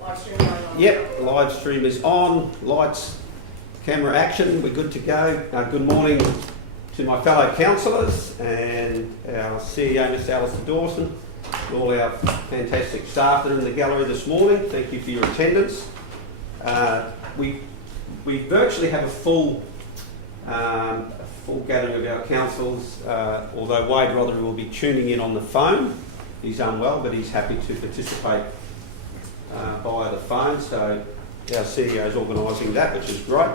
Live stream going on. Yep, live stream is on. Lights, camera, action. We're good to go. Good morning to my fellow councillors and our CEO, Miss Alistair Dawson, all our fantastic staff that are in the gallery this morning. Thank you for your attendance. We virtually have a full gathering of our councillors, although Wade Rothery will be tuning in on the phone. He's unwell, but he's happy to participate via the phone, so our CEO is organising that, which is great.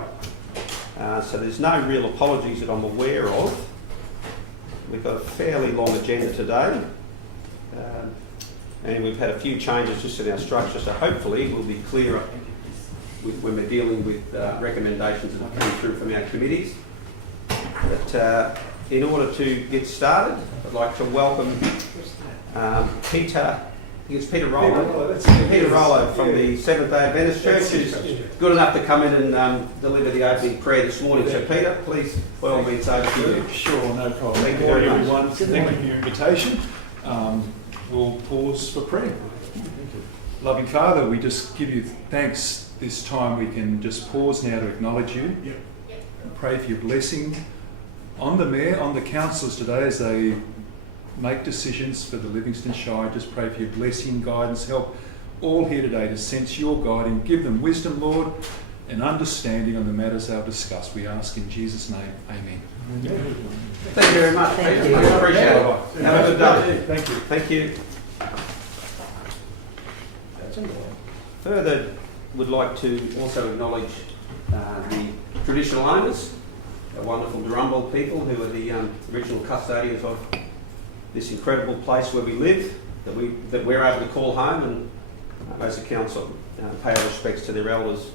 So there's no real apologies that I'm aware of. We've got a fairly long agenda today, and we've had a few changes just in our structure, so hopefully we'll be clearer when we're dealing with recommendations that have come through from our committees. But in order to get started, I'd like to welcome Peter. I think it's Peter Rollo. Peter Rollo from the Seventh Day Adventist Church, who's good enough to come in and deliver the opening prayer this morning. So Peter, please, by all means, over to you. Sure, no problem. Thank you very much. Everyone. Thank you for your invitation. We'll pause for prayer. Loving Father, we just give you thanks this time. We can just pause now to acknowledge you. And pray for your blessing on the Mayor, on the councillors today as they make decisions for the Livingstone Shire. Just pray for your blessing, guidance, help all here today to sense your guiding. Give them wisdom, Lord, and understanding on the matters they'll discuss. We ask in Jesus' name, amen. Thank you very much, Thank Peter. you. Much appreciated. Have a good day. Thank you. Thank you. Further, would like to also acknowledge the traditional owners, the wonderful Durrumbal people who are the original custodians of this incredible place where we live, that we're able to call home, and as a council pay our respects to their elders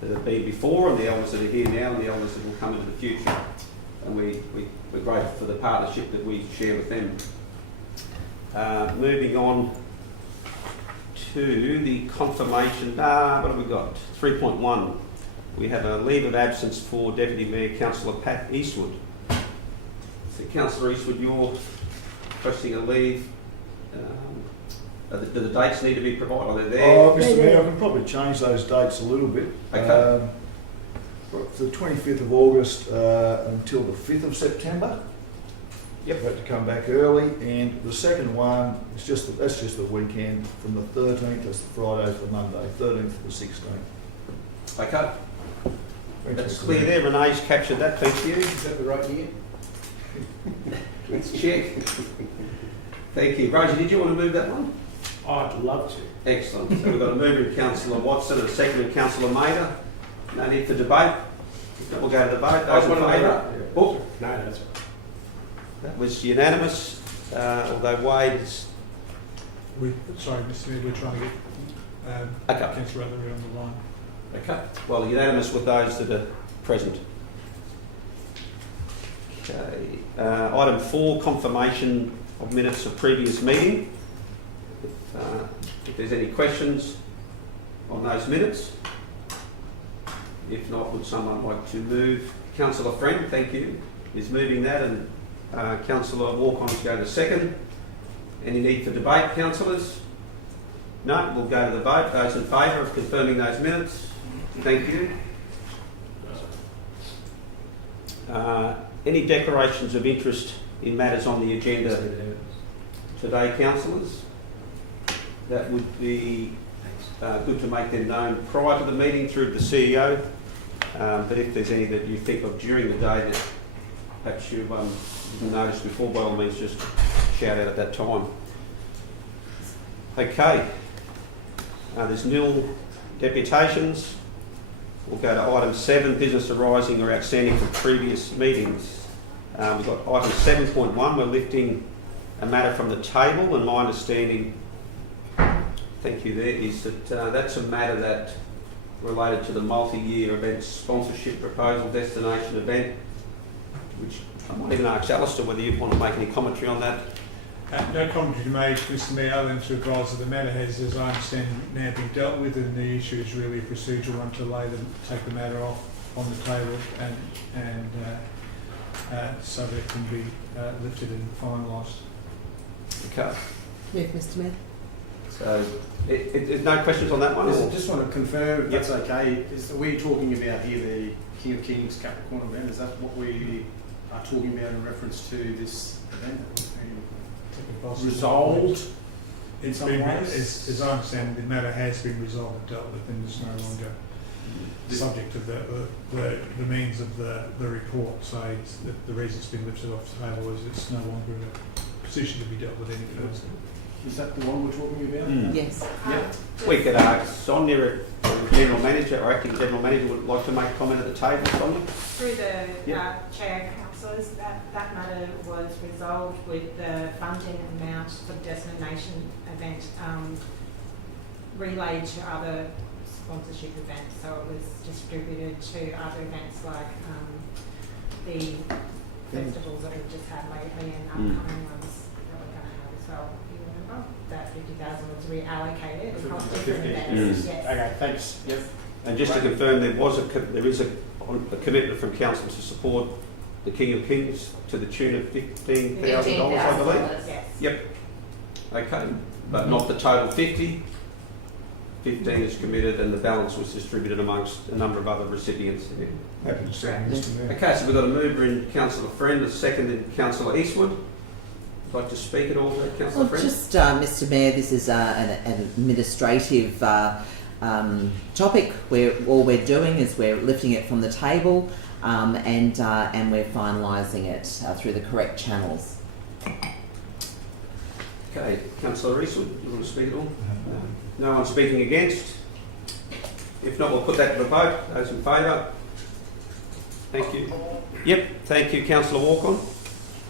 that have been before, and the elders that are here now, and the elders that will come into the future. And we're grateful for the partnership that we share with them. Moving on to the confirmation. What have we got? 3.1. We have a leave of absence for Deputy Mayor Councillor Pat Eastwood. So Councillor Eastwood, you're requesting a leave. Do the dates need to be provided? Are they there? Mr. Mayor, I can probably change those dates a little bit. Okay. For the 25th of August until the 5th of September. Yep. I've had to come back early, and the second one is that's just the weekend from the 13th, that's the Friday to the Monday, 13th to the 16th. Okay. That's clear there. Renee's captured that. Thank you. Is that the right year? Let's check. Thank you. Roger, did you want to move that one? I'd love to. Excellent. So we've got a mover in Councillor Watson and a second in Councillor Mader. No need for debate. If not, we'll go to the vote. Those in favour? Oh, No, that's right. that was unanimous, although Wade is... Sorry, Mr. Mayor, we're trying to get Okay. Councillor Rothery on the line. Okay. Well, unanimous with those that are present. Okay. Item 4, confirmation of minutes of previous meeting. If there's any questions on those minutes. If not, would someone like to move? Councillor Friend, thank you, is moving that, and Councillor Walkon's going to second. Any need for debate, councillors? No, we'll go to the vote. Those in favour of confirming those minutes? Thank you. Any declarations of interest in matters on the agenda today, councillors? That would be good to make them known prior to the meeting through the CEO. But if there's any that you think of during the day that perhaps you've noticed before, by all means, just shout out at that time. Okay. There's nil deputations. We'll go to item 7, business arising or outstanding from previous meetings. We've got item 7.1, we're lifting a matter from the table, and my understanding, thank you there, is that that's a matter that related to the multi-year event sponsorship proposal destination event, which I might even ask Alistair whether you want to make any commentary on that. No commentary to make, Mr. Mayor, other than to advise that the matter has, as I understand, now been dealt with, and the issue is really a procedural one to take the matter off on the table and so that it can be lifted and finalised. Okay. Move, Mr. Mayor. So, there's no questions on that one? I or- just want to confirm if that's okay. Are we talking about here the King of Kings Capricorn event? Is that what we are talking about in reference to this event? Resolved It's some been, ways? as I understand, the matter has been resolved and dealt with, and is no longer subject to the means of the report. So it's the reason it's been lifted off the table is it's no longer in a position to be dealt with any further. Is that the one we're talking about? Mm. Yes. Yeah. We could ask Sonia, General Manager or Acting General Manager, would like to make a comment at the table, Sonia? Through the Yeah. chair, councillors, that matter was resolved with the funding amount for the Destination event relayed to other sponsorship events. So it was distributed to other events like the festivals that we've just had lately and upcoming ones that we're going to have as well. If you remember, that 50,000 was reallocated across different events. Yes. Okay, thanks. Yep. And just to confirm, there is a commitment from council to support the King of Kings to the tune of $15,000, I believe. Yes. Yep. Okay, but not the total 50. 15 is committed, and the balance was distributed amongst a number of other recipients. Happy to second, Mr Mayor. Okay, so we've got a mover in Councillor Friend, a second in Councillor Eastwood. Would you like to speak at all, Councillor Well, Friend? just, Mr Mayor, this is an administrative topic where all we're doing is we're lifting it from the table and we're finalising it through the correct channels. Okay, Councillor Eastwood, you want to speak at all? No one speaking against? If not, we'll put that to the vote. Those in favour? Thank you. Yep, thank you, Councillor Walcon.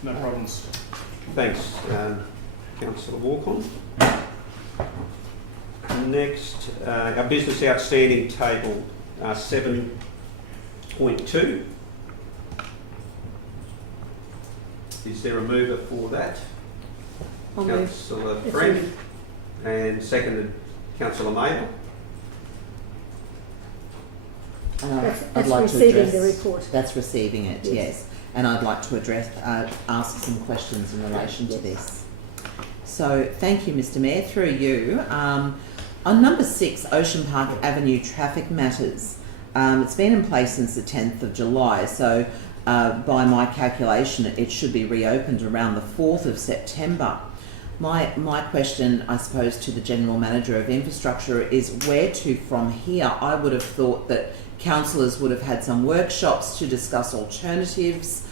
No problems. Thanks, Councillor Walcon. Next, our business outstanding table 7.2. Is there a mover for that? I'll move. Councillor Friend and seconded Councillor Mabel. That's receiving the report. That's receiving it, Yes. yes. And I'd like to ask some questions in relation to this. So, thank you, Mr Mayor. Through you, on number 6, Ocean Park Avenue traffic matters. It's been in place since the 10th of July, so by my calculation, it should be reopened around the 4th of September. My question, I suppose, to the General Manager of Infrastructure is where to from here? I would have thought that councillors would have had some workshops to discuss alternatives,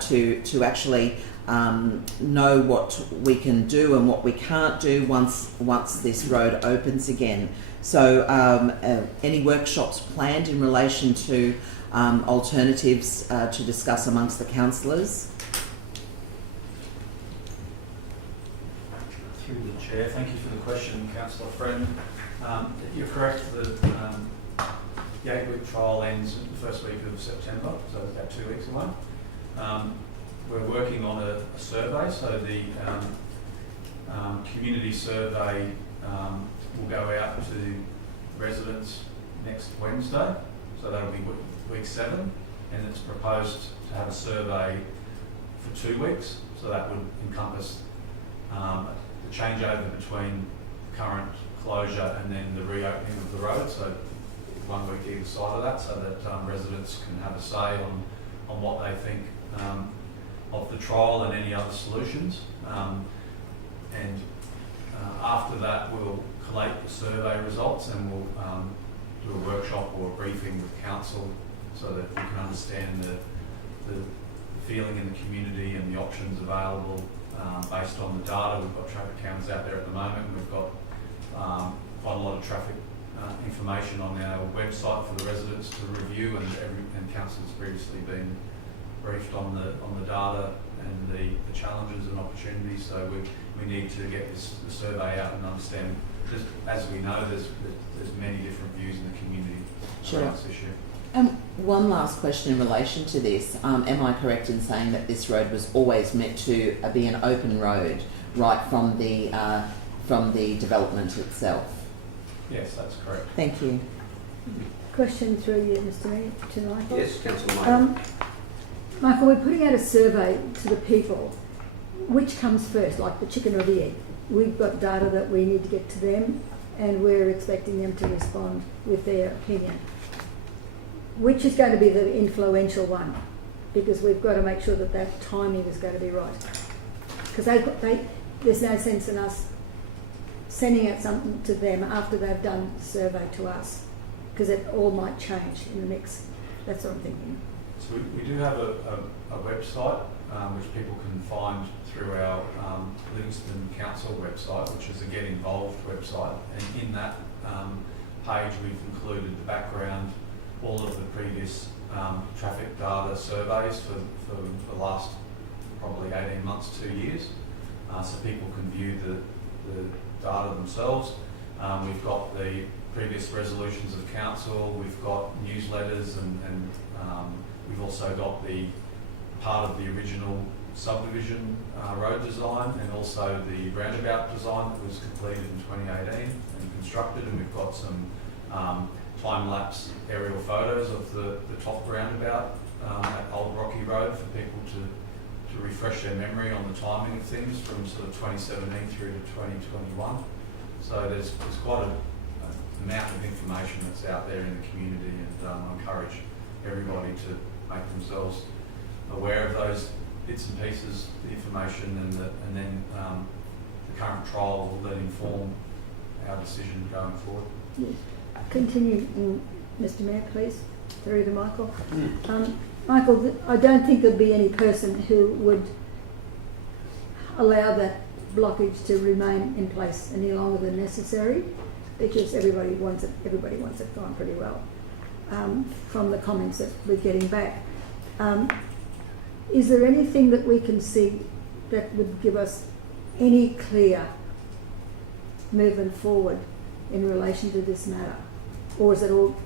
to actually know what we can do and what we can't do once this road opens again. So any workshops planned in relation to alternatives to discuss amongst the councillors? Through the Chair, thank you for the question, Councillor Friend. You're correct, the 8-week trial ends in the first week of September, so it's about 2 weeks away. We're working on a survey, so the community survey will go out to residents next Wednesday, so that'll be week 7, and it's proposed to have a survey for 2 weeks, so that would encompass the changeover between current closure and then the reopening of the road, so 1 week either side of that, so that residents can have a say on what they think of the trial and any other solutions. After that, we'll collate the survey results and we'll do a workshop or a briefing with council so that we can understand the feeling in the community and the options available based on the data. We've got traffic counters out there at the moment, and we've got quite a lot of traffic information on our website for the residents to review, and council's previously been briefed on the data and the challenges and opportunities. So we need to get the survey out and understand. Just as we know, there's many different views in the community around this issue. One last question in relation to this. Am I correct in saying that this road was always meant to be an open road right from the development itself? Yes, that's correct. Thank you. Question through you, Mr Mayor, to Michael. Yes, Councillor Mabel. Michael, we're putting out a survey to the people. Which comes first, like the chicken or the egg? We've got data that we need to get to them, and we're expecting them to respond with their opinion. Which is going to be the influential one? Because we've got to make sure that timing is going to be right. Because there's no sense in us sending out something to them after they've done the survey to us? Because it all might change in the mix. That's what I'm thinking. So we do have a website which people can find through our Livingstone Council website, which is a Get Involved website. And in that page we've included the background, all of the previous traffic data surveys for the last probably 18 months, 2 years. So people can view the data themselves. We've got the previous resolutions of council, we've got newsletters, and we've also got the part of the original subdivision road design, and also the roundabout design that was completed in 2018 and constructed, and we've got some time-lapse aerial photos of the top roundabout at Old Rocky Road for people to refresh their memory on the timing of things from sort of 2017 through to 2021. So there's quite an amount of information that's out there in the community, and I encourage everybody to make themselves aware of those bits and pieces, the information, and then the current trial will then inform our decision going forward. Yes. Continue, Mr. Mayor, please, through to Michael. Michael, I don't think there'd be any person who would allow that blockage to remain in place any longer than necessary, because everybody wants it gone pretty well, from the comments that we're getting back. Is there anything that we can see that would give us any clear movement forward in relation to this matter? Or is it all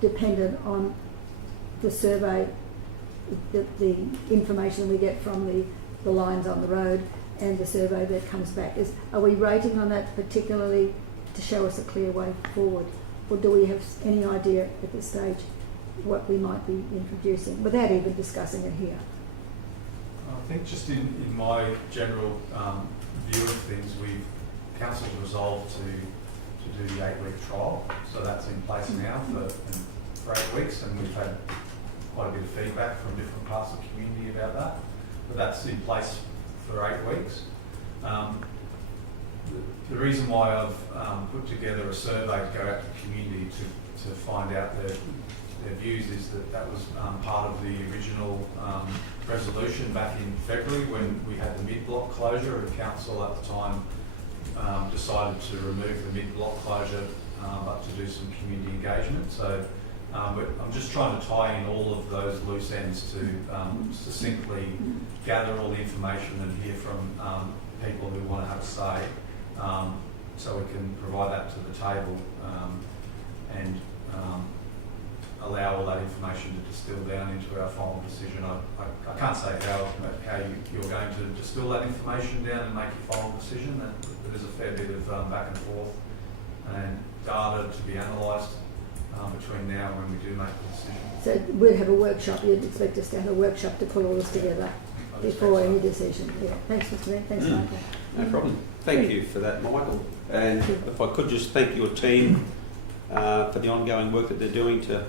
dependent on the survey, the information we get from the lines on the road and the survey that comes back? Are we rating on that particularly to show us a clear way forward? Or do we have any idea at this stage what we might be introducing without even discussing it here? I think just in my general view of things, council's resolved to do the 8-week trial, so that's in place now for 8 weeks, and we've had quite a bit of feedback from different parts of the community about that. But that's in place for 8 weeks. The reason why I've put together a survey to go out to the community to find out their views is that was part of the original resolution back in February when we had the mid-block closure, and council at the time decided to remove the mid-block closure but to do some community engagement. So I'm just trying to tie in all of those loose ends to succinctly gather all the information and hear from people who want to have a say, so we can provide that to the table and allow all that information to distill down into our final decision. I can't say how you're going to distill that information down and make your final decision. There's a fair bit of back and forth and data to be analysed between now and when we do make the decision. So we'll have a workshop. You'd expect us to have a workshop to pull all this together before any decision. Yeah. Thanks, Mr. Mayor. Thanks, Michael. No problem. Thank you for that, Michael. And if I could just thank your team for the ongoing work that they're doing to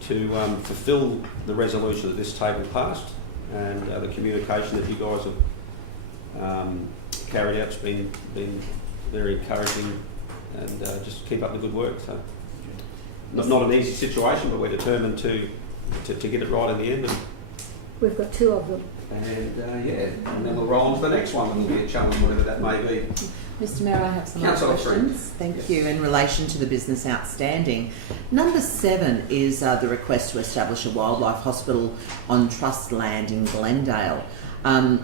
fulfil the resolution that this table passed, and the communication that you guys have carried out's been very encouraging, and just keep up the good work. So not an easy situation, but we're determined to get it right in the end. And we've got 2 of them. And and then we'll roll on to the next one. It'll be a challenge, whatever that may be. Mr. Mayor, I have some more Councillor questions. Thank you. In relation to the business outstanding, number 7 is the request to establish a wildlife hospital on trust land in Glendale. 2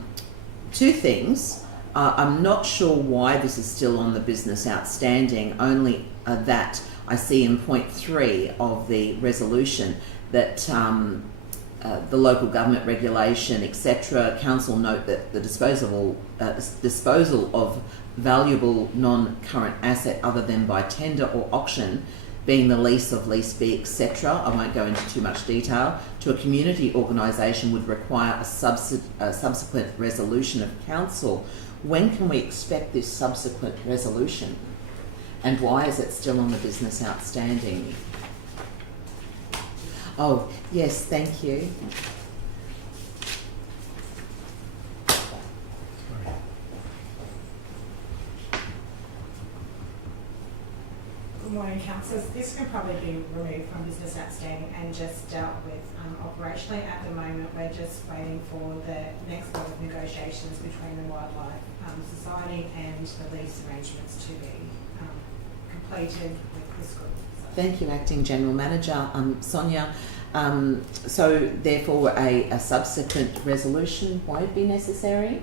things. I'm not sure why this is still on the business outstanding, only that I see in point 3 of the resolution that the local government regulation, etc. Council note that the disposal of valuable non-current asset other than by tender or auction, being the lease of lease B, etc. I won't go into too much detail. To a community organisation would require a subsequent resolution of council. When can we expect this subsequent resolution? And why is it still on the business outstanding? Oh, yes, thank you. Good morning, councillors. This can probably be removed from business outstanding and just dealt with operationally. At the moment, we're just waiting for the next lot of negotiations between the Wildlife Society and the lease arrangements to be completed with the school. So. Thank you, Acting General Manager. Sonia, so therefore a subsequent resolution won't be necessary?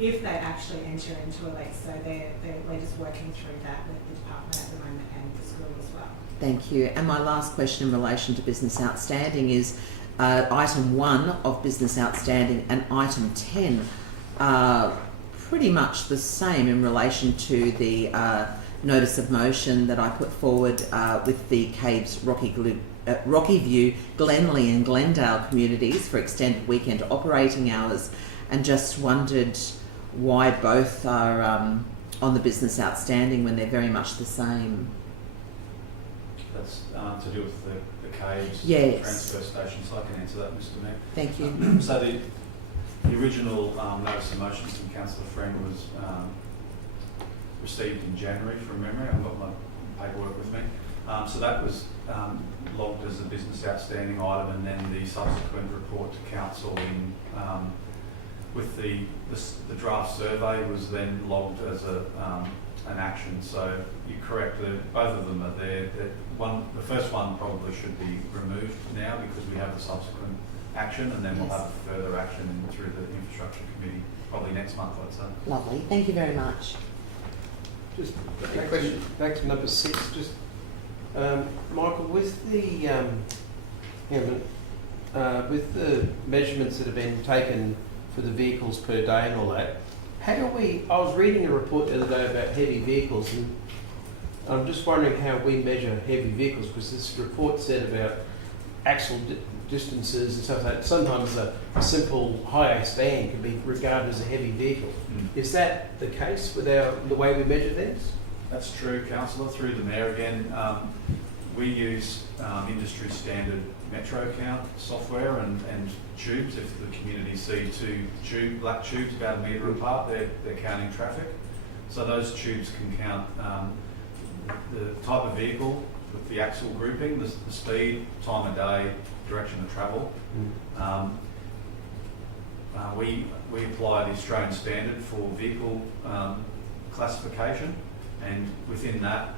If they actually enter into a lease, so we're just working through that with the department at the moment and the school as well. Thank you. And my last question in relation to business outstanding is item 1 of business outstanding and item 10 are pretty much the same in relation to the notice of motion that I put forward with the Caves, Rocky View, Glenley and Glendale communities for extended weekend operating hours, and just wondered why both are on the business outstanding when they're very much the same. That's to do with the caves Yes. transfer station, so I can answer that, Mr Mayor. Thank you. So the original notice of motion from Councillor Friend was received in January from memory. I've got my paperwork with me. So that was logged as a business outstanding item, and then the subsequent report to council in with the draft survey was then logged as an action. So you're correct, both of them are there. The first one probably should be removed now because we have the subsequent action, and then we'll have further action through the infrastructure committee probably next month, I'd say. Lovely. Thank you very much. Just back to number 6. Just Michael, with the with the measurements that have been taken for the vehicles per day and all that, how do we? I was reading a report the other day about heavy vehicles, and I'm just wondering how we measure heavy vehicles, because this report said about axle distances and stuff like that. Sometimes a simple high-ace van can be regarded as a heavy vehicle. Is that the case with the way we measure things? That's true, Councillor. Through the Mayor again, we use industry standard Metro count software and tubes. If the community see two black tubes about a metre apart, they're counting traffic. So those tubes can count the type of vehicle with the axle grouping, the speed, time of day, direction of travel. We apply the Australian standard for vehicle classification, and within that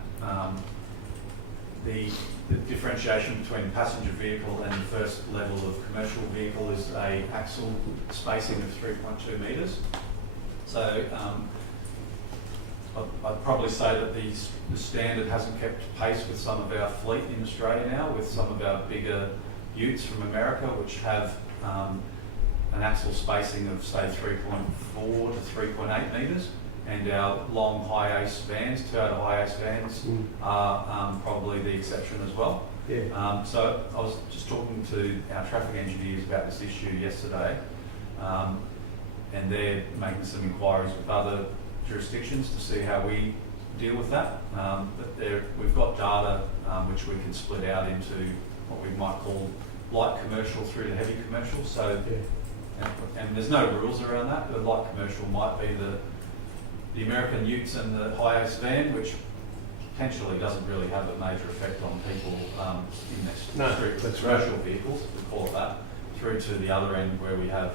the differentiation between passenger vehicle and the first level of commercial vehicle is a axle spacing of 3.2 metres. So I'd probably say that the standard hasn't kept pace with some of our fleet in Australia now, with some of our bigger utes from America, which have an axle spacing of say 3.4 to 3.8 metres, and our long high-ace vans, Toyota high-ace vans, are probably the exception as well. Yeah. So I was just talking to our traffic engineers about this issue yesterday, and they're making some inquiries with other jurisdictions to see how we deal with that. But we've got data which we can split out into what we might call light commercial through to heavy commercial. So, and there's no rules around that. The light commercial might be the American utes and the high-ace van, which potentially doesn't really have a major effect on people in their street commercial vehicles, we call it that, through to the other end where we have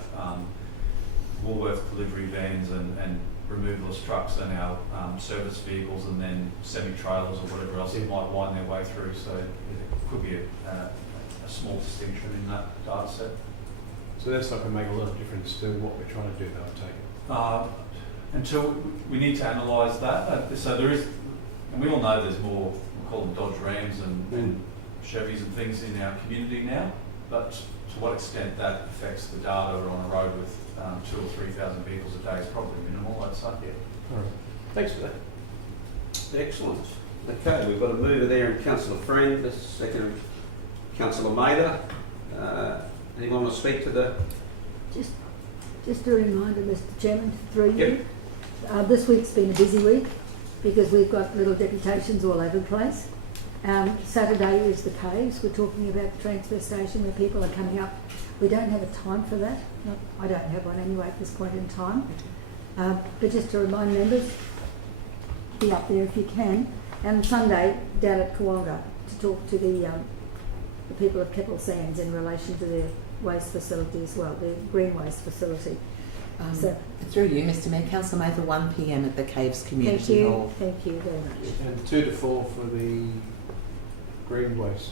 Woolworth delivery vans and removalist trucks and our service vehicles, and then semi-trailers or whatever else that might wind their way through. So there could be a small distinction in that data set. So that's not going to make a lot of difference to what we're trying to do, though, I take it. Until we need to analyse that. So there is, and we all know there's more, we call them Dodge Rams and Chevys and things in our community now, but to what extent that affects the data on a road with 2,000 or 3,000 vehicles a day is probably minimal, I'd say. Yeah. All right. Thanks for that. Excellent. Okay, we've got a mover there in Councillor Friend, the second Councillor Maida. Anyone want to speak to the... Just a reminder, Mr Chairman, through you. Yep. This week's been a busy week because we've got little deputations all over the place. Saturday is the Caves. We're talking about the transfer station where people are coming up. We don't have a time for that. I don't have one anyway at this point in time. But just to remind members, be up there if you can. and Sunday down at Kawonga to talk to the people of Keppel Sands in relation to their waste facility as well, their green waste facility. So through you, Mr Mayor, Councillor Mather, 1 p.m. at the Caves thank Community you, Hall. thank you very much. And 2 to 4 for the green waste.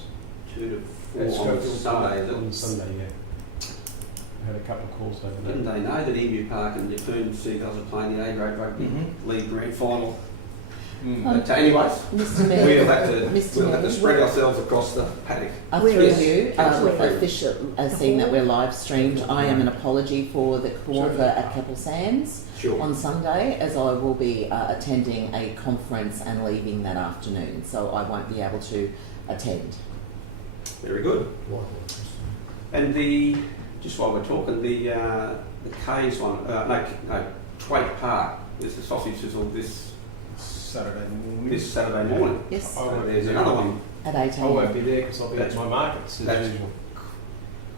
2 to 4 At on Schofield Park Sunday, is it? on Sunday, yeah. I had a couple of calls over Didn't that. they know that Emu Park and Yatoon Seagulls are playing the A-grade rugby league grand final? But anyways, Mr Mayor, we'll have to Mr. spread ourselves across the paddock. Through Yes, you, Councillor Freeman. official, seeing that we're live streamed, I am an apology for the Kawonga at Keppel Sands Sure. on Sunday, as I will be attending a conference and leaving that afternoon, so I won't be able to attend. Very good. And just while we're talking, the Caves one, Twait Park, there's the sausage sizzle this Saturday morning. Yes, So there's another one. at 8 I won't a.m. be there because I'll be at my markets as that's- usual.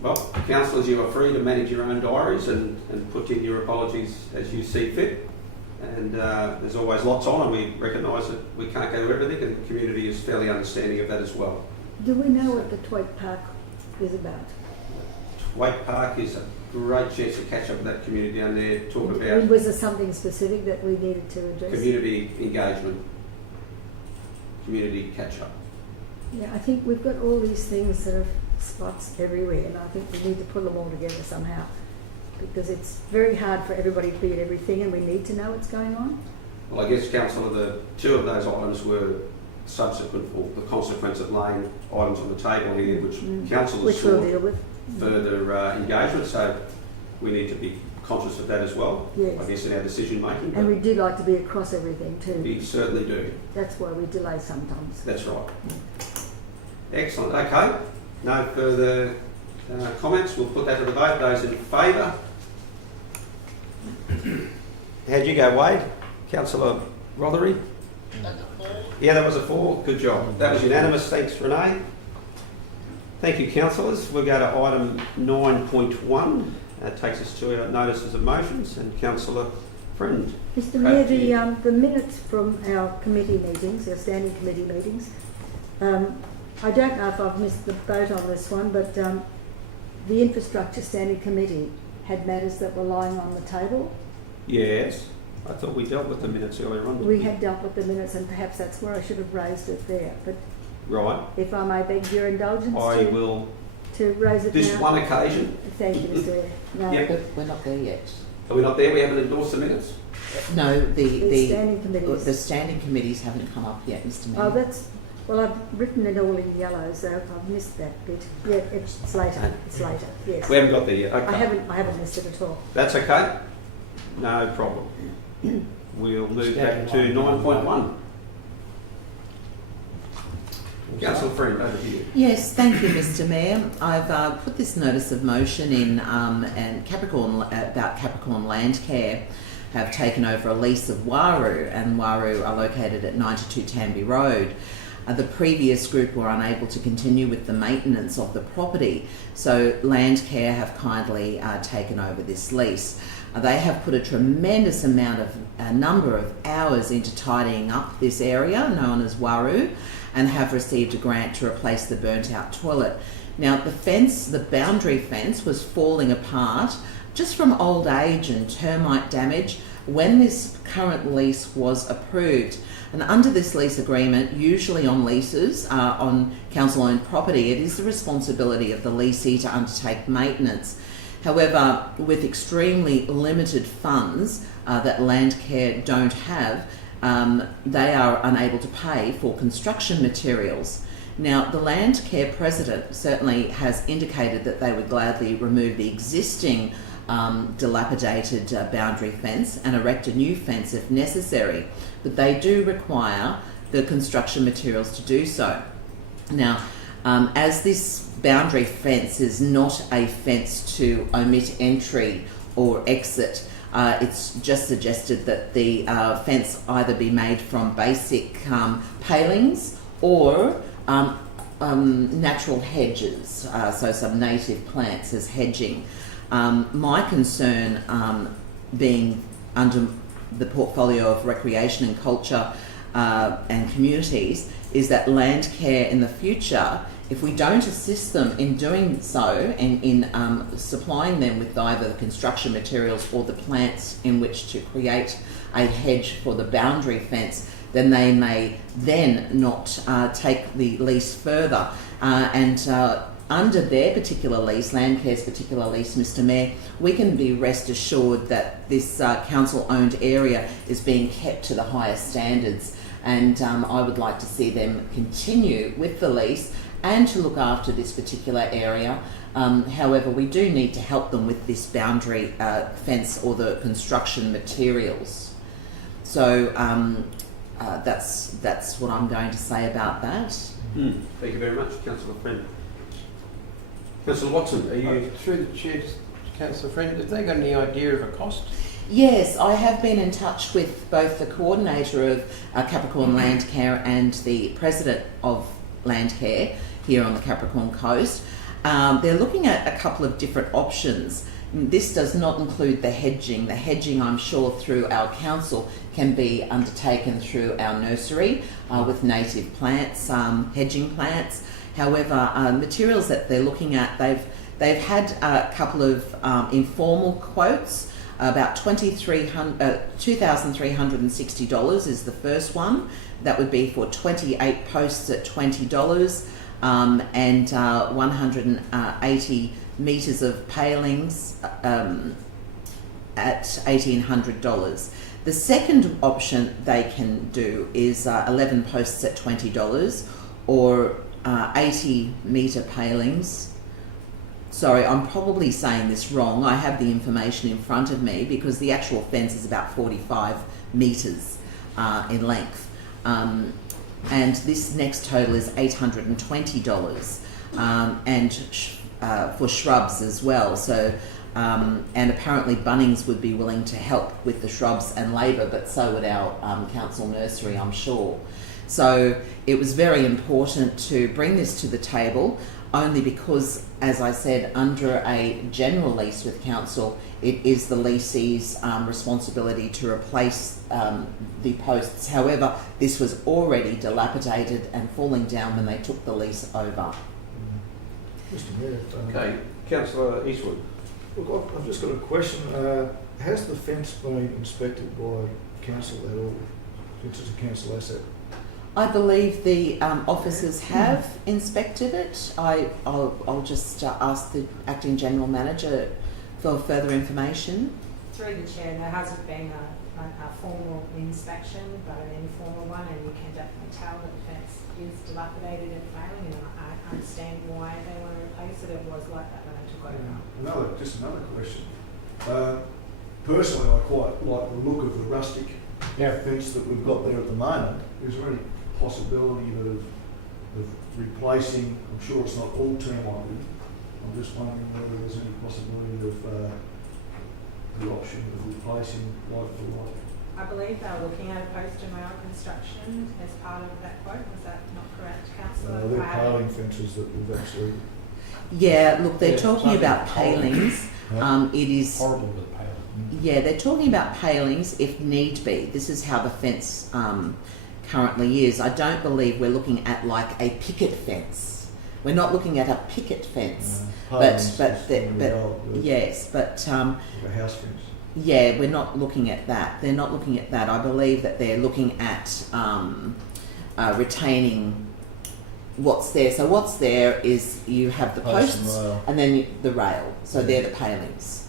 Well, councillors, you are free to manage your own diaries and put in your apologies as you see fit. And there's always lots on, and we recognise that we can't go to everything, and the community is fairly understanding of that as well. Do we know what the Twait Park is about? Twait Park is a great chance to catch up with that community down there, talk about Was there something specific that we needed to address? community engagement, community catch-up. Yeah, I think we've got all these things that are spots everywhere, and I think we need to put them all together somehow, because it's very hard for everybody to be at everything, and we need to know what's going on. Well, I guess, Councillor, the 2 of those items were subsequent, or the consequence of laying items on the table here, which councillors Which we'll sought deal with. further engagement, so we need to be conscious of that as well, Yes. I guess, in our decision making. And we do like to be across everything too. We certainly do. That's why we delay sometimes. That's right. Excellent. Okay. No further comments. We'll put that to the vote. Those in favour? How'd you go, Wade? Councillor Rothery? Yeah, that was a 4. Good job. That was unanimous. Thanks, Renee. Thank you, councillors. We'll go to item 9.1. That takes us to our notices of motions, and Councillor Friend. Mr Mayor, the minutes from our committee meetings, our standing committee meetings, I don't know if I've missed the boat on this one, but the infrastructure standing committee had matters that were lying on the table. Yes. I thought we dealt with the minutes earlier on. didn't We had dealt with the minutes, and perhaps that's where I should have raised it there. But Right. if I may beg your indulgence I will. to raise it This now. one occasion. Thank you, Mr Mayor. No, Yep. But we're not there yet. Are we not there? We haven't endorsed the minutes? No, the standing committees. the standing committees haven't come up yet, Mr Mayor. Oh, well, I've written it all in yellow, so I've missed that bit. Yeah, it's later. It's later. Yes. We haven't got there yet. Okay. I haven't missed it at all. That's okay. No problem. We'll move back to 9.1. Councillor Friend, over to you. Yes, thank you, Mr Mayor. I've put this notice of motion in, and Capricorn Landcare have taken over a lease of Waru, and Waru are located at 92 Tanby Road. The previous group were unable to continue with the maintenance of the property, so Landcare have kindly taken over this lease. They have put a tremendous number of hours into tidying up this area known as Waru, and have received a grant to replace the burnt out toilet. Now the boundary fence was falling apart just from old age and termite damage when this current lease was approved. And under this lease agreement, usually on leases on council-owned property, it is the responsibility of the lessee to undertake maintenance. However, with extremely limited funds that Landcare don't have, they are unable to pay for construction materials. Now, the Landcare president certainly has indicated that they would gladly remove the existing dilapidated boundary fence and erect a new fence if necessary, but they do require the construction materials to do so. Now, as this boundary fence is not a fence to omit entry or exit, it's just suggested that the fence either be made from basic palings or natural hedges, so some native plants as hedging. My concern being under the portfolio of recreation and culture and communities is that land care in the future, if we don't assist them in doing so and in supplying them with either the construction materials or the plants in which to create a hedge for the boundary fence, then they may then not take the lease further. Under their particular lease, Landcare's particular lease, Mr Mayor, we can be rest assured that this council-owned area is being kept to the highest standards, and I would like to see them continue with the lease and to look after this particular area. However, we do need to help them with this boundary fence or the construction materials. So that's what I'm going to say about that. Thank you very much, Councillor Friend. Councillor Watson, are you... Through the chair, Councillor Friend, have they got any idea of a cost? Yes, I have been in touch with both the coordinator of Capricorn Land Care and the president of Land Care here on the Capricorn coast. They're looking at a couple of different options. This does not include the hedging. The hedging, I'm sure, through our council can be undertaken through our nursery with native plants, hedging plants. However, materials that they're looking at, they've had a couple of informal quotes. About $2,360 is the first one. That would be for 28 posts at $20 and 180 metres of palings at $1,800. The second option they can do is 11 posts at $20 or 80 metre palings. Sorry, I'm probably saying this wrong. I have the information in front of me because the actual fence is about 45 metres in length. And this next total is $820 and for shrubs as well. So, and apparently Bunnings would be willing to help with the shrubs and labour, but so would our council nursery, I'm sure. So it was very important to bring this to the table, only because, as I said, under a general lease with council, it is the lessee's responsibility to replace the posts. However, this was already dilapidated and falling down when they took the lease over. Mr Mayor. Okay, Councillor Eastwood. Look, I've just got a question. Has the fence been inspected by council at all? Since it's a council asset. I believe the officers have inspected it. I'll just ask the Acting General Manager for further information. Through the chair, there hasn't been a formal inspection, but an informal one, and you can definitely tell that the fence is dilapidated and failing, and I understand why they want to replace it. It was like that when I took over. Just another question. Personally, I quite like the look of the rustic fence that we've got there at the moment. Is there any possibility of replacing? I'm sure it's not all termite. I'm just wondering whether there's any possibility of the option of replacing like for like. I believe they were looking at a post and rail construction as part of that quote. Was that not correct, Councillor? They're paling fences that we've actually. Yeah, look, they're talking about palings. It is Horrible with paling. Yeah, they're talking about palings if need be. This is how the fence currently is. I don't believe we're looking at like a picket fence. We're not looking at a picket fence, yes, but a house fence. Yeah, we're not looking at that. They're not looking at that. I believe that they're looking at retaining what's there. So what's there is you have the posts and then the rail. So they're the palings,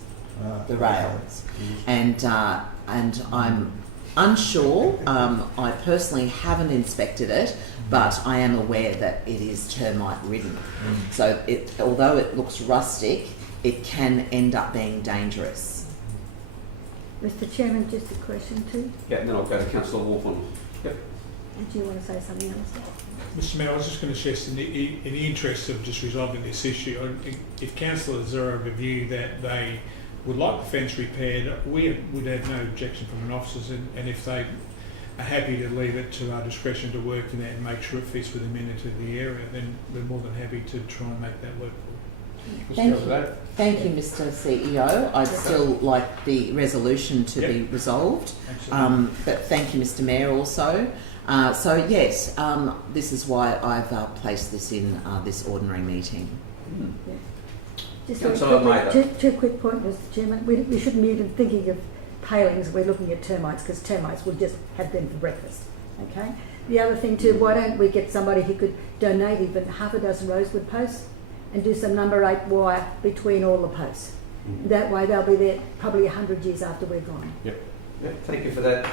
the rails, and I'm unsure. I personally haven't inspected it, but I am aware that it is termite ridden. So although it looks rustic, it can end up being dangerous. Mr Chairman, just a question too. Yeah, and then I'll go to Councillor Warthorne. Yep. Do you want to say something else? Mr Mayor, I was just going to suggest in the interest of just resolving this issue, if councillors are of a view that they would like the fence repaired, we would have no objection from an officers, and if they are happy to leave it to our discretion to work in that and make sure it fits with the amenity of the area, then we're more than happy to try and make that work. Thank you, Mr CEO. I'd still like the resolution to be resolved, but thank you, Mr Mayor, also. So yes, this is why I've placed this in this ordinary meeting. Just Councillor Mather. two quick points, Mr Chairman. We shouldn't be even thinking of palings. We're looking at termites because termites would just have them for breakfast. Okay. The other thing too, why don't we get somebody who could donate even half a dozen rosewood posts and do some number 8 wire between all the posts. That way they'll be there probably 100 years after we're gone. Yep, thank you for that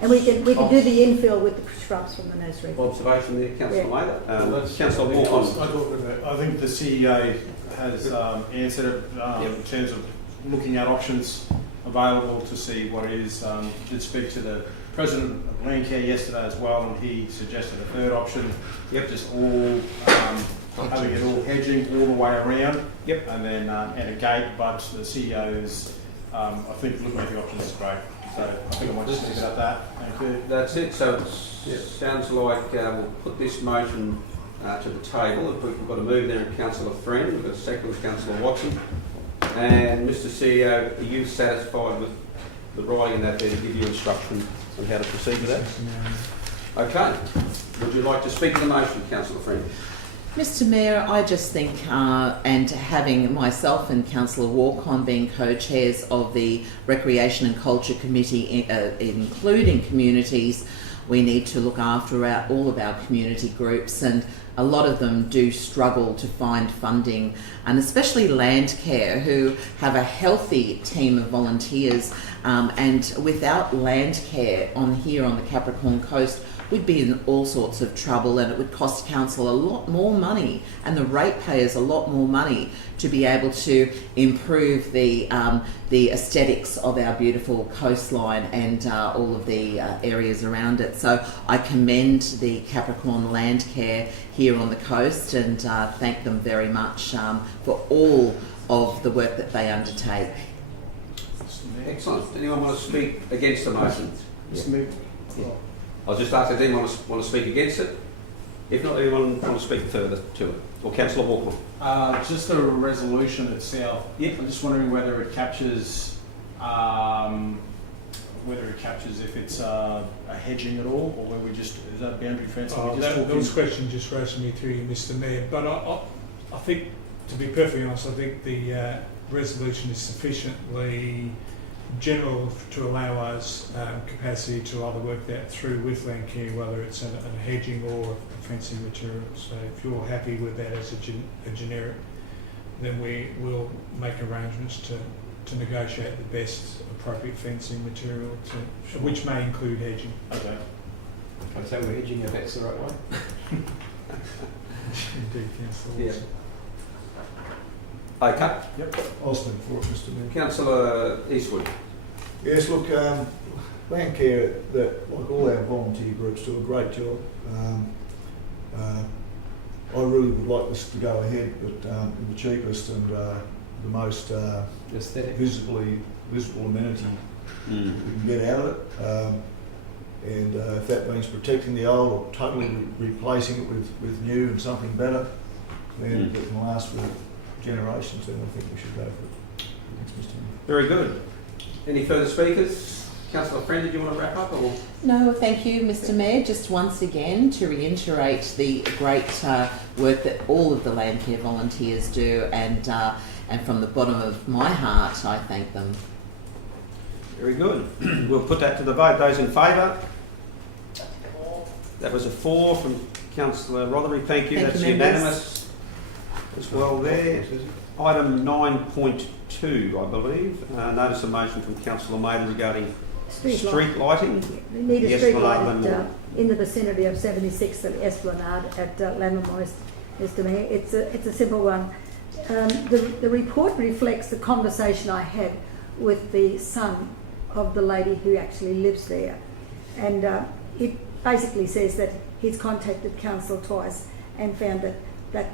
And we can do the infill with the shrubs from the nursery. observation there, Councillor Mather. Councillor I Walker. I think the CEO has answered it in terms of looking at options available to see what it is. Did speak to the President of Landcare yesterday as well, and he suggested a third option. Yep. Just all having it all hedging all the way around. Yep. And then at a gate, but the CEO is, I think, looking at the options is great. So I think I might just leave it at that. Thank you. That's it. So it sounds like we'll put this motion to the table. We've got a move there, Councillor Friend. We've got a second with Councillor Watson. And Mr CEO, are you satisfied with the writing in that there to give you instruction on how to proceed with that? Okay. Would you like to speak to the motion, Councillor Friend? Mr Mayor, I just think, and having myself and Councillor Walcon being co-chairs of the Recreation and Culture Committee, including communities, we need to look after all of our community groups, and a lot of them do struggle to find funding, and especially Landcare, who have a healthy team of volunteers, and without Landcare here on the Capricorn Coast, we'd be in all sorts of trouble, and it would cost council a lot more money and the ratepayers a lot more money to be able to improve the aesthetics of our beautiful coastline and all of the areas around it. So I commend the Capricorn Landcare here on the coast and thank them very much for all of the work that they undertake. Excellent. Anyone want to speak against the motion? Yeah. I'll just ask if anyone want to speak against it. If not, anyone want to speak further to it? Or Councillor Walker? Just the resolution itself. Yep. I'm just wondering whether it captures if it's a hedging at all, or whether we just is that boundary fence? Those questions just raised me through you, Mr Mayor. But I think, to be perfectly honest, I think the resolution is sufficiently general to allow us capacity to either work that through with Landcare, whether it's a hedging or a fencing material. So if you're happy with that as a generic, then we will make arrangements to negotiate the best appropriate fencing material, which may include hedging. Okay. I'd say we're hedging if that's the right way. Indeed, Councillor Yeah. Wilson. Okay. Yep, I'll speak for it, Mr Mayor. Councillor Eastwood. Yes, look, Landcare, like all our volunteer groups, do a great job. I really would like this to go ahead, but the cheapest and the most Aesthetic. visible amenity we can get out of it. And if that means protecting the old or totally replacing it with new and something better, then that can last for generations, then I think we should go for it. Thanks, Mr Mayor. Very good. Any further speakers? Councillor Friend, did you want to wrap up? Or? No, thank you, Mr Mayor. Just once again to reiterate the great work that all of the Landcare volunteers do, and from the bottom of my heart, I thank them. Very good. We'll put that to the vote. Those in favour? That was a 4 from Councillor Rothery. Thank you. Thank That's you, members. unanimous as well there. Item 9.2, I believe. Notice a motion from Councillor Mather regarding street lighting. We need a The street Esplanade light Lammermoor. in the vicinity of 76 at Esplanade at Lammermoor, Mr Mayor. It's a simple one. The report reflects the conversation I had with the son of the lady who actually lives there, and it basically says that he's contacted council twice and found that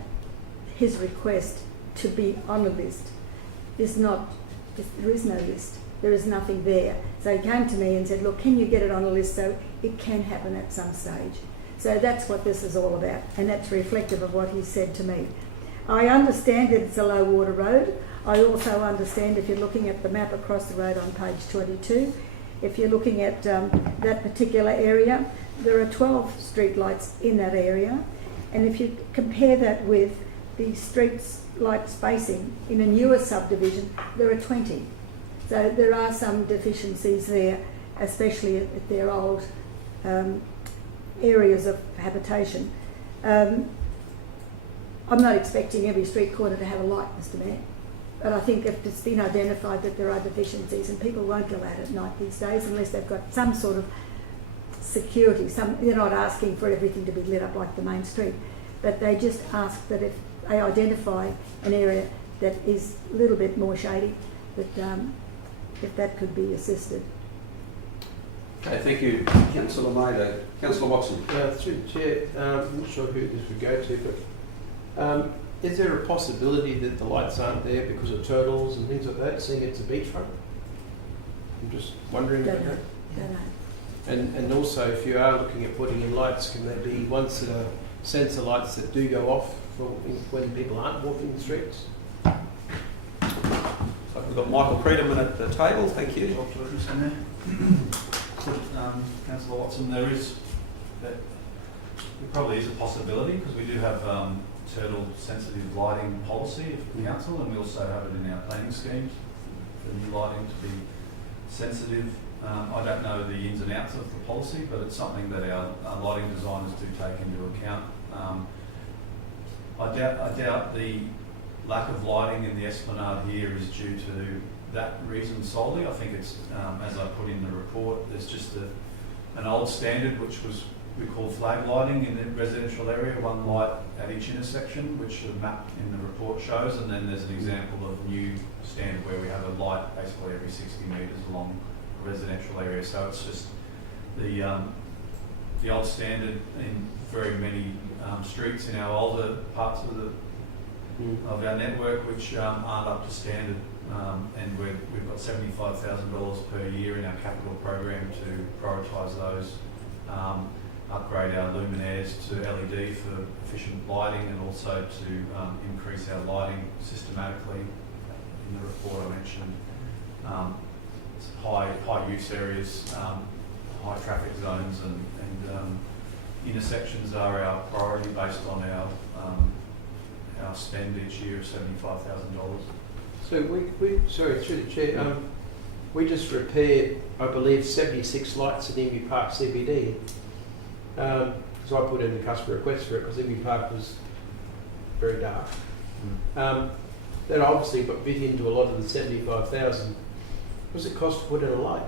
his request to be on a list is not, there is no list. There is nothing there. So he came to me and said, look, can you get it on a list so it can happen at some stage? So that's what this is all about, and that's reflective of what he said to me. I understand that it's a low water road. I also understand, if you're looking at the map across the road on page 22, if you're looking at that particular area, there are 12 street lights in that area. And if you compare that with the streets light spacing in a newer subdivision, there are 20. So there are some deficiencies there, especially at their old areas of habitation. I'm not expecting every street corner to have a light, Mr. Mayor, but I think if it's been identified that there are deficiencies, and people won't go out at night these days unless they've got some sort of security. They're not asking for everything to be lit up like the main street, but they just ask that if they identify an area that is a little bit more shady, that if that could be assisted. Okay, thank you, Councillor Maida. Councillor Watson. Through the Chair, I'm not sure who this would go to, but is there a possibility that the lights aren't there because of turtles and things like that, seeing it's a beachfront? I'm just wondering about that. Don't know. And also, if you are looking at putting in lights, can they be ones that are sensor lights that do go off for when people aren't walking the streets? So we've got Michael Creedman at the table. Thank you. Councillor Watson, there probably is a possibility because we do have turtle sensitive lighting policy of the council, and we also have it in our planning schemes for new lighting to be sensitive. I don't know the ins and outs of the policy, but it's something that our lighting designers do take into account. I doubt the lack of lighting in the esplanade here is due to that reason solely. I think it's, as I put in the report, there's just an old standard which we call flag lighting in the residential area, one light at each intersection, which the map in the report shows, and then there's an example of new standard where we have a light basically every 60 metres along a residential area. So it's just the old standard in very many streets in our older parts of our network which aren't up to standard. And we've got $75,000 per year in our capital program to prioritise those, upgrade our luminaires to LED for efficient lighting, and also to increase our lighting systematically. In the report I mentioned high use areas, high traffic zones, and intersections are our priority based on our spend each year of $75,000. So sorry, through the Chair, we just repaired, I believe, 76 lights at Emu Park CBD. Because I put in a customer request for it because Emu Park was very dark. That obviously got bit into a lot of the 75,000. What does it cost to put in a light?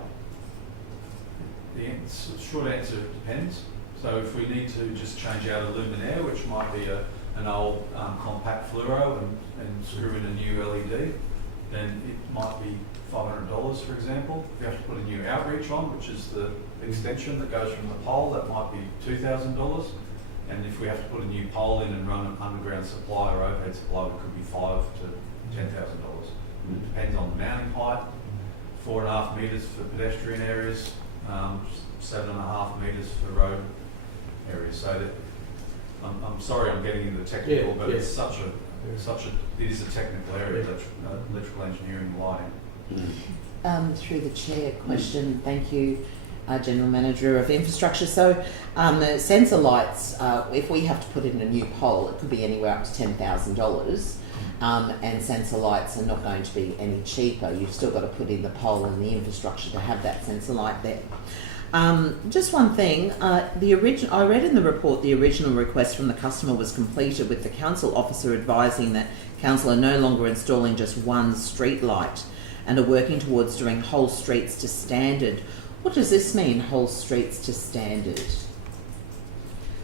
The short answer, it depends. So if we need to just change out a luminaire, which might be an old compact fluoro, and screw in a new LED, then it might be $500, for example. If you have to put a new outreach on, which is the extension that goes from the pole, that might be $2,000. And if we have to put a new pole in and run an underground supply or overhead supply, it could be $5,000 to $10,000. It depends on the mounting height. 4.5 metres for pedestrian areas, 7.5 metres for road areas. So that I'm sorry I'm getting into the technical, but it's it is a technical area, electrical engineering and lighting. Through the chair, question. Thank you, General Manager of Infrastructure. So the sensor lights, if we have to put in a new pole, it could be anywhere up to $10,000. And sensor lights are not going to be any cheaper. You've still got to put in the pole and the infrastructure to have that sensor light there. Just one thing, I read in the report the original request from the customer was completed with the council officer advising that council are no longer installing just one street light and are working towards doing whole streets to standard. What does this mean, whole streets to standard?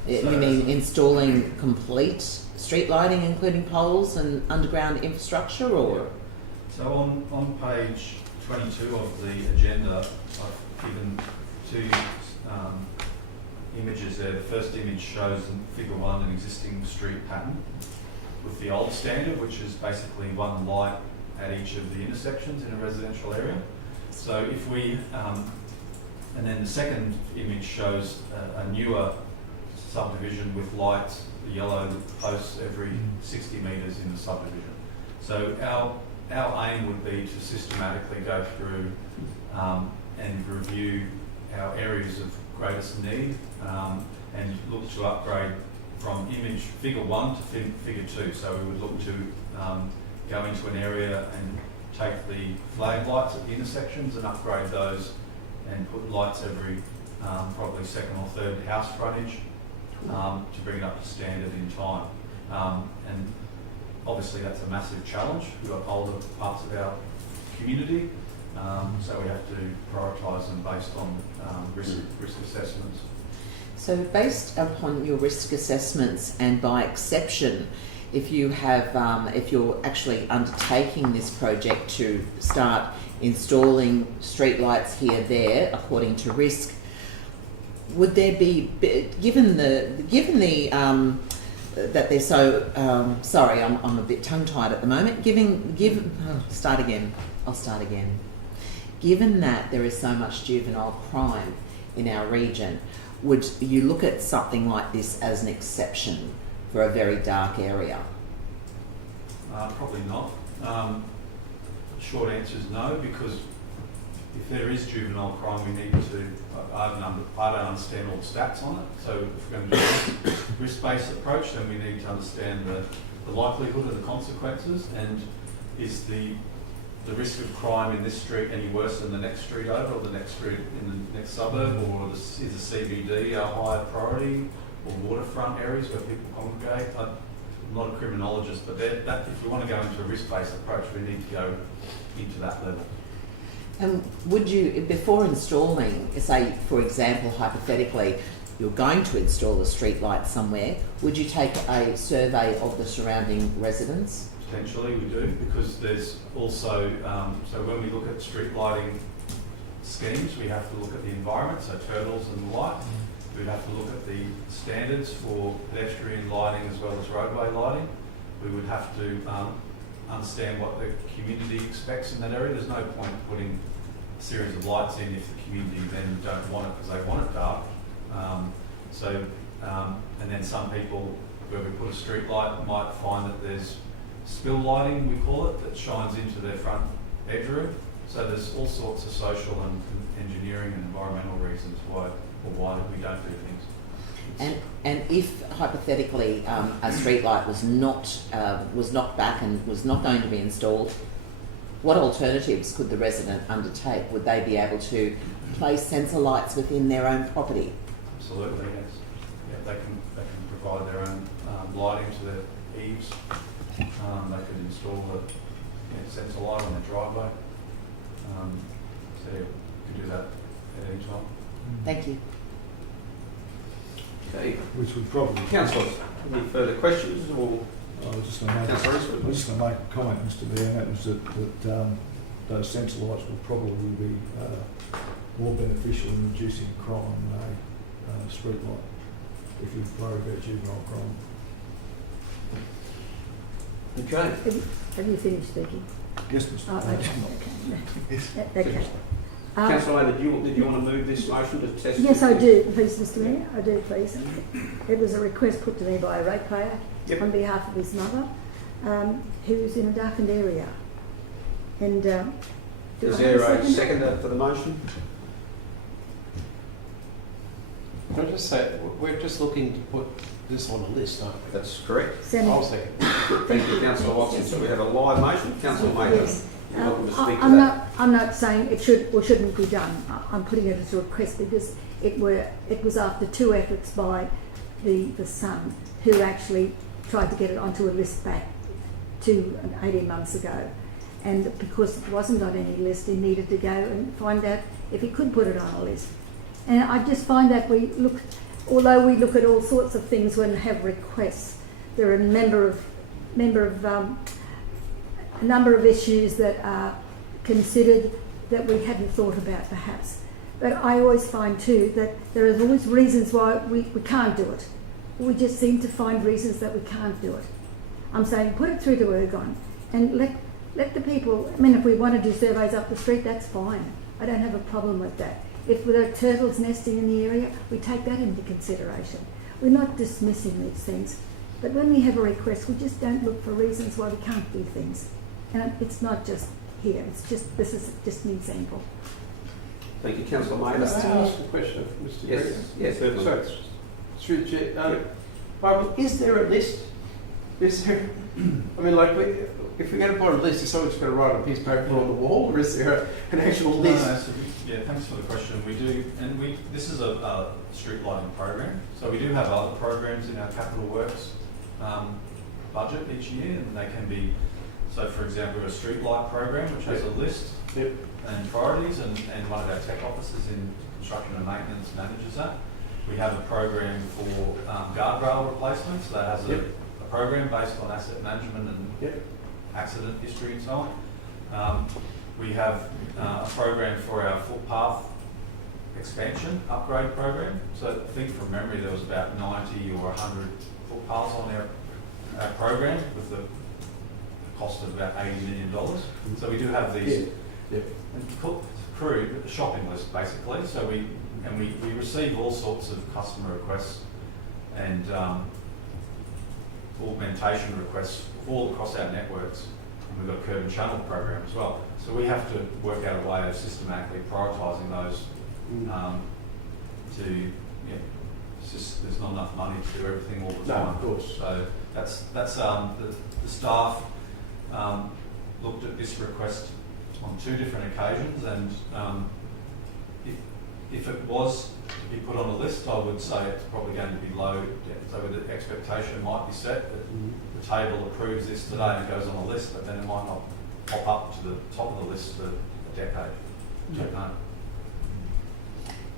You mean installing complete street lighting, including poles and underground infrastructure, or? So on page 22 of the agenda, I've given two images there. The first image shows in figure 1 an existing street pattern with the old standard, which is basically one light at each of the intersections in a residential area. So if we, and then the second image shows a newer subdivision with lights, the yellow posts every 60 metres in the subdivision. So our aim would be to systematically go through and review our areas of greatest need and look to upgrade from image figure 1 to figure 2. So we would look to go into an area and take the flag lights at the intersections and upgrade those and put lights every probably second or third house frontage to bring it up to standard in time. And obviously that's a massive challenge. We've got older parts of our community, so we have to prioritise them based on risk assessments. So based upon your risk assessments and by exception, if you have, if you're actually undertaking this project to start installing streetlights here, there, according to risk, would there be, given the that they're so, sorry, I'm a bit tongue-tied at the moment, I'll start again. Given that there is so much juvenile crime in our region, would you look at something like this as an exception for a very dark area? Probably not. Short answer is no, because if there is juvenile crime, we need to, I don't understand all the stats on it, so if we're going to do a risk-based approach, then we need to understand the likelihood and the consequences, and is the risk of crime in this street any worse than the next street over, or the next street in the next suburb, or is the CBD a higher priority, or waterfront areas where people congregate? I'm not a criminologist, but if we want to go into a risk-based approach, we need to go into that level. And would you, before installing, say for example, hypothetically, you're going to install a street light somewhere, would you take a survey of the surrounding residents? Potentially we do, because there's also, so when we look at street lighting schemes, we have to look at the environment, so turtles and the like. We'd have to look at the standards for pedestrian lighting as well as roadway lighting. We would have to understand what the community expects in that area. There's no point putting a series of lights in if the community then don't want it because they want it dark. And then some people, where we put a street light, might find that there's spill lighting, we call it, that shines into their front bedroom. So there's all sorts of social and engineering and environmental reasons why we don't do things. And if hypothetically a street light was knocked back and was not going to be installed, what alternatives could the resident undertake? Would they be able to place sensor lights within their own property? Absolutely, yes. Yeah, they can provide their own lighting to their eaves. They could install a sensor light on their driveway. So you could do that at any time. Thank you. Okay. Which would probably... Councillors, any further questions? Or I was just going to make a comment, Mr. Mayor, and that was that those sensor lights will probably be more beneficial in reducing crime than a street light, if you worry about juvenile crime. Okay. Have you finished speaking? Yes, Mr. Oh, okay. Okay. Councillor Ayler, did you want to move this motion to test? Yes, I do, please, Mr. Mayor. I do, please. It was a request put to me by a ratepayer on behalf of his mother, who's in a darkened area. And is there a seconder for the motion? Can I just say, we're just looking to put this on a list, aren't we? That's correct. I'll second. Thank you, Councillor Watson. So we have a live motion. Councillor Mayer, yes. you're welcome to speak to that. I'm not saying it should or shouldn't be done. I'm putting it as a request because it was after two efforts by the son, who actually tried to get it onto a list back 18 months ago. And because it wasn't on any list, he needed to go and find out if he could put it on a list. And I just find that although we look at all sorts of things when we have requests, there are a number of issues that are considered that we hadn't thought about perhaps. But I always find too that there are always reasons why we can't do it. We just seem to find reasons that we can't do it. I'm saying put it through to Ergon and let the people, I mean, if we want to do surveys up the street, that's fine. I don't have a problem with that. If there are turtles nesting in the area, we take that into consideration. We're not dismissing these things. But when we have a request, we just don't look for reasons why we can't do things. And it's not just here, this is just an example. Thank you, Councillor Maida. Can I ask a question of Mr. Greer? Yes, certainly. Sorry, through the chair. Michael, is there a list? Is there, I mean, like, if we're going to put a list, is someone just going to write a piece of paper on the wall, or is there an actual list? Yeah, thanks for the question. We do, and this is a street lighting program. So we do have other programs in our capital works budget each year, and they can be, so for example, a street light program, which has a list and priorities, and one of our tech officers in construction and maintenance manages that. We have a program for guardrail replacements that has a program based on asset management and accident history and so on. We have a program for our footpath expansion upgrade program. So I think from memory there was about 90 or 100 footpaths on our program with the cost of about $80 million. So we do have these crude shopping list basically. So we receive all sorts of customer requests and augmentation requests all across our networks. And we've got a curb and channel program as well. So we have to work out a way of systematically prioritising those it's just, there's not enough money to do everything all the time. No, of course. So that's the staff looked at this request on 2 different occasions, and if it was to be put on a list, I would say it's probably going to be low. So the expectation might be set that the table approves this today and it goes on a list, but then it might not pop up to the top of the list for a decade. Don't know.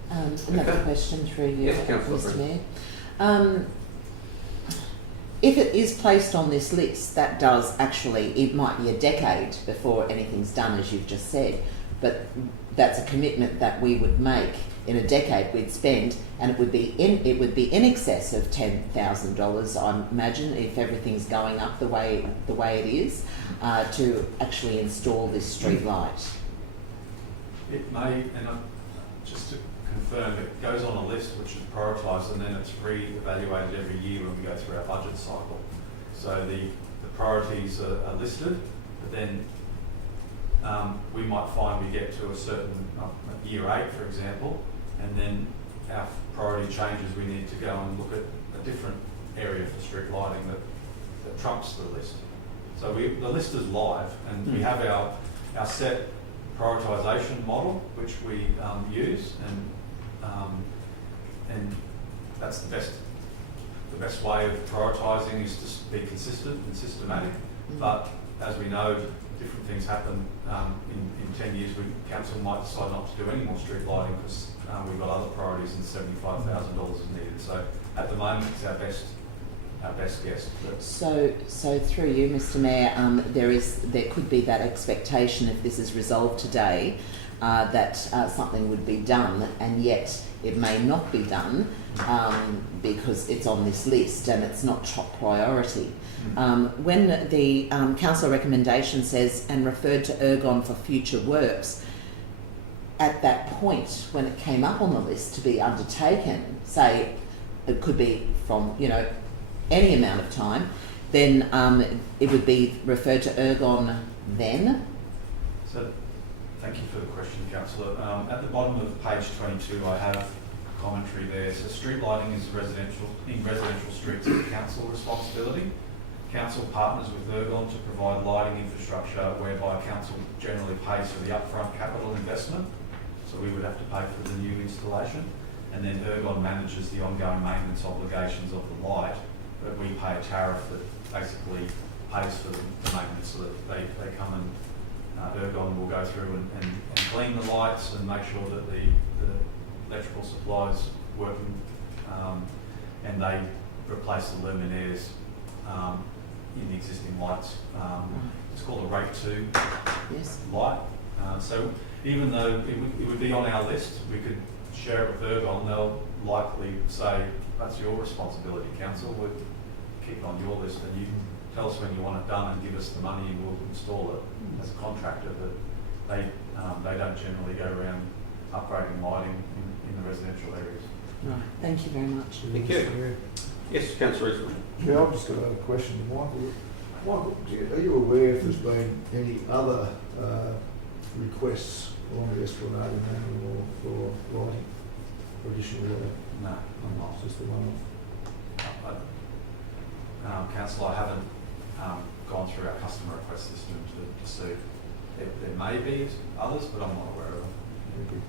Another question through you, Yes, Councillor Mr. Brent. Mayor. If it is placed on this list, that does actually, it might be a decade before anything's done, as you've just said, but that's a commitment that we would make. In a decade we'd spend, and it would be in excess of $10,000, I imagine, if everything's going up the way it is, to actually install this street light. It may, and just to confirm, it goes on a list which is prioritised, and then it's re-evaluated every year when we go through our budget cycle. So the priorities are listed, but then we might find we get to a certain year 8, for example, and then our priority changes. We need to go and look at a different area for street lighting that trumps the list. So the list is live, and we have our set prioritisation model which we use, and that's the best way of prioritising is to be consistent and systematic. But as we know, different things happen. In 10 years, council might decide not to do any more street lighting because we've got other priorities and $75,000 is needed. So at the moment, it's our best guess. So through you, Mr. Mayor, there could be that expectation if this is resolved today that something would be done, and yet it may not be done because it's on this list and it's not top priority. When the council recommendation says and referred to ergon for future works, at that point when it came up on the list to be undertaken, say it could be from any amount of time, then it would be referred to ergon then. So thank you for the question, Councillor. At the bottom of page 22, I have commentary there. So street lighting is in residential streets is council responsibility. Council partners with ergon to provide lighting infrastructure whereby council generally pays for the upfront capital investment. So we would have to pay for the new installation, and then ergon manages the ongoing maintenance obligations of the light, but we pay a tariff that basically pays for the maintenance, so that they come and ergon will go through and clean the lights and make sure that the electrical supply is working, and they replace the luminaires in the existing lights. It's called a rate 2 light. So even though it would be on our list, we could share it with ergon. They'll likely say, that's your responsibility, council. We'll keep it on your list, and you can tell us when you want it done and give us the money and we'll install it as a contractor. But they don't generally go around upgrading lighting in the residential areas. Right. Thank you very much. Thank you. Yes, Councillor Eastwood. Yeah, I've just got another question, Michael. Michael, are you aware if there's been any other requests along the Esplanade and Manor or for lighting, for additional lighting? No. I'm not, just the one off. Councillor, I haven't gone through our customer request system to see. There may be others, but I'm not aware of them. Thank you.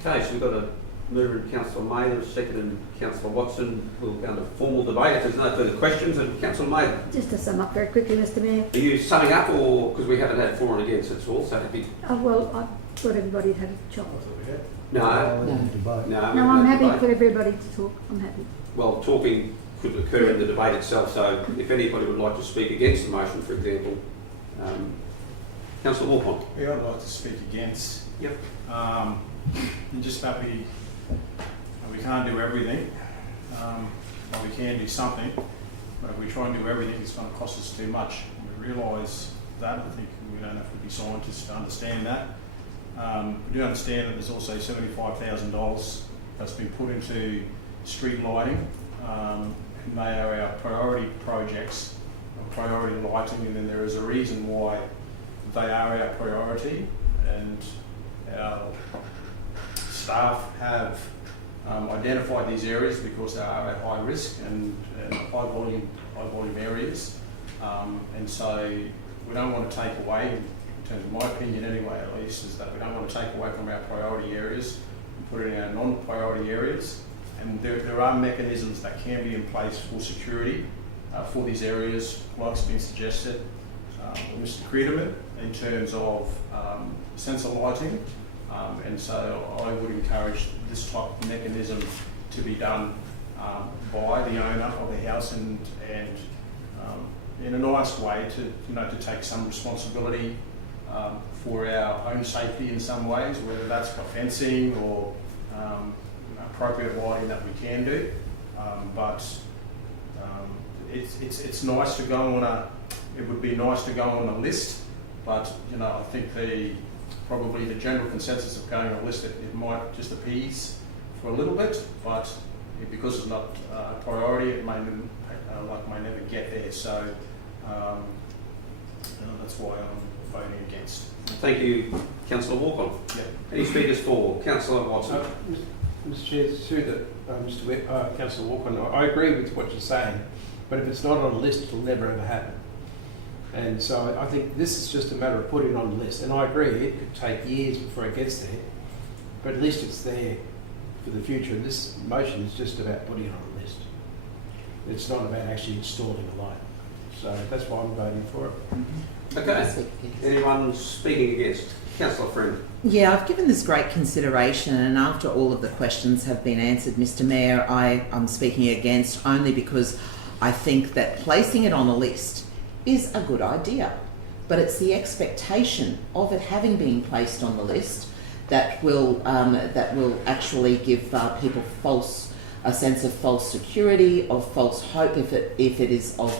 Okay, so we've got a mover in Councillor Mather, a second in Councillor Watson. We'll go into formal debate if there's no further questions. And Councillor Mather, Just to sum up very quickly, Mr Mayor. are you summing up, or because we haven't had for and against, that's all? So happy. Well, I thought everybody had had a chance. No, Debate. no. No, I'm happy for everybody to talk. I'm happy. Well, talking could occur in the debate itself. So if anybody would like to speak against the motion, for example, Councillor Walpont. Yeah, I'd like to speak against. Yep. I'm just happy we can't do everything. Well, we can do something, but if we try and do everything, it's going to cost us too much. We realise that. I think we don't have to be scientists to understand that. We do understand that there's also $75,000 that's been put into street lighting, and they are our priority projects, priority lighting, and then there is a reason why they are our priority, and our staff have identified these areas because they are at high risk and high volume areas, and so we don't want to take away, in terms of my opinion anyway at least, is that we don't want to take away from our priority areas and put it in our non-priority areas, and there are mechanisms that can be in place for security for these areas, like's been suggested with Mr. Creederman, in terms of sensor lighting, and so I would encourage this type of mechanism to be done by the owner of the house and in a nice way to take some responsibility for our own safety in some ways, whether that's by fencing or appropriate lighting that we can do, but it's nice to go on it would be nice to go on a list, but I think probably the general consensus of going on a list, it might just appease for a little bit, but because it's not a priority, it may never get there. So that's why I'm voting against. Thank you, Councillor Walcott. Yeah. Any speakers for? Councillor Watson. Mr Chair, through Councillor Walker, I agree with what you're saying, but if it's not on a list, it'll never ever happen. And so I think this is just a matter of putting it on the list. And I agree, it could take years before it gets there, but at least it's there for the future. And this motion is just about putting it on a list. It's not about actually installing a light. So that's why I'm voting for it. Okay. Anyone speaking against? Councillor Friend. Yeah, I've given this great consideration, and after all of the questions have been answered, Mr Mayor, I'm speaking against only because I think that placing it on a list is a good idea, but it's the expectation of it having been placed on the list that will actually give people a sense of false security, of false hope if it is of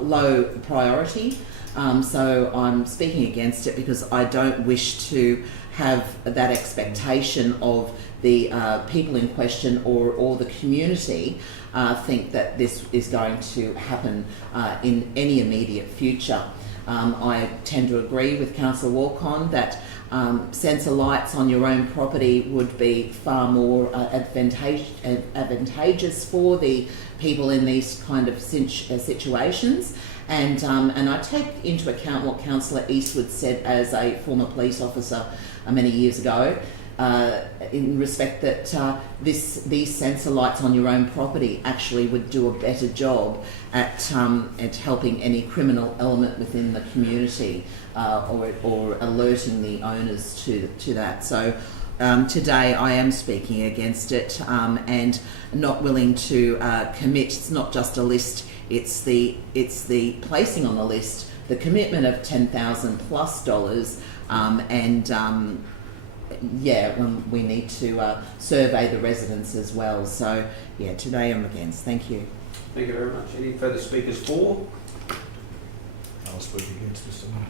low priority. So I'm speaking against it because I don't wish to have that expectation of the people in question or the community think that this is going to happen in any immediate future. I tend to agree with Councillor Walcon that sensor lights on your own property would be far more advantageous for the people in these kind of situations. And I take into account what Councillor Eastwood said as a former police officer many years ago, in respect that these sensor lights on your own property actually would do a better job at helping any criminal element within the community or alerting the owners to that. So today I am speaking against it and not willing to commit. It's not just a list. It's the placing on the list, the commitment of $10,000+ when we need to survey the residents as well. So yeah, today I'm against. Thank you. Thank you very much. Any further speakers for? I'll speak against this one.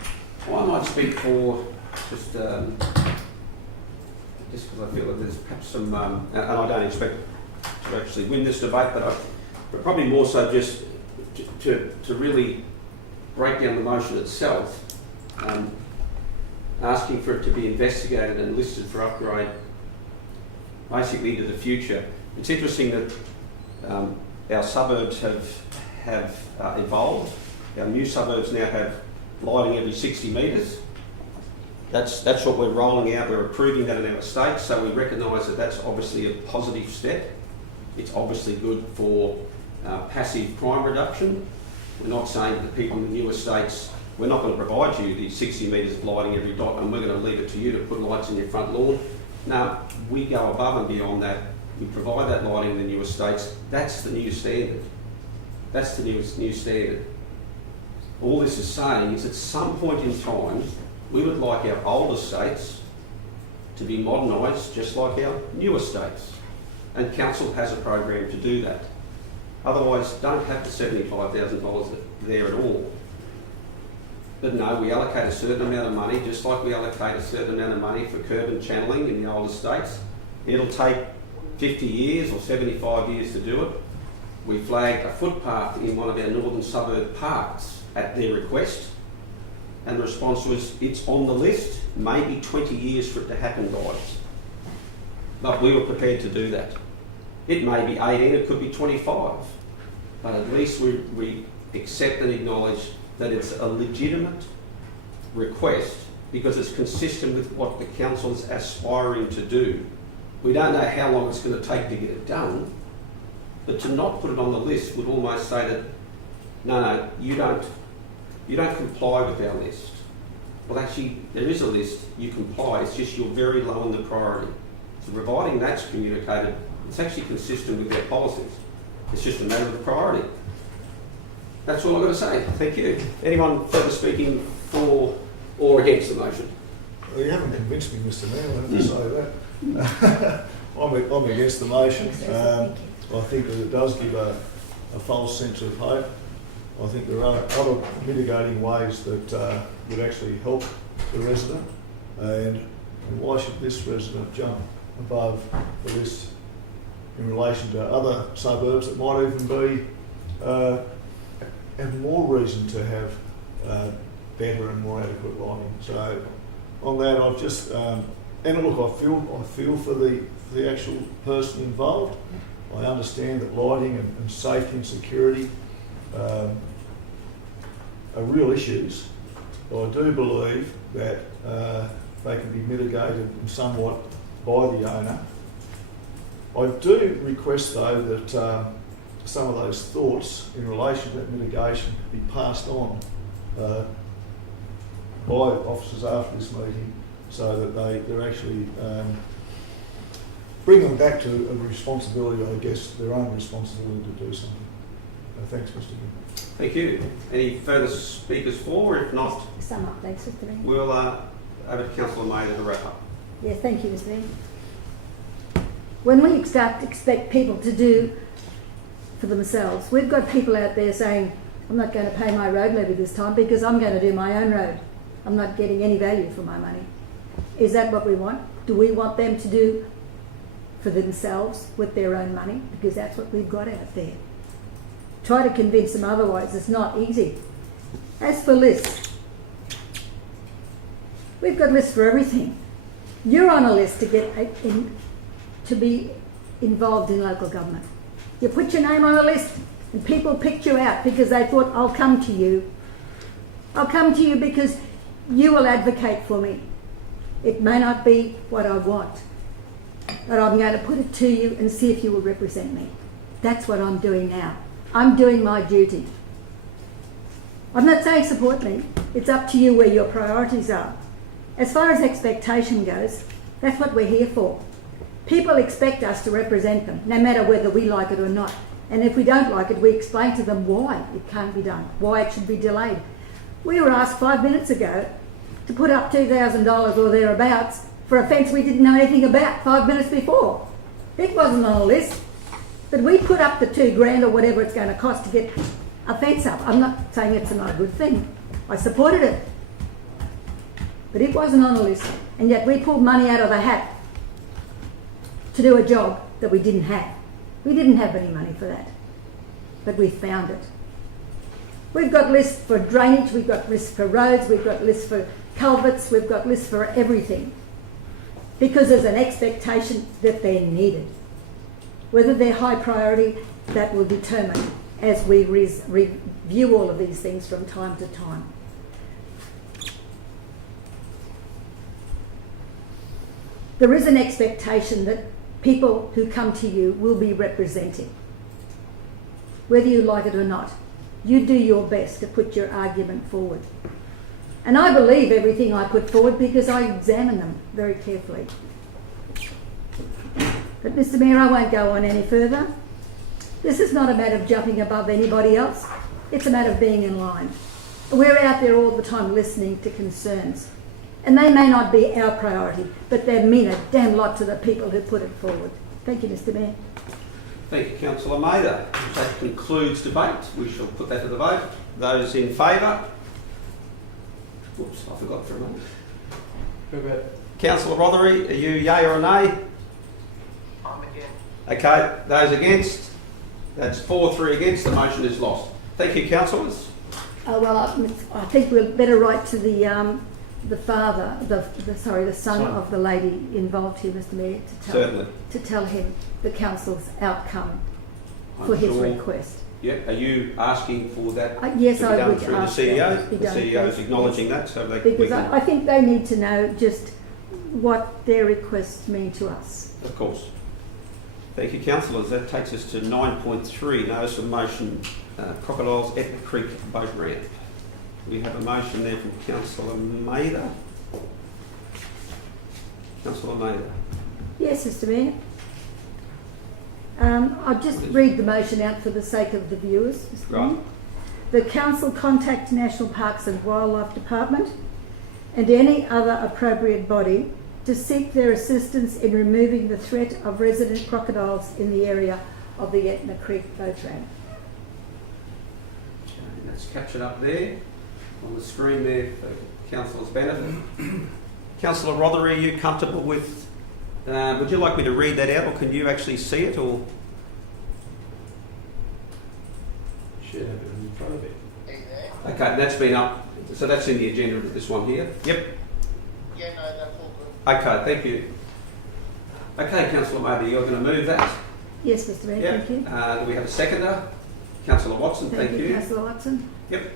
Well, I might speak for just because I feel that there's perhaps some, and I don't expect to actually win this debate, but probably more so just to really break down the motion itself. asking for it to be investigated and listed for upgrade basically into the future. It's interesting that our suburbs have evolved. Our new suburbs now have lighting every 60 metres. That's what we're rolling out. We're approving that in our estate, so we recognise that that's obviously a positive step. It's obviously good for passive crime reduction. We're not saying that the people in the new estates, we're not going to provide you the 60 metres of lighting every dot and we're going to leave it to you to put lights in your front lawn. No, we go above and beyond that. We provide that lighting in the new estates. That's the new standard. That's the new standard. All this is saying is at some point in time, we would like our old estates to be modernised just like our new estates. And council has a program to do that. Otherwise, don't have the $75,000 there at all. But no, we allocate a certain amount of money, just like we allocate a certain amount of money for curb and channeling in the old estates. It'll take 50 years or 75 years to do it. We flagged a footpath in one of our northern suburb parks at their request, and the response was, it's on the list, maybe 20 years for it to happen, guys. But we were prepared to do that. It may be 18, it could be 25, but at least we accept and acknowledge that it's a legitimate request because it's consistent with what the council is aspiring to do. We don't know how long it's going to take to get it done, but to not put it on the list would almost say that, no, you don't comply with our list. Well, actually, there is a list, you comply, it's just you're very low in the priority. So providing that's communicated, it's actually consistent with their policies. It's just a matter of priority. That's all I've got to say. Thank you. Anyone further speaking for or against the motion? Well, you haven't convinced me, Mr Mayor, I have to say that. I'm against the motion. I think that it does give a false sense of hope. I think there are other mitigating ways that would actually help the resident. And why should this resident jump above the list in relation to other suburbs that might even be and more reason to have better and more adequate lighting. So on that, I've just and look, I feel for the actual person involved. I understand that lighting and safety and security are real issues, but I do believe that they can be mitigated somewhat by the owner. I do request though that some of those thoughts in relation to that mitigation be passed on by officers after this meeting so that they're actually bring them back to a responsibility, I guess, their own responsibility to do something. Thanks, Mr. Gibb. Thank you. Any further speakers for? If not, Sum up, thanks, Mr. Mayor. we'll over to Councillor May to wrap up. Yeah, thank you, Mr. Mayor. When we start to expect people to do for themselves, we've got people out there saying, I'm not going to pay my road levy this time because I'm going to do my own road. I'm not getting any value for my money. Is that what we want? Do we want them to do for themselves with their own money? Because that's what we've got out there. Try to convince them otherwise, it's not easy. As for lists, we've got lists for everything. You're on a list to get to be involved in local government. You put your name on a list and people picked you out because they thought, I'll come to you. I'll come to you because you will advocate for me. It may not be what I want, but I'm going to put it to you and see if you will represent me. That's what I'm doing now. I'm doing my duty. I'm not saying support me. It's up to you where your priorities are. As far as expectation goes, that's what we're here for. People expect us to represent them, no matter whether we like it or not. And if we don't like it, we explain to them why it can't be done, why it should be delayed. We were asked 5 minutes ago to put up $2,000 or thereabouts for a fence we didn't know anything about 5 minutes before. It wasn't on a list, but we put up the $2,000 or whatever it's going to cost to get a fence up. I'm not saying it's not a good thing. I supported it, but it wasn't on the list, and yet we pulled money out of the hat to do a job that we didn't have. We didn't have any money for that, but we found it. We've got lists for drainage, we've got lists for roads, we've got lists for culverts, we've got lists for everything. Because there's an expectation that they're needed. Whether they're high priority, that will determine as we review all of these things from time to time. There is an expectation that people who come to you will be representing. Whether you like it or not, you do your best to put your argument forward. And I believe everything I put forward because I examine them very carefully. But Mr. Mayor, I won't go on any further. This is not a matter of jumping above anybody else. It's a matter of being in line. We're out there all the time listening to concerns. And they may not be our priority, but they mean a damn lot to the people who put it forward. Thank you, Mr. Mayor. Thank you, Councillor Mather. That concludes debate. We shall put that to the vote. Those in favour? Oops, I forgot for a moment. Councillor Rothery, are you yay or nay? I'm again. Okay, those against? That's 4-3 against. The motion is lost. Thank you, councillors. Well, I think we'll better write to the father, the son of the lady involved here, Mr. Mayor, to tell him the council's outcome for his request. Yeah, are you asking for that Yes, to be I done would through the ask CEO? that to be The done, CEO is yes, acknowledging yes. that, so they Because I think they need to know just what their requests mean to us. Of course. Thank you, councillors. That takes us to 9.3, notice of motion, Crocodiles Etna Creek boat ramp. We have a motion there from Councillor Mather. Councillor Mather. Yes, Mr. Mayor. I'll just read the motion out for the sake of the viewers, Mr. Right. Mayor. The council contact National Parks and Wildlife Department and any other appropriate body to seek their assistance in removing the threat of resident crocodiles in the area of the Etna Creek boat ramp. Okay, that's captured up there on the screen there for councillors' benefit. Councillor Rothery, are you comfortable with, would you like me to read that out, or can you actually see it, or? Should have it in front of it. Okay, that's been up, so that's in the agenda of this one here. Yep. Yeah, no, that's all good. Okay, thank you. Okay, Councillor Mather, you're going to move that? Yes, Mr. Mayor, Yep. thank you. Do we have a seconder? Councillor Watson, thank you. Councillor Watson. Yep.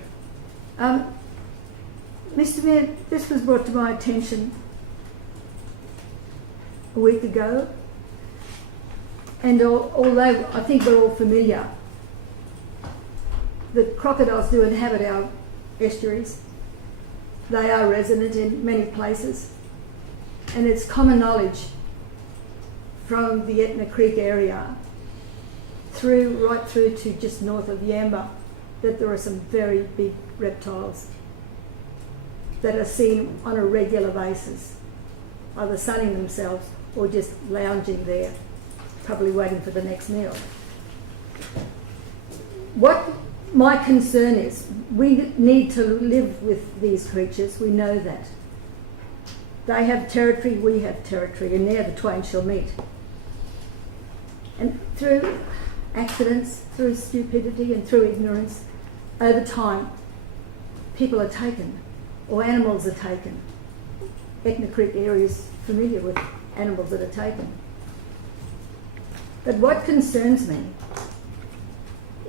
Mr. Mayor, this was brought to my attention a week ago, and although I think we're all familiar, the crocodiles do inhabit our estuaries. They are resident in many places, and it's common knowledge from the Etna Creek area right through to just north of Yamba that there are some very big reptiles that are seen on a regular basis, either sunning themselves or just lounging there, probably waiting for the next meal. What my concern is, we need to live with these creatures, we know that. They have territory, we have territory, and there the twain shall meet. And through accidents, through stupidity and through ignorance, over time, people are taken, or animals are taken. Etna Creek area is familiar with animals that are taken. But what concerns me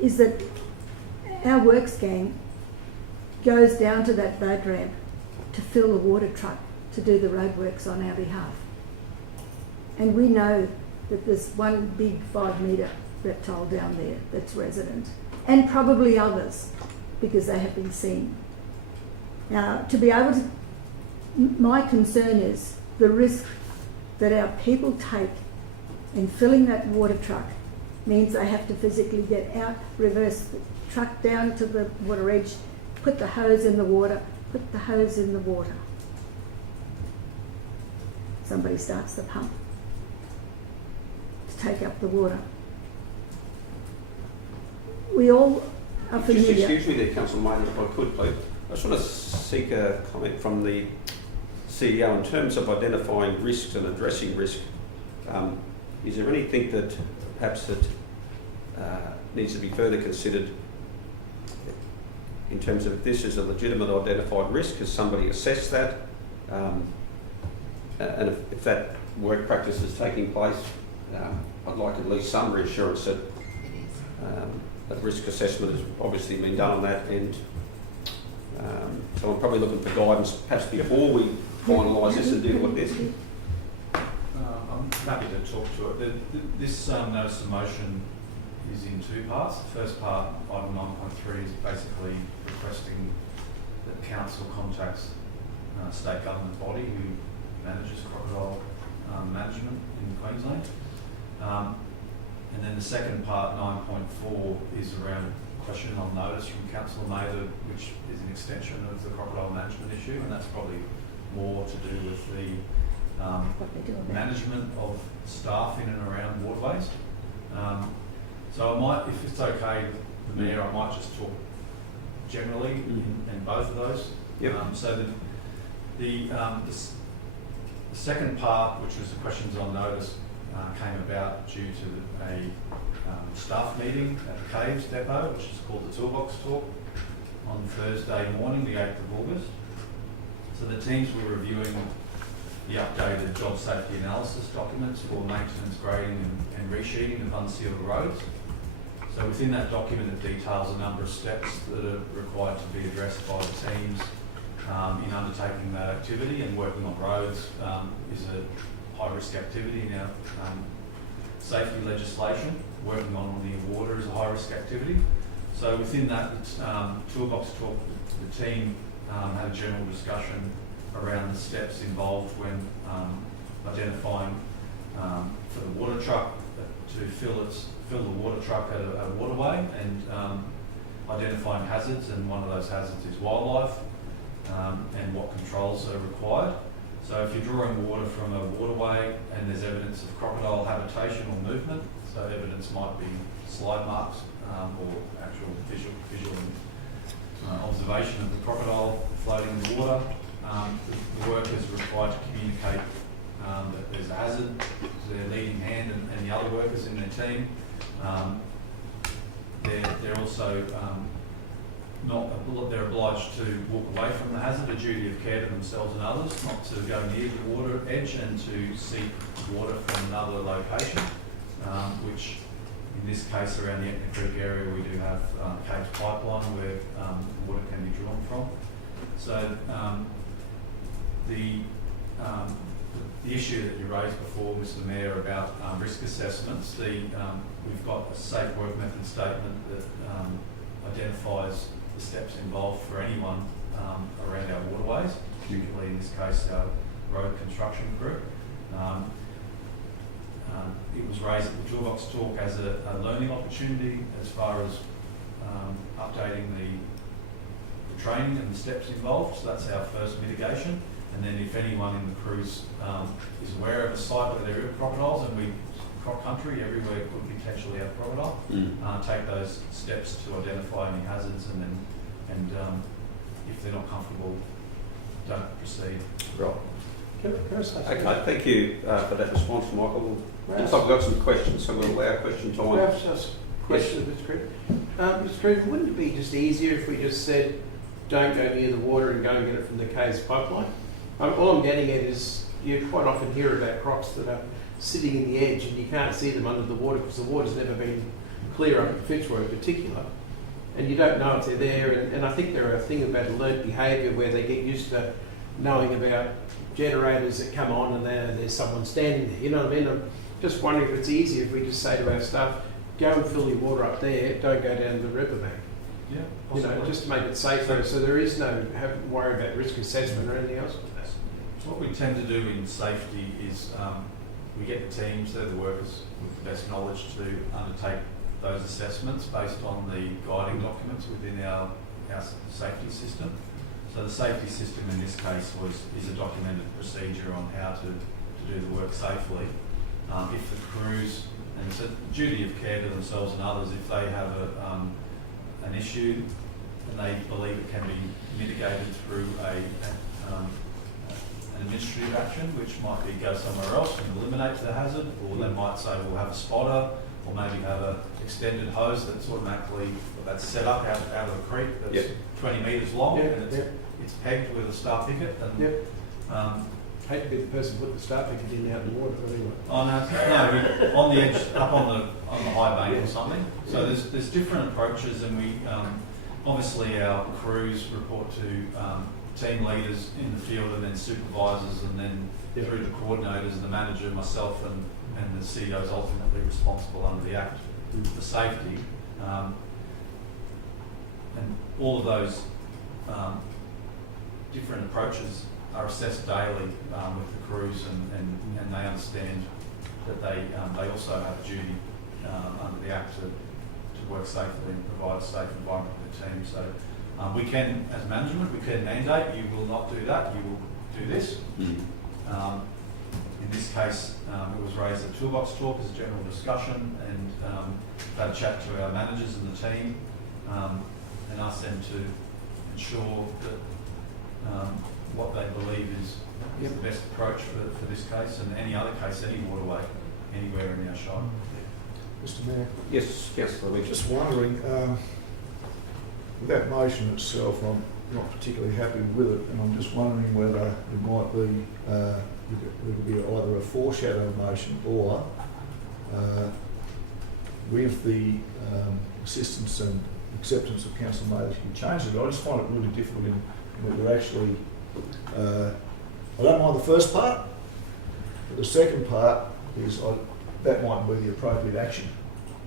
is that our works gang goes down to that boat ramp to fill the water truck to do the roadworks on our behalf. And we know that there's one big 5-metre reptile down there that's resident, and probably others, because they have been seen. Now, to be able to, my concern is the risk that our people take in filling that water truck means they have to physically get out, reverse the truck down to the water edge, put the hose in the water, put the hose in the water. Somebody starts the pump to take up the water. We all are familiar. Just excuse me there, Councillor Mather, if I could, please. I just want to seek a comment from the CEO in terms of identifying risks and addressing risk. Is there anything that perhaps that needs to be further considered in terms of if this is a legitimate identified risk, has somebody assessed that? And if that work practice is taking place, I'd like at least some reassurance that that risk assessment has obviously been done on that end. So I'm probably looking for guidance perhaps before we finalise this and deal with this. I'm happy to talk to it. This notice of motion is in two parts. The first part, item 9.3, is basically requesting that council contacts state government body who manages crocodile management in Queensland. And then the second part, 9.4, is around question on notice from Councillor Mather, which is an extension of the crocodile management issue, and that's probably more to do with the management of staff in and around waterways. So I might, if it's okay with the Mayor, I might just talk generally in both of those. Yep. So the second part, which was the questions on notice, came about due to a staff meeting at the Caves Depot, which is called the Toolbox Talk, on Thursday morning, the 8th of August. So the teams were reviewing the updated job safety analysis documents for maintenance, grading and resheeting of unsealed roads. So within that document, it details a number of steps that are required to be addressed by the teams in undertaking that activity, and working on roads is a high-risk activity in our safety legislation. Working on the water is a high-risk activity. So within that toolbox talk, the team had a general discussion around the steps involved when identifying for the water truck to fill the water truck at a waterway, and identifying hazards, and one of those hazards is wildlife, and what controls are required. So if you're drawing water from a waterway and there's evidence of crocodile habitation or movement, so evidence might be slide marks or actual visual observation of the crocodile floating in the water, the worker is required to communicate that there's a hazard to their leading hand and the other workers in their team. They're also they're obliged to walk away from the hazard, a duty of care to themselves and others, not to go near the water edge and to seek water from another location, which in this case around the Etna Creek area we do have Caves Pipeline where water can be drawn from. So the issue that you raised before, Mr. Mayor, about risk assessments, we've got a safe work method statement that identifies the steps involved for anyone around our waterways, particularly in this case our road construction crew. It was raised at the Toolbox Talk as a learning opportunity as far as updating the training and the steps involved, so that's our first mitigation. And then if anyone in the cruise is aware of a site where there are crocodiles, and croc country everywhere could potentially have crocodile, take those steps to identify any hazards, and if they're not comfortable, don't proceed. Right. Can I say something? Okay, thank you for that response, Michael. Looks like we've got some questions, so we'll allow question time. Perhaps just a question, Mr. Creed. Mr. Creed, wouldn't it be just easier if we just said, don't go near the water and go and get it from the Caves pipeline? All I'm getting at is you quite often hear about crocs that are sitting in the edge and you can't see them under the water because the water's never been clear up in Fitzroy in particular, and you don't know if they're there. And I think they're a thing about learnt behaviour where they get used to knowing about generators that come on and there's someone standing there. You know what I mean? I'm just wondering if it's easier if we just say to our staff, go and fill your water up there, don't go down the riverbank. Yeah, You know, just to make it safer, so there is no having to worry about risk assessment or anything else. What we tend to do in safety is we get the teams, they're the workers with the best knowledge to undertake those assessments based on the guiding documents within our safety system. So the safety system in this case is a documented procedure on how to do the work safely. If the crews, and it's a duty of care to themselves and others, if they have an issue and they believe it can be mitigated through an administrative action, which might be go somewhere else and eliminate the hazard, or they might say we'll have a spotter or maybe have a extended hose that's automatically, that's set up out of the creek, that's 20 metres long, and it's pegged with a star picket, and Hate to be the person putting the start picket in out in the water, but anyway. oh no, on the edge, up on the high bank or something. So there's different approaches, and we obviously our crews report to team leaders in the field, and then supervisors, and then through the coordinators, the manager, myself, and the CEO is ultimately responsible under the Act for safety. And all of those different approaches are assessed daily with the crews, and they understand that they also have a duty under the Act to work safely and provide a safe environment for the team. So we can, as management, we can mandate, you will not do that, you will do this. In this case, it was raised at Toolbox Talk as a general discussion, and had a chat to our managers and the team, and asked them to ensure that what they believe is the best approach for this case and any other case, any waterway, anywhere in our shire. Mr Mayor? Yes, Councillor. Just wondering, with that motion itself, I'm not particularly happy with it, and I'm just wondering whether it might be, there could be either a foreshadow motion or with the assistance and acceptance of Councillor May, that you change it. I just find it really difficult in whether actually, I don't mind the first part, but the second part is that might be the appropriate action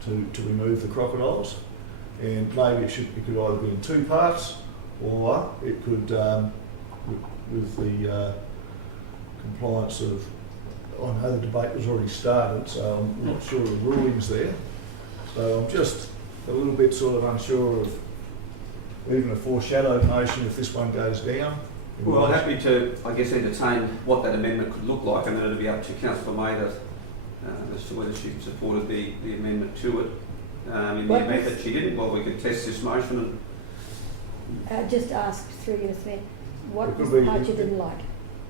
to remove the crocodiles, and maybe it could either be in two parts, or it could, with the compliance of, I know the debate was already started, so I'm not sure of the rulings there. So I'm just a little bit sort of unsure of even a foreshadowed motion if this one goes down. Well, I'm happy to, I guess, entertain what that amendment could look like, and then it'll be up to Councillor May as to whether she supported the amendment to it. In the event that she didn't, well, we could test this motion. And just ask through you, Smith, what was the part you didn't like?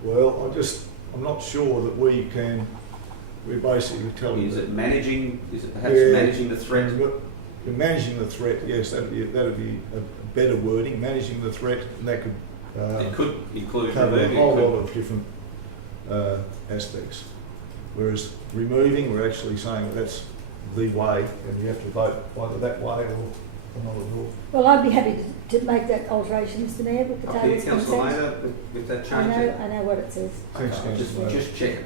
Well, I'm not sure that we're basically telling. Is it perhaps managing the threat? Managing the threat, yes, that'd be a better wording. Managing the threat, and that could it could include cover a removing, whole lot of different aspects. Whereas removing, we're actually saying that's the way, and you have to vote either that way or not at all. Well, I'd be happy to make that alteration, Mr Mayor, with the tables Councillor consent. with that change. I know what it says. Thanks, Councillor. Just check it.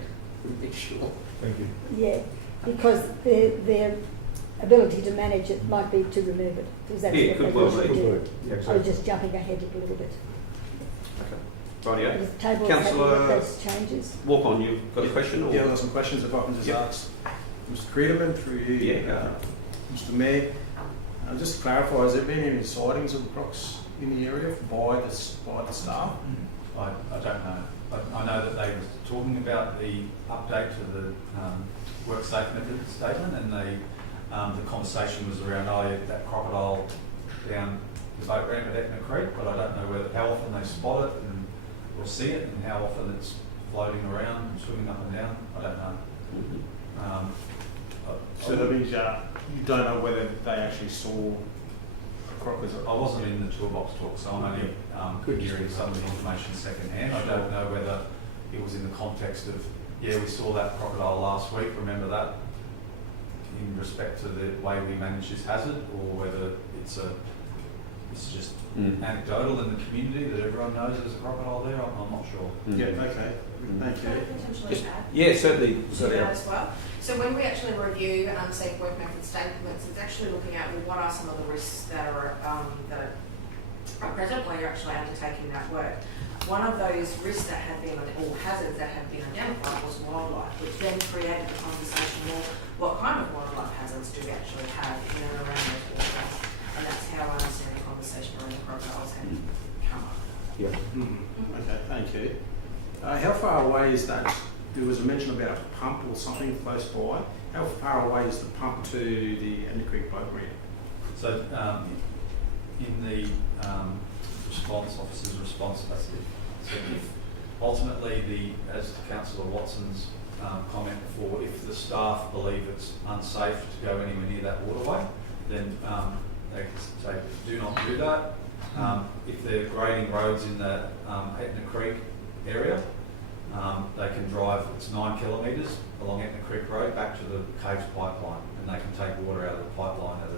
Make sure. Thank you. Yeah, because their ability to manage it might be to remove it. Because that's Yeah, what could they well usually be. do. Yeah, I was just jumping ahead a little bit. Rightio. The table is happy with those changes. Walk on, you've got a question? Or? Yeah, I've got some questions if I can just ask Mr. Creederman through you, Mr. Mayor. Just to clarify, has there been any sightings of crocs in the area by the staff? I don't know. I know that they were talking about the update to the work safe method statement, and the conversation was around that crocodile down the boat ramp at Etna Creek, but I don't know how often they spot it or see it, and how often it's floating around and swimming up and down. I don't know. So that means you don't know whether they actually saw a crocodile. I wasn't in the toolbox talk, so I'm only hearing some of the information secondhand. I don't know whether it was in the context of, we saw that crocodile last week, remember that, in respect to the way we manage this hazard, or whether it's just anecdotal in the community that everyone knows there's a crocodile there. I'm not sure. Yeah, okay. Thank Can I you. potentially add? Yeah, certainly. To that as well. So when we actually review safe work method statements, it's actually looking at what are some of the risks that are present while you're actually undertaking that work. One of those risks that had been, or hazards that had been identified, was wildlife, which then created the conversation, well, what kind of wildlife hazards do we actually have in and around those waters? And that's how I understand the conversation around the crocodiles had come up. Yeah. Okay, thank you. How far away is that? There was a mention about a pump or something close by. How far away is the pump to the Etna Creek boat ramp? So in the response officer's response, that's it. So if ultimately, as Councillor Watson's comment for if the staff believe it's unsafe to go anywhere near that waterway, then they can say, do not do that. If they're grading roads in the Etna Creek area, they can drive, it's 9 kilometres along Etna Creek Road back to the Caves pipeline, and they can take water out of the pipeline at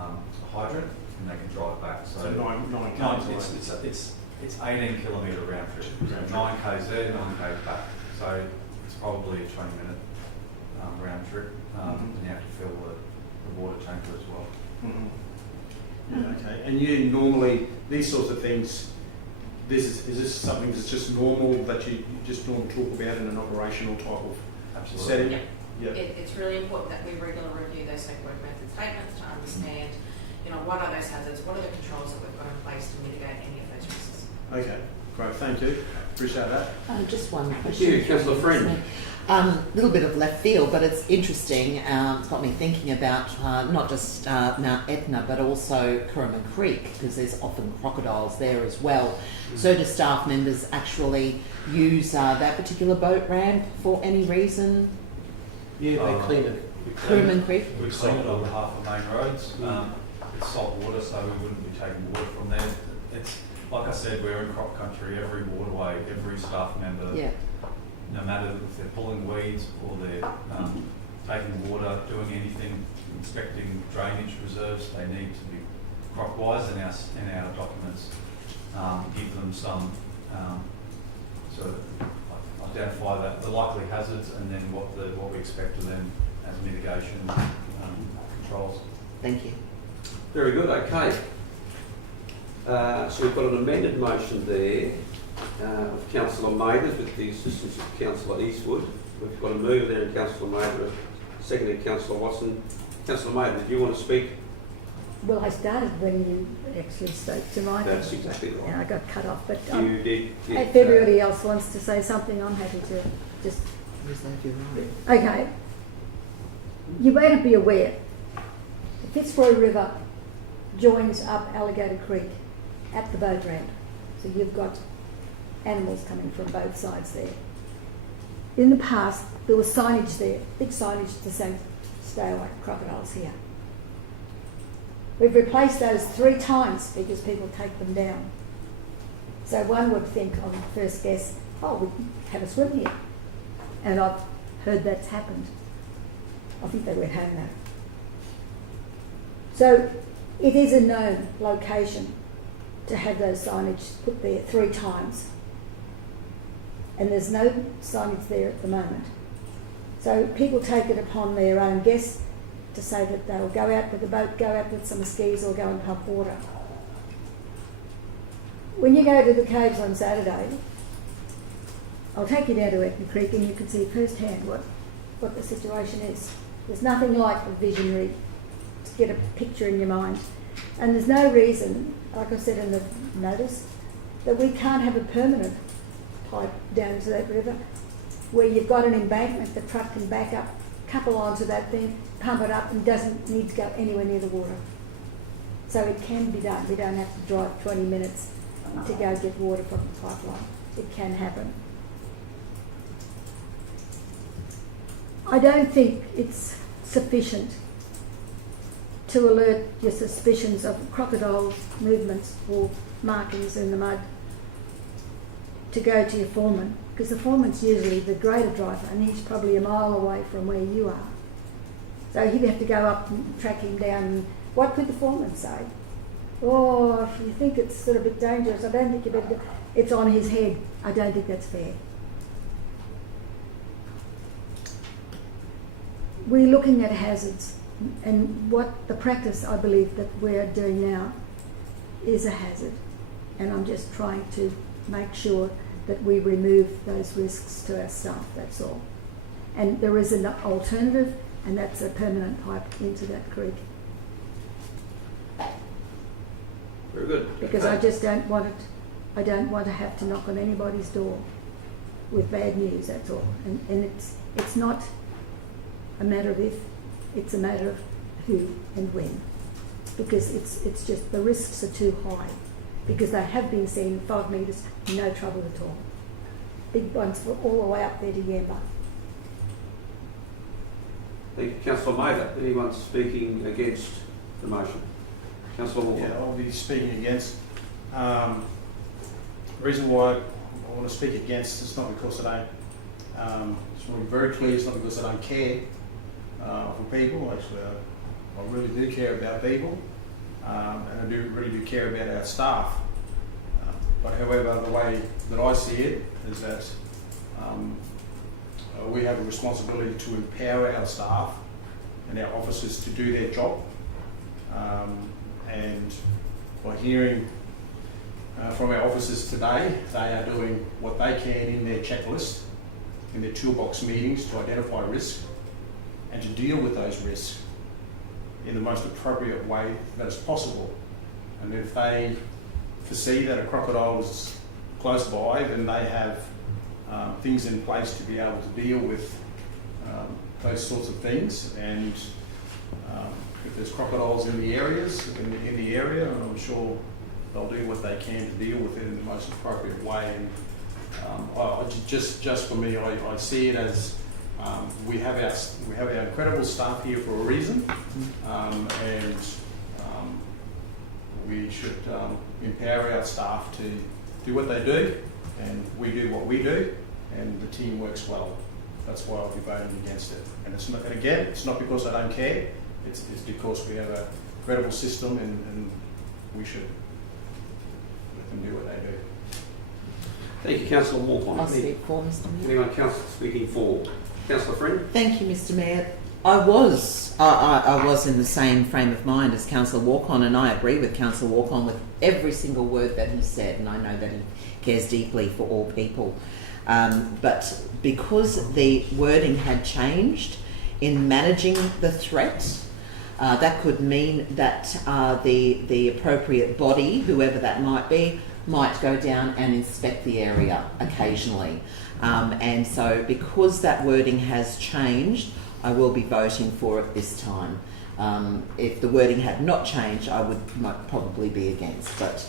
a hydrant, and they can drive back. So 9 k's. It's 18 kilometre round trip. So 9 k's there, 9 k's back. So it's probably a 20-minute round trip, and you have to fill the water tanker as well. Yeah, okay. And you normally, these sorts of things, is this something that's just normal that you just normally talk about in an operational type of setting? Yeah. Yeah. It's really important that we regularly review those safe work method statements to understand, what are those hazards, what are the controls that we've got in place to mitigate any of those risks. Okay, great, thank you. Appreciate that. Just one question. Thank you, Councillor Friend. Little bit of left field, but it's interesting. It's got me thinking about not just Mount Etna, but also Currumbin Creek, because there's often crocodiles there as well. So do staff members actually use that particular boat ramp for any reason? Yeah, they clean it. Currumbin Creek? We clean it on half the main roads. It's salt water, so we wouldn't be taking water from there. It's like I said, we're in crop country. Every waterway, every staff member, no matter if they're pulling weeds or they're taking water, doing anything, inspecting drainage reserves, they need to be crop-wise in our documents. Give them some sort of identify that the likely hazards and then what we expect of them as mitigation controls. Thank you. Very good, okay. So we've got an amended motion there of Councillor Mathers with the assistance of Councillor Eastwood. We've got a move there in Councillor Mathers, seconded Councillor Watson. Councillor Mathers, did you want to speak? Well, I started when you actually spoke to Michael. That's exactly right. And I got cut off, but You did. if everybody else wants to say something, I'm happy to just... Reserve your right. Okay. You may not be aware, the Fitzroy River joins up Alligator Creek at the boat ramp. So you've got animals coming from both sides there. In the past, there was signage there, big signage to say, stay away, crocodiles here. We've replaced those 3 times because people take them down. So one would think on first guess, oh, we can have a swim here. And I've heard that's happened. I think they went home now. So it is a known location to have those signage put there 3 times. And there's no signage there at the moment. So people take it upon their own guess to say that they'll go out with the boat, go out with some skis or go and pump water. When you go to the caves on Saturday, I'll take you down to Etna Creek and you can see firsthand what the situation is. There's nothing like a visionary to get a picture in your mind. And there's no reason, like I said in the notice, that we can't have a permanent pipe down to that river where you've got an embankment, the truck can back up, couple onto that thing, pump it up and doesn't need to go anywhere near the water. So it can be done. We don't have to drive 20 minutes to go get water from the pipeline. It can happen. I don't think it's sufficient to alert your suspicions of crocodile movements or markings in the mud to go to your foreman, because the foreman's usually the grader driver and he's probably a mile away from where you are. So he'd have to go up and track him down. And what could the foreman say? Oh, if you think it's sort of a bit dangerous, I don't think you better do. It's on his head. I don't think that's fair. We're looking at hazards, and what the practice I believe that we're doing now is a hazard, and I'm just trying to make sure that we remove those risks to our staff, that's all. And there is an alternative, and that's a permanent pipe into that creek. Very good. Because Okay. I just don't want it, I don't want to have to knock on anybody's door with bad news, that's all. And it's not a matter of if, it's a matter of who and when. Because it's just, the risks are too high. Because they have been seen 5 metres, no trouble at all. Big ones were all the way up there to Yamba. Thank you. Councillor Mather. Anyone speaking against the motion? Councillor Walker. Yeah, I'll be speaking against. The reason why I want to speak against is not because I don't, it's really very clear, it's not because I don't care for people. Actually, I really do care about people, and I really do care about our staff. But however, the way that I see it is that we have a responsibility to empower our staff and our officers to do their job. And by hearing from our officers today, they are doing what they can in their checklist, in their toolbox meetings to identify risk and to deal with those risks in the most appropriate way that is possible. And if they foresee that a crocodile is close by, then they have things in place to be able to deal with those sorts of things. And if there's crocodiles in the areas, in the area, I'm sure they'll do what they can to deal with it in the most appropriate way. And just for me, I see it as we have our incredible staff here for a reason, and we should empower our staff to do what they do, and we do what we do, and the team works well. That's why I'll be voting against it. And it's not, and again, it's not because I don't care. It's because we have a credible system, and we should let them do what they do. Thank you, Councillor Walker. I'll speak for Mr Mayor. Anyone councillor speaking for? Councillor Friend. Thank you, Mr Mayor. I was in the same frame of mind as Councillor Walcon, and I agree with Councillor Walcon with every single word that he said, and I know that he cares deeply for all people. But because the wording had changed in managing the threat, that could mean that the appropriate body, whoever that might be, might go down and inspect the area occasionally. And so because that wording has changed, I will be voting for it this time. If the wording had not changed, I might probably be against. But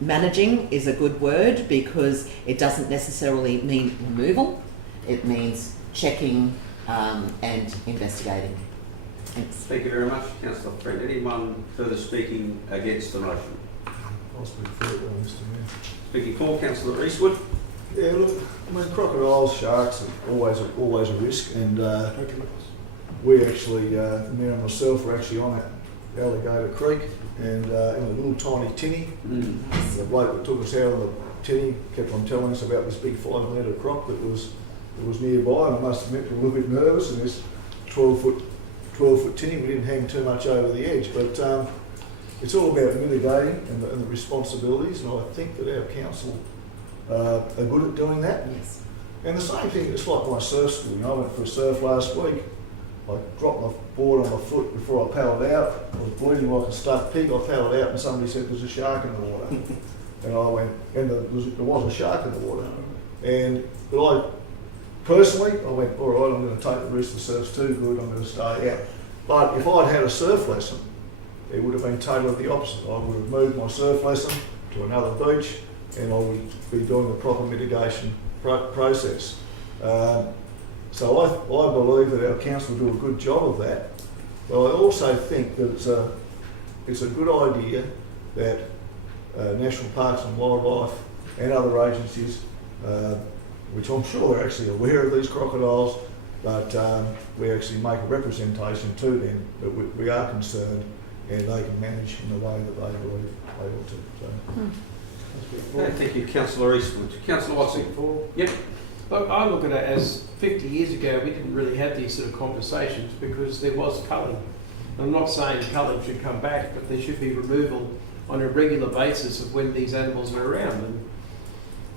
managing is a good word because it doesn't necessarily mean removal. It means checking and investigating. Thanks. Thank you very much, Councillor Friend. Anyone further speaking against the motion? I'll speak for it, Mr Mayor. Speaking for, Councillor Eastwood. Yeah, look, I mean, crocodiles, sharks are always a risk, and we actually, the Mayor and myself were actually on at Alligator Creek, and in a little tiny tinny, the bloke that took us out of the tinny kept on telling us about this big 5 metre croc that was nearby, and I must admit we were a little bit nervous in this 12-foot tinny. We didn't hang too much over the edge, but it's all about mitigating and the responsibilities, and I think that our council are good at doing that. Yes. And the same thing, it's like my surf school. You know, I went for a surf last week. I dropped my board on my foot before I paddled out. I was bleeding like a stuck pig. I paddled out and somebody said there's a shark in the water. And I went, and there was a shark in the water. But I personally, I went, all right, I'm going to take the risk. The surf's too good. I'm going to stay out. But if I'd had a surf lesson, it would have been totally the opposite. I would have moved my surf lesson to another beach, and I would be doing the proper mitigation process. So I believe that our council will do a good job of that. But I also think that it's a good idea that National Parks and Wildlife and other agencies, which I'm sure are actually aware of these crocodiles, but we actually make a representation to them that we are concerned and they can manage in the way that they believe they ought to. So. Thank you, Councillor Eastwood. Councillor Watson. Yep. Look, I look at it as 50 years ago we didn't really have these sort of conversations because there was culling. I'm not saying culling should come back, but there should be removal on a regular basis of when these animals are around. And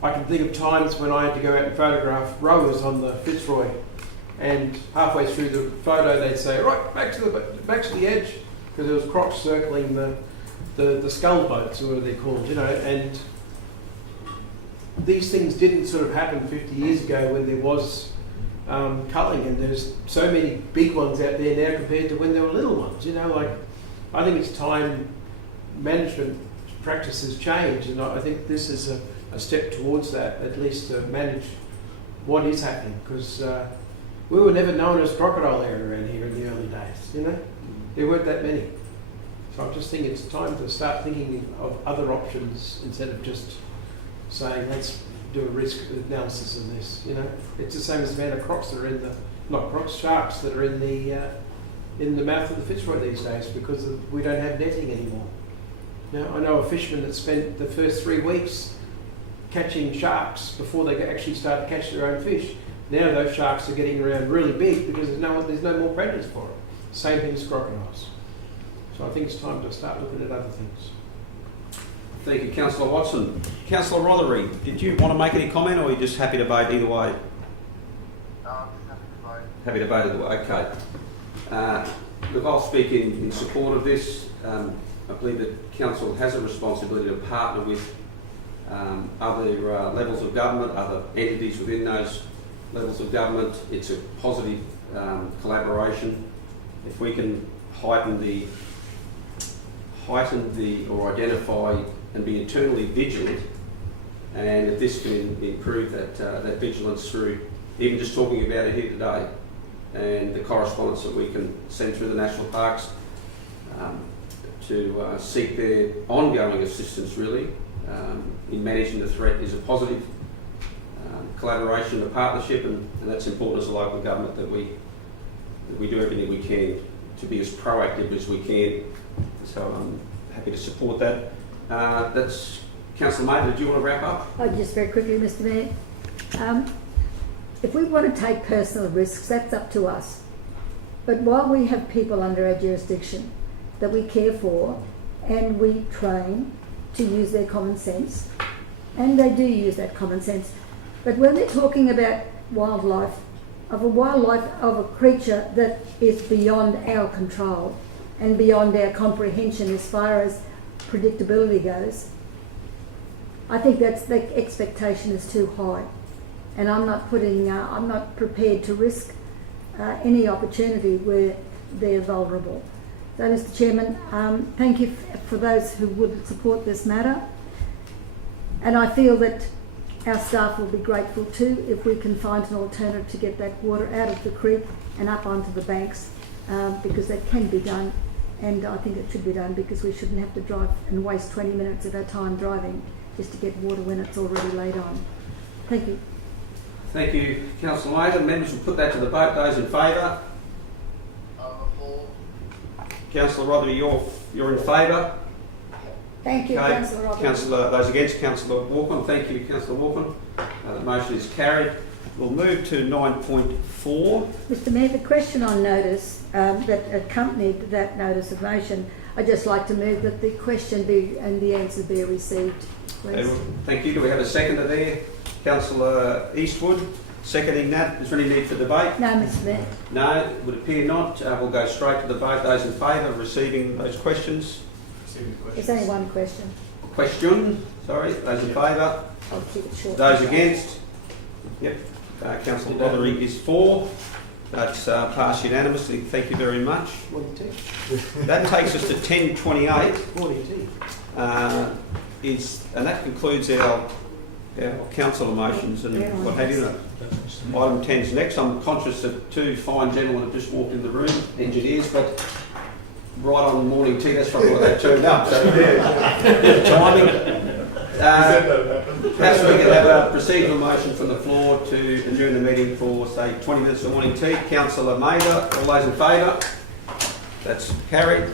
I can think of times when I had to go out and photograph rowers on the Fitzroy, and halfway through the photo they'd say, right, back to the edge, because there was crocs circling the scull boats, or what are they called, you know, and these things didn't sort of happen 50 years ago when there was culling, and there's so many big ones out there now compared to when there were little ones, you know, like, I think it's time management practices change, and I think this is a step towards that, at least to manage what is happening, because We were never known as crocodile area around here in the early days, you know? There weren't that many. So I just think it's time to start thinking of other options instead of just saying, let's do a risk analysis of this, you know? It's the same as the amount of crocs that are in the, not crocs, sharks that are in the mouth of the Fitzroy these days because we don't have netting anymore. Now, I know a fisherman that spent the first 3 weeks catching sharks before they actually start to catch their own fish. Now those sharks are getting around really big because there's no more predators for them. Same thing as crocodiles. So I think it's time to start looking at other things. Thank you, Councillor Watson. Councillor Rothery, did you want to make any comment, or are you just happy to vote either way? No, I'm just happy to vote. Happy to vote either way, okay. Look, I'll speak in support of this. I believe that Council has a responsibility to partner with other levels of government, other entities within those levels of government. It's a positive collaboration. If we can heighten the or identify and be internally vigilant, and if this can improve that vigilance through even just talking about it here today, and the correspondence that we can send through the national parks to seek their ongoing assistance really in managing the threat, is a positive collaboration, a partnership, and that's important as a local government that we do everything we can to be as proactive as we can. So I'm happy to support that. That's Councillor Mather. Did you want to wrap up? Just very quickly, Mr. Mayor. If we want to take personal risks, that's up to us. But while we have people under our jurisdiction that we care for and we train to use their common sense, and they do use that common sense, but when they're talking about wildlife, of a creature that is beyond our control and beyond our comprehension as far as predictability goes, I think that's the expectation is too high, and I'm not prepared to risk any opportunity where they're vulnerable. So, Mr. Chairman, thank you for those who would support this matter, and I feel that our staff will be grateful too if we can find an alternative to get that water out of the creek and up onto the banks, because that can be done, and I think it should be done because we shouldn't have to drive and waste 20 minutes of our time driving just to get water when it's already laid on. Thank you. Thank you, Councillor Mather. Members will put that to the vote. Those in favour? For. Councillor Rothery, you're in favour? Thank you, Okay. Councillor Roberts. Those against, Councillor Walken. Thank you, Councillor Walken. The motion is carried. We'll move to 9.4. Mr. Mayor, the question on notice that accompanied that notice of motion, I'd just like to move that the question be and the answer be received, please. Thank you. Do we have a seconder there? Councillor Eastwood, seconding that. Is there any need for debate? No, Mr. Mayor. No, it would appear not. We'll go straight to the vote. Those in favour of receiving those questions? There's only one question. Sorry. Those in favour? I'll keep it short. Those against? Yep. Councillor Rothery is for. That's passed unanimously. Thank you very much. That takes us to 10.28. And that concludes our council motions and what have you. Item 10 is next. I'm conscious that two fine gentlemen have just walked in the room, engineers, but right on the morning tea, that's probably why they turned up. So, timing. Perhaps we can have a procedural motion from the floor to adjourn the meeting for, say, 20 minutes of morning tea. Councillor Mather, all those in favour? That's carried.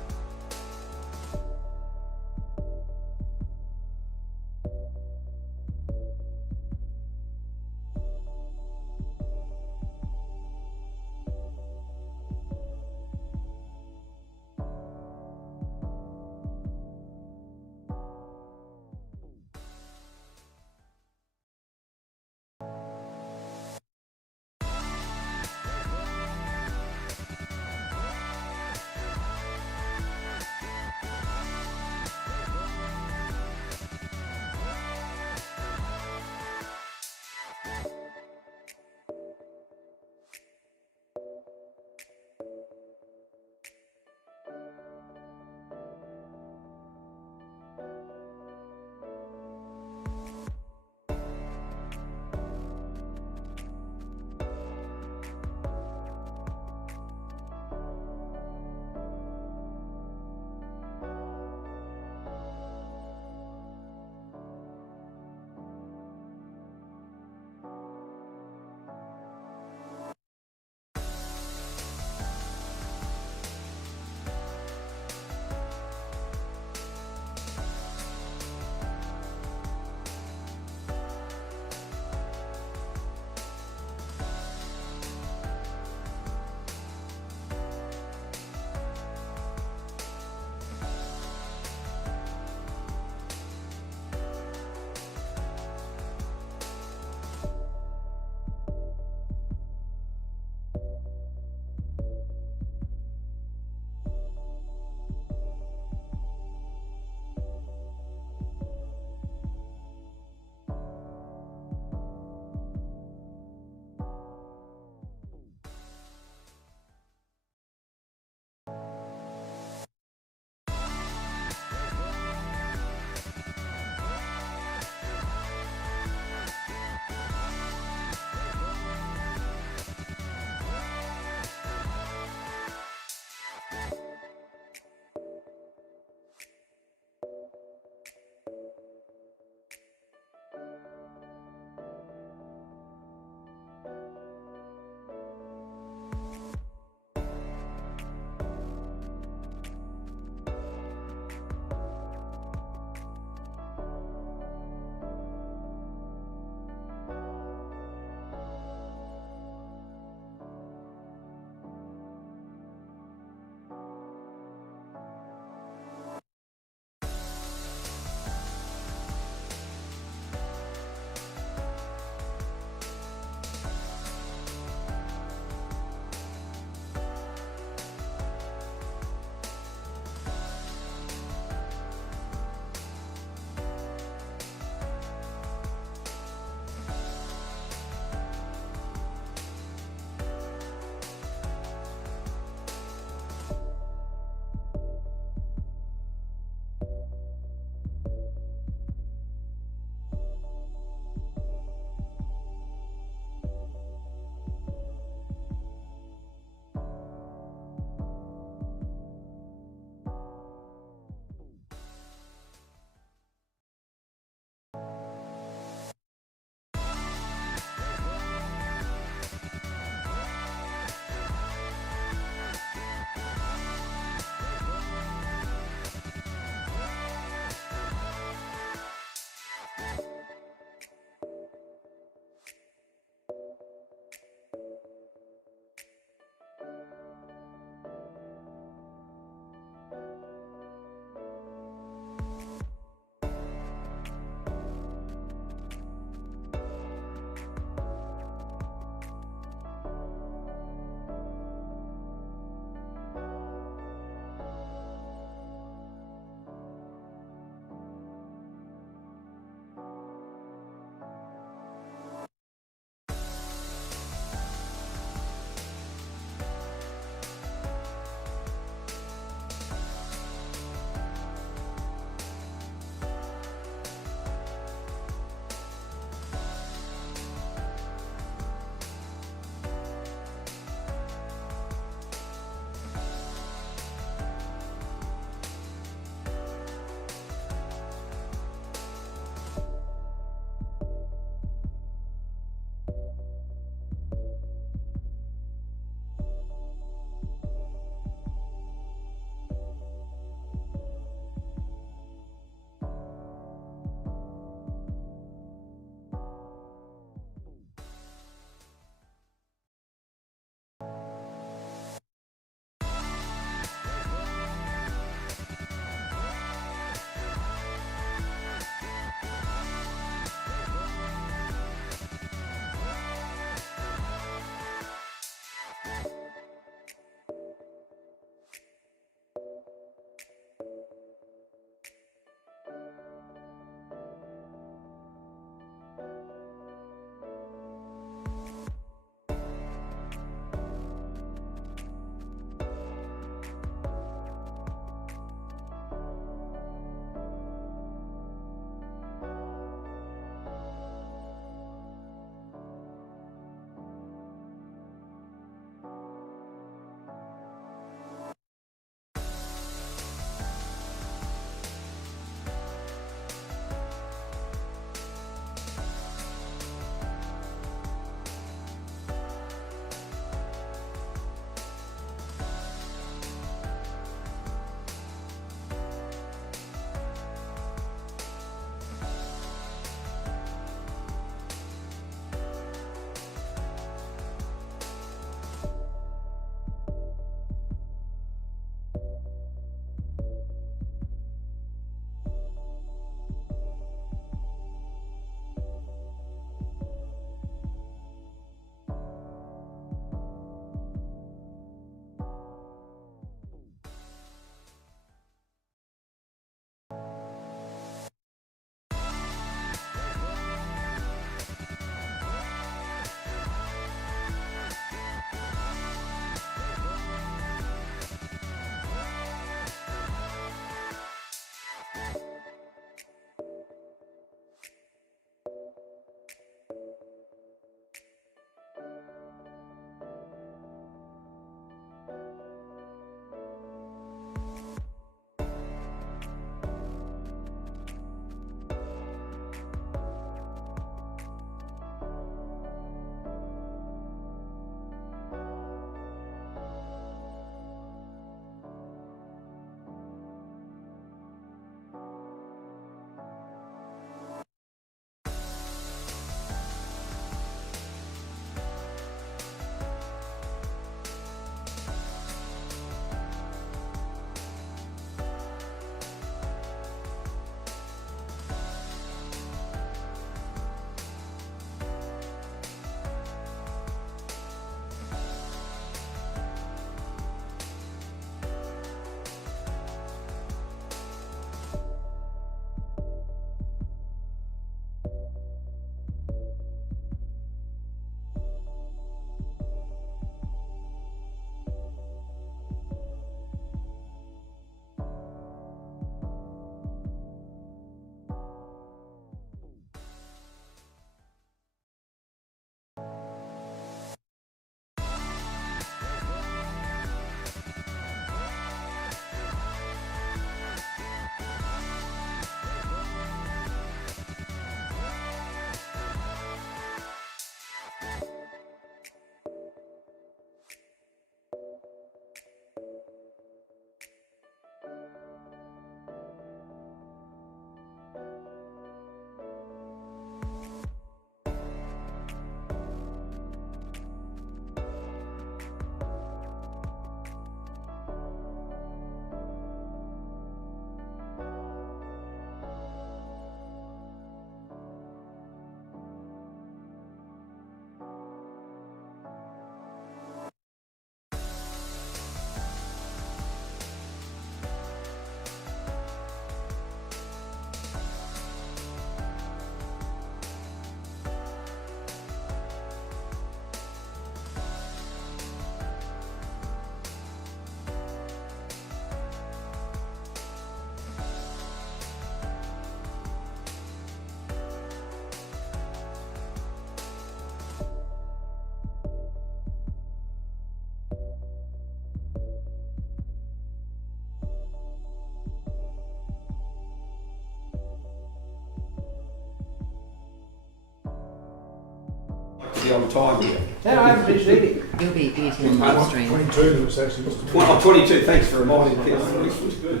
obviously on time here. No, I haven't finished eating. You'll be eating on live stream. 22 was actually Mr. Mayor. 22, thanks for reminding me. Councillor.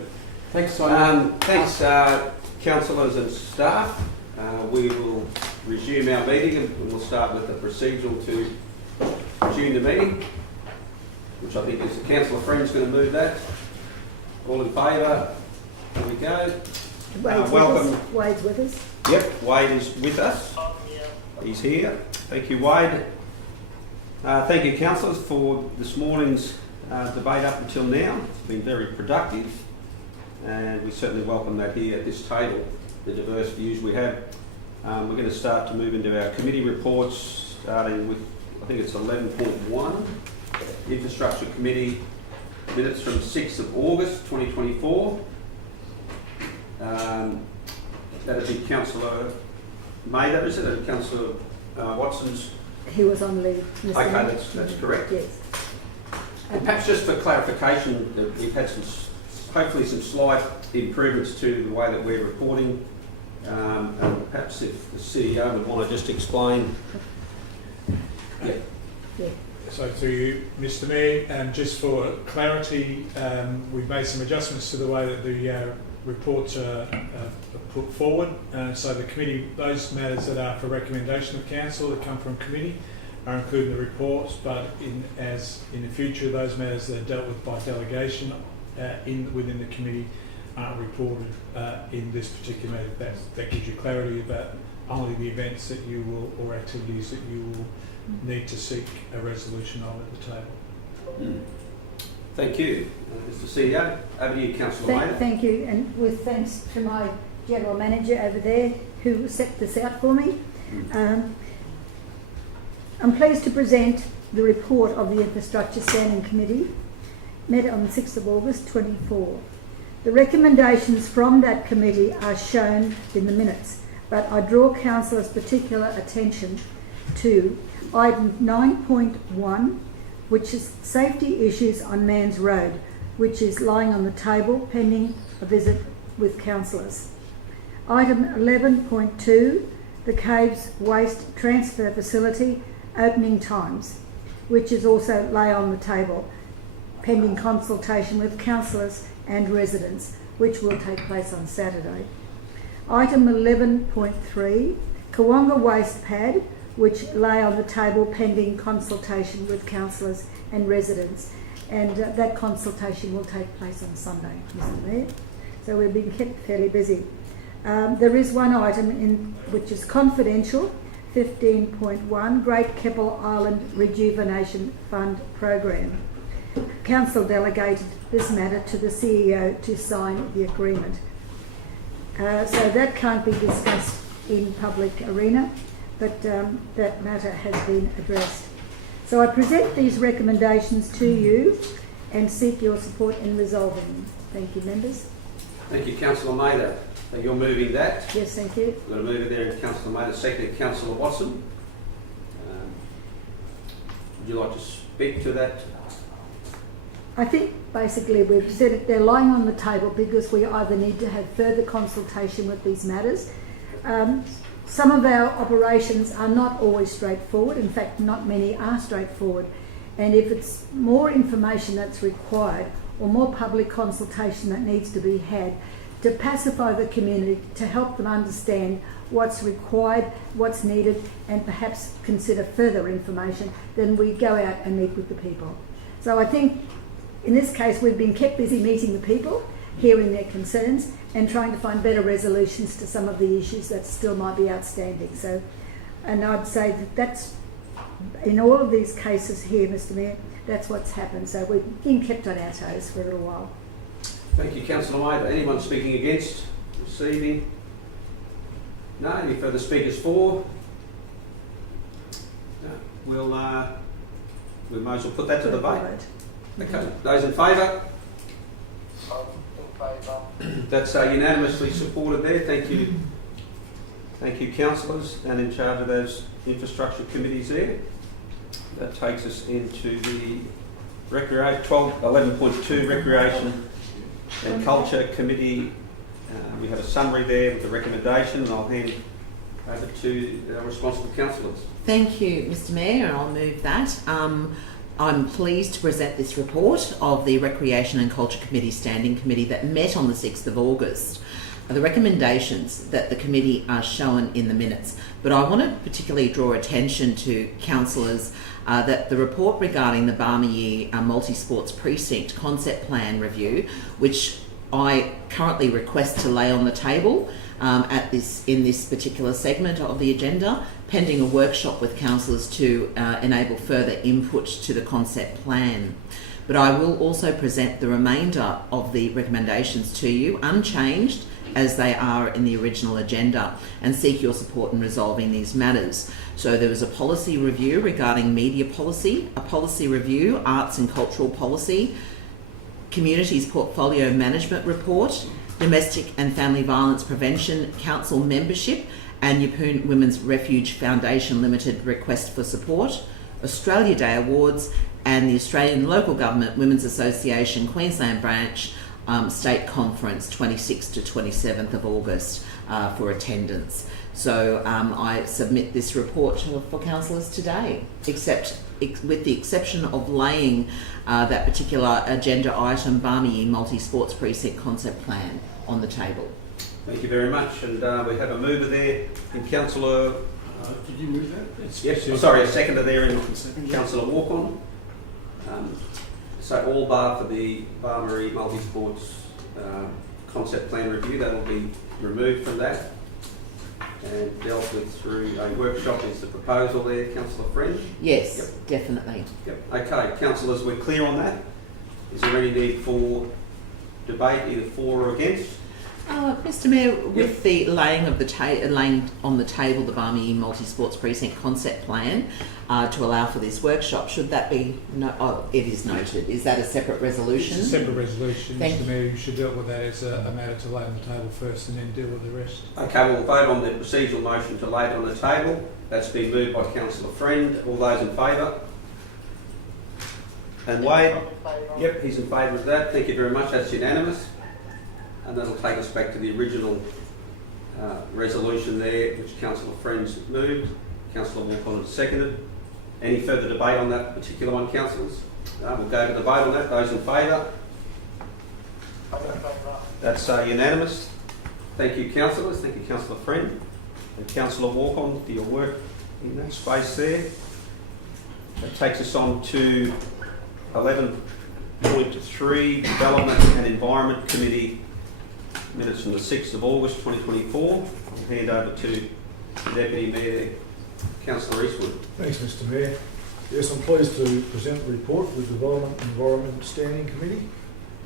Thanks, Simon. Thanks, councillors and staff. We will resume our meeting and we'll start with the procedural to resume the meeting, which I think is the councillor friend's going to move that. All in favour? There we go. Welcome. Wade's with us. Yep, Wade is with us. He's here. Thank you, Wade. Thank you, councillors, for this morning's debate up until now. It's been very productive, and we certainly welcome that here at this table, the diverse views we have. We're going to start to move into our committee reports, starting with, I think it's 11.1, Infrastructure Committee minutes from 6th of August 2024. That'd be Councillor Mather, is it? And Councillor Watson's. He was on leave. Mr. Okay, Mayor. that's correct. Yes. And perhaps just for clarification, we've had hopefully some slight improvements to the way that we're reporting. And perhaps if the CEO would want to just explain. Yeah. So through you, Mr. Mayor, just for clarity, we've made some adjustments to the way that the reports are put forward. So the committee, those matters that are for recommendation of council that come from committee are included in the reports, but in the future, those matters that are dealt with by delegation within the committee aren't reported in this particular matter. That gives you clarity about only the events that you will, or activities that you will need to seek a resolution on at the table. Thank you. Mr. CEO, over to you, Councillor Mather. Thank you, and with thanks to my General Manager over there who set this out for me. I'm pleased to present the report of the Infrastructure Standing Committee, met on 6th of August 24. The recommendations from that committee are shown in the minutes, but I draw councillors' particular attention to item 9.1, which is safety issues on Man's Road, which is lying on the table pending a visit with councillors. Item 11.2, the Caves Waste Transfer Facility opening times, which is also lay on the table pending consultation with councillors and residents, which will take place on Saturday. Item 11.3, Kawonga Waste Pad, which lay on the table pending consultation with councillors and residents, and that consultation will take place on Sunday, Mr. Mayor. So we've been kept fairly busy. There is one item which is confidential, 15.1, Great Keppel Island Rejuvenation Fund Program. Council delegated this matter to the CEO to sign the agreement. So that can't be discussed in public arena, but that matter has been addressed. So I present these recommendations to you and seek your support in resolving them. Thank you, members. Thank you, Councillor Mather. So you're moving that. Yes, thank you. We're going to move it there, and Councillor Mather, seconded Councillor Watson. Would you like to speak to that? I think basically we've said it, they're lying on the table because we either need to have further consultation with these matters. Some of our operations are not always straightforward. In fact, not many are straightforward. And if it's more information that's required or more public consultation that needs to be had to pacify the community, to help them understand what's required, what's needed, and perhaps consider further information, then we go out and meet with the people. So I think in this case, we've been kept busy meeting the people, hearing their concerns, and trying to find better resolutions to some of the issues that still might be outstanding. So, and I'd say that that's, in all of these cases here, Mr. Mayor, that's what's happened. So we've been kept on our toes for a little while. Thank you, Councillor Mather. Anyone speaking against this evening? No? Any further speakers for? No. We might as well put that to the vote. Okay. Those in favour? In favour. That's unanimously supported there. Thank you. Thank you, councillors, and in charge of those infrastructure committees there. That takes us into the 11.2 Recreation and Culture Committee. We have a summary there with the recommendation, and I'll hand over to our responsible councillors. Thank you, Mr. Mayor, and I'll move that. I'm pleased to present this report of the Recreation and Culture Committee Standing Committee that met on the 6th of August. The recommendations that the committee are shown in the minutes, but I want to particularly draw attention to councillors that the report regarding the Barmy Multi-Sports Precinct Concept Plan Review, which I currently request to lay on the table in this particular segment of the agenda, pending a workshop with councillors to enable further input to the concept plan. But I will also present the remainder of the recommendations to you, unchanged as they are in the original agenda, and seek your support in resolving these matters. So there was a policy review regarding media policy, a policy review, arts and cultural policy, communities portfolio management report, domestic and family violence prevention council membership, and Yeppoon Women's Refuge Foundation Limited request for support, Australia Day Awards, and the Australian Local Government Women's Association Queensland Branch State Conference 26th to 27th of August for attendance. So I submit this report for councillors today, with the exception of laying that particular agenda item, Barmy Multi-Sports Precinct Concept Plan, on the table. Thank you very much. And we have a mover there in Councillor... Did you move that? yes, sorry, a seconder there in Councillor Walk-on. So all bar for the Barmy Multi-Sports Concept Plan Review, that will be removed from that and dealt with through a workshop. Is the proposal there, Councillor Friend? Yes, Yep. definitely. Yep. Okay, councillors, we're clear on that. Is there any need for debate, either for or against? Mr. Mayor, with the laying on the table the Barmy Multi-Sports Precinct Concept Plan to allow for this workshop, should that be... it is noted. Is that a separate resolution? It's a separate resolution, Thank Mr. Mayor. You should deal with that as a matter to lay on the table first and then deal with the rest. Okay, we'll vote on the procedural motion to lay it on the table. That's been moved by Councillor Friend. All those in favour? And Wade? Yep, he's in favour of that. Thank you very much. That's unanimous. And that'll take us back to the original resolution there, which Councillor Friends moved. Councillor Walcott has seconded. Any further debate on that particular one, councillors? We'll go to the vote on that. Those in favour? That's unanimous. Thank you, councillors. Thank you, Councillor Friend. And Councillor Walcott for your work in that space there. That takes us on to 11.3, Development and Environment Committee minutes from the 6th of August 2024. I'll hand over to the Deputy Mayor, Councillor Eastwood. Thanks, Mr. Mayor. Yes, I'm pleased to present the report for the Development and Environment Standing Committee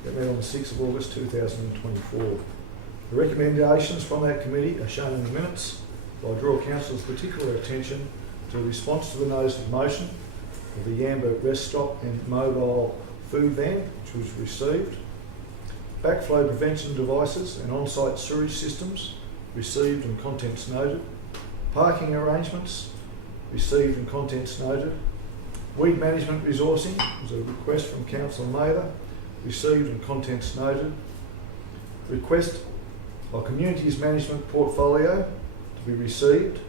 that met on the 6th of August 2024. The recommendations from that committee are shown in the minutes. I draw council's particular attention to the response to the notice of motion of the Yamba rest stop and mobile food van, which was received. Backflow prevention devices and on-site sewage systems, received and contents noted. Parking arrangements, received and contents noted. Weed management resourcing was a request from Councillor Mather, received and contents noted. Request of communities management portfolio to be received,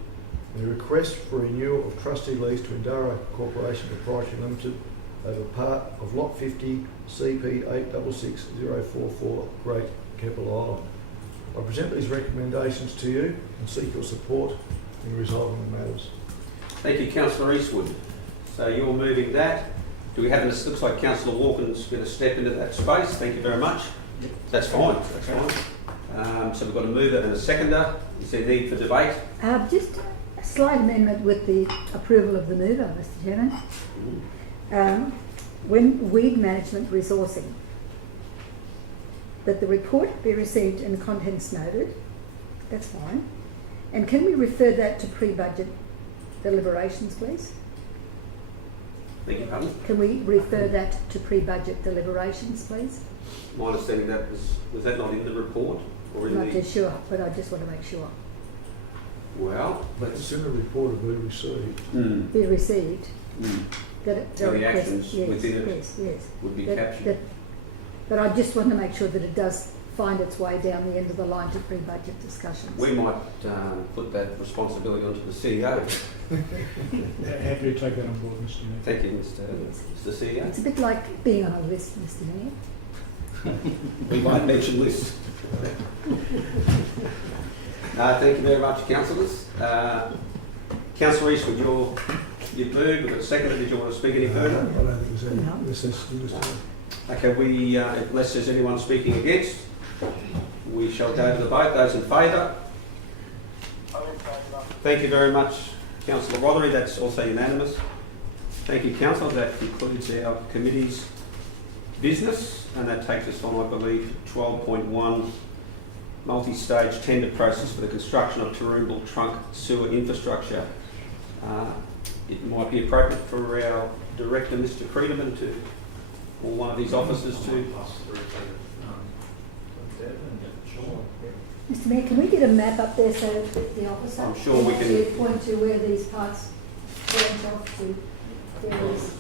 and a request for renewal of trustee lease to Indara Corporation Proprietary Limited over part of Lot 50 CP 866044 Great Keppel Island. I present these recommendations to you and seek your support in resolving the matters. Thank you, Councillor Eastwood. So you're moving that. Do we have this? Looks like Councillor Walken's going to step into that space. Thank you very much. That's fine. That's fine. So we've got a mover and a seconder. Is there need for debate? Just a slight amendment with the approval of the mover, Mr. Chairman. When weed management resourcing, that the report be received and contents noted, that's fine. And can we refer that to pre-budget deliberations, please? Beg your pardon? Can we refer that to pre-budget deliberations, please? My understanding that was that not in the report or in I'm not the... too sure, but I just want to make sure. Well, It's let's... in the report of be received. Be received. So the actions within it yes. would be That- captured. that- But I just want to make sure that it does find its way down the end of the line to pre-budget discussions. We might put that responsibility onto the CEO. Happy to take that on board, Mr. Mayor. Thank you, Mr. CEO. It's a bit like being on a list, Mr. Mayor. We might mention this. Thank you very much, councillors. Councillor Eastwood, you've moved, we've got a second. Did you want to speak any further? I don't think there's any necessity. Okay, unless there's anyone speaking against, we shall go to the vote. Those in favour? Thank you very much, Councillor Rothery. That's also unanimous. Thank you, councillors. That concludes our committee's business, and that takes us on, I believe, 12.1, multi-stage tender process for the construction of Taroomble trunk sewer infrastructure. It might be appropriate for our director, Mr. Creedeman, or one of his officers to... Mr. Mayor, can we get a map up there so that the officer I'm sure we can... actually point to where these parts branch off to various...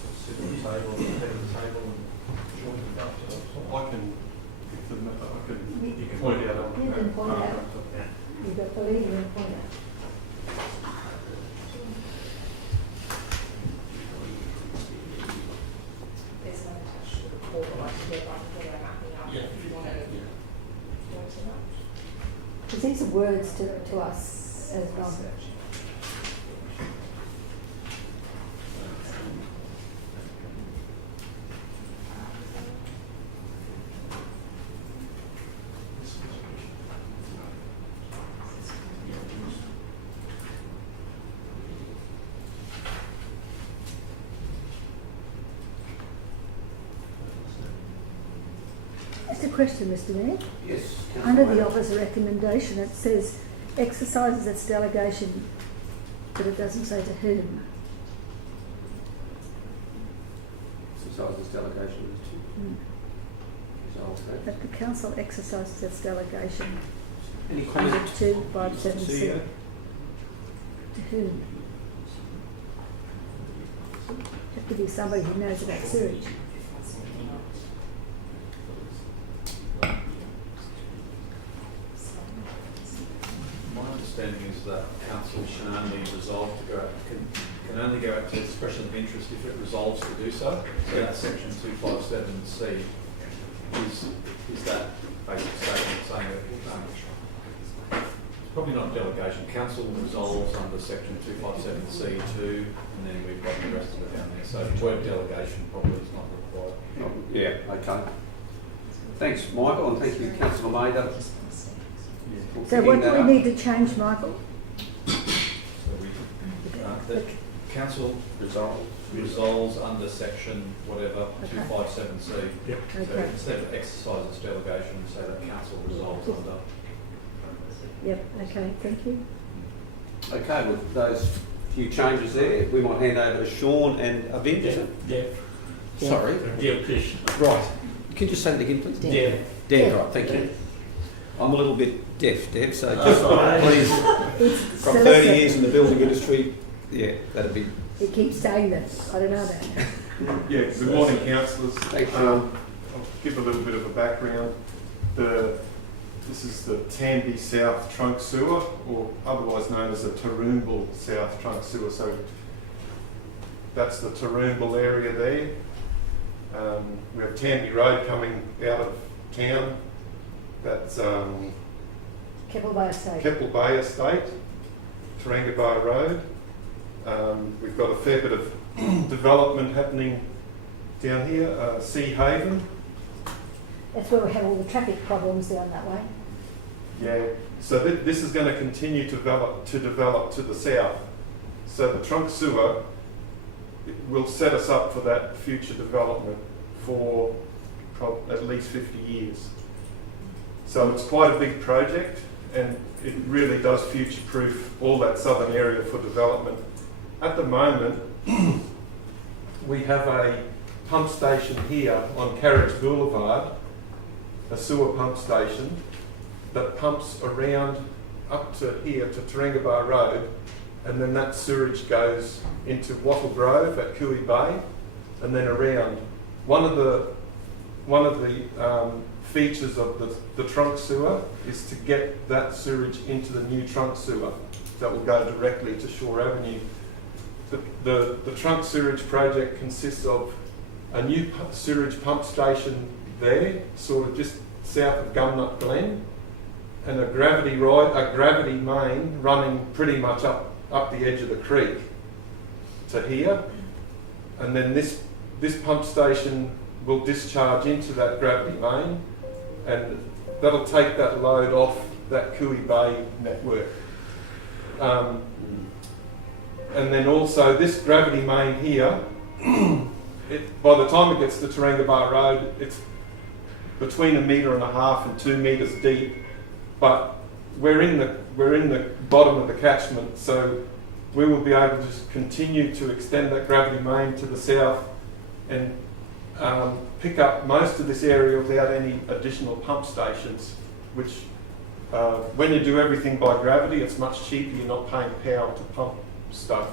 You can point it out on the You map. can point out. You've got the lead and point out. There's no attached to the report, but I can get a mapping up if you want to point to that. Because these are words to us as well. Just a question, Mr. Mayor. Yes. Under the officer recommendation, it says exercises its delegation, but it doesn't say to whom. Exercises delegation to... That the council exercises its delegation Any under comment? 257C. CEO? To whom? Have to be somebody who knows about sewage. My understanding is that council can only resolve to go out, can only go out to expression of interest if it resolves to do so. So that section 257C is that basic statement saying that it's probably not a delegation. Council resolves under section 257C2, and then we've got the rest of it down there. So the word delegation probably is not required. Yeah, okay. Thanks, Michael, and thank you, Councillor Maida. So what do we need to change, Michael? So the council resolves under section whatever, Okay. 257C. Yep. So Okay. instead of exercises delegation, say that council resolves under. Yep, okay, thank you. Okay, with those few changes there, we might hand over to Sean and Avin. Sorry. Right. Can you just say that again, please? Dev, right, thank you. I'm a little bit deaf, Dev, so just please, It's from 30 years in the building industry, yeah, that'd be... He keeps saying that. I don't know that. Yeah, good morning, councillors. Thank you. I'll give a little bit of a background. This is the Tamby South Trunk Sewer, or otherwise known as the Taroomble South Trunk Sewer. So that's the Taroomble area there. We have Tamby Road coming out of town. That's Keppel Bay Estate. Keppel Bay Estate, Tarangabai Road. We've got a fair bit of development happening down here, Sea Haven. That's where we have all the traffic problems down that way. Yeah, so this is going to continue to develop to the south. So the trunk sewer will set us up for that future development for at least 50 years. So it's quite a big project, and it really does future-proof all that southern area for development. At the moment, we have a pump station here on Carriage Boulevard, a sewer pump station that pumps around up to here to Tarangabai Road, and then that sewage goes into Wattle Grove at Cooey Bay, and then around. One of the features of the trunk sewer is to get that sewage into the new trunk sewer that will go directly to Shore Avenue. The trunk sewage project consists of a new sewage pump station there, sort of just south of Gumnut Glen, and a gravity main running pretty much up the edge of the creek to here, and then this pump station will discharge into that gravity main, and that'll take that load off that Cooey Bay network. And then also this gravity main here, by the time it gets to Tarangabar Road, it's between 1.5 metres and 2 metres deep, but we're in the bottom of the catchment, so we will be able to just continue to extend that gravity main to the south and pick up most of this area without any additional pump stations, which when you do everything by gravity, it's much cheaper. You're not paying power to pump stuff.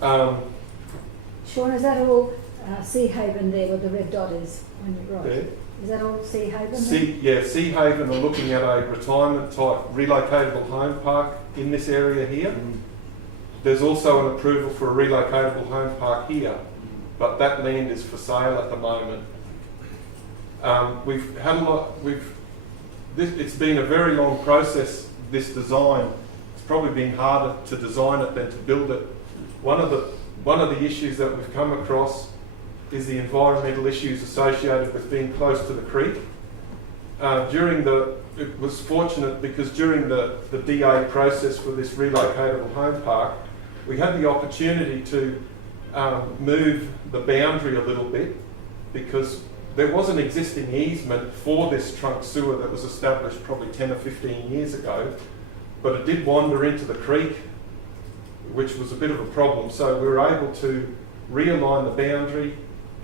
Sean, is that all Sea Haven there where the red dot is on your right? There. Is that all Sea Haven? Sea Haven are looking at a retirement type relocatable home park in this area here. There's also an approval for a relocatable home park here, but that land is for sale at the moment. We've had a lot. It's been a very long process. This design. It's probably been harder to design it than to build it. One of the issues that we've come across is the environmental issues associated with being close to the creek. It was fortunate because during the DA process for this relocatable home park, we had the opportunity to move the boundary a little bit, because there was an existing easement for this trunk sewer that was established probably 10 or 15 years ago, but it did wander into the creek, which was a bit of a problem. So we were able to realign the boundary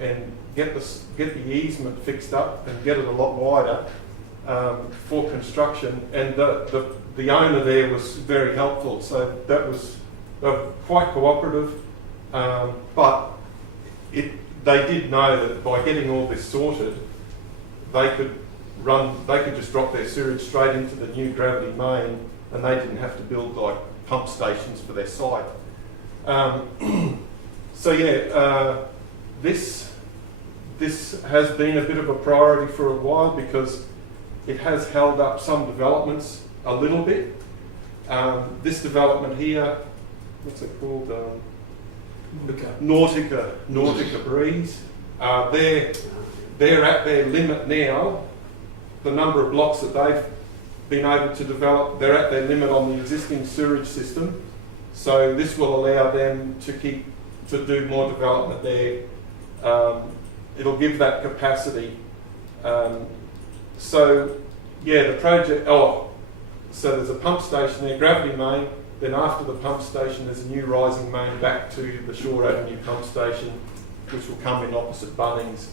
and get the easement fixed up and get it a lot wider for construction. And the owner there was very helpful, so they were quite cooperative. But they did know that by getting all this sorted, they could just drop their sewage straight into the new gravity main, and they didn't have to build like pump stations for their site. This has been a bit of a priority for a while because it has held up some developments a little bit. This development here, what's it called? Nautica Breeze. They're at their limit now. The number of blocks that they've been able to develop, they're at their limit on the existing sewerage system. So this will allow them to do more development there. It'll give that capacity. The project. So there's a pump station there, gravity main. Then after the pump station, there's a new rising main back to the Shore Avenue pump station, which will come in opposite Bunnings.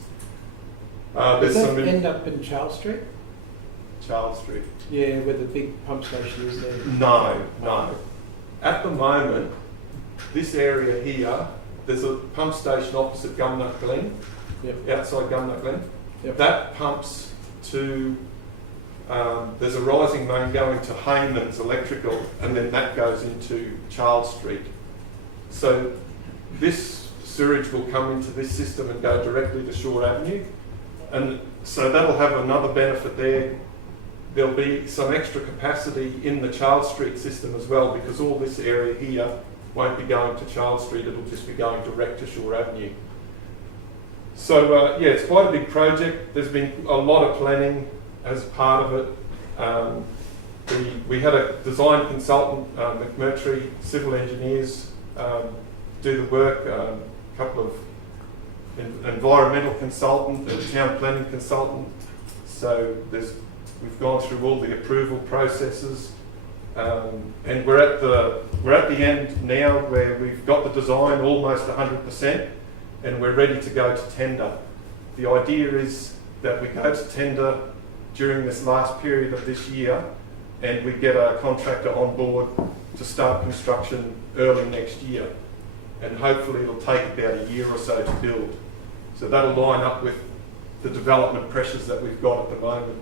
Does that end up in Charles Street? Charles Street. Yeah, where the big pump station is there. No. At the moment, this area here, there's a pump station opposite Gumnut Glen, outside Gumnut Glen. Yep. That pumps to, there's a rising main going to Hayman's Electrical, and then that goes into Charles Street. So this sewage will come into this system and go directly to Shore Avenue. And so that'll have another benefit there. There'll be some extra capacity in the Charles Street system as well, because all this area here won't be going to Charles Street, it'll just be going direct to Shore Avenue. So it's quite a big project. There's been a lot of planning as part of it. We had a design consultant, McMurtry, civil engineers, do the work, a couple of environmental consultant and town planning consultant. So we've gone through all the approval processes, and we're at the end now where we've got the design almost 100%, and we're ready to go to tender. The idea is that we go to tender during this last period of this year, and we get a contractor on board to start construction early next year, and hopefully it'll take about a year or so to build. So that'll line up with the development pressures that we've got at the moment.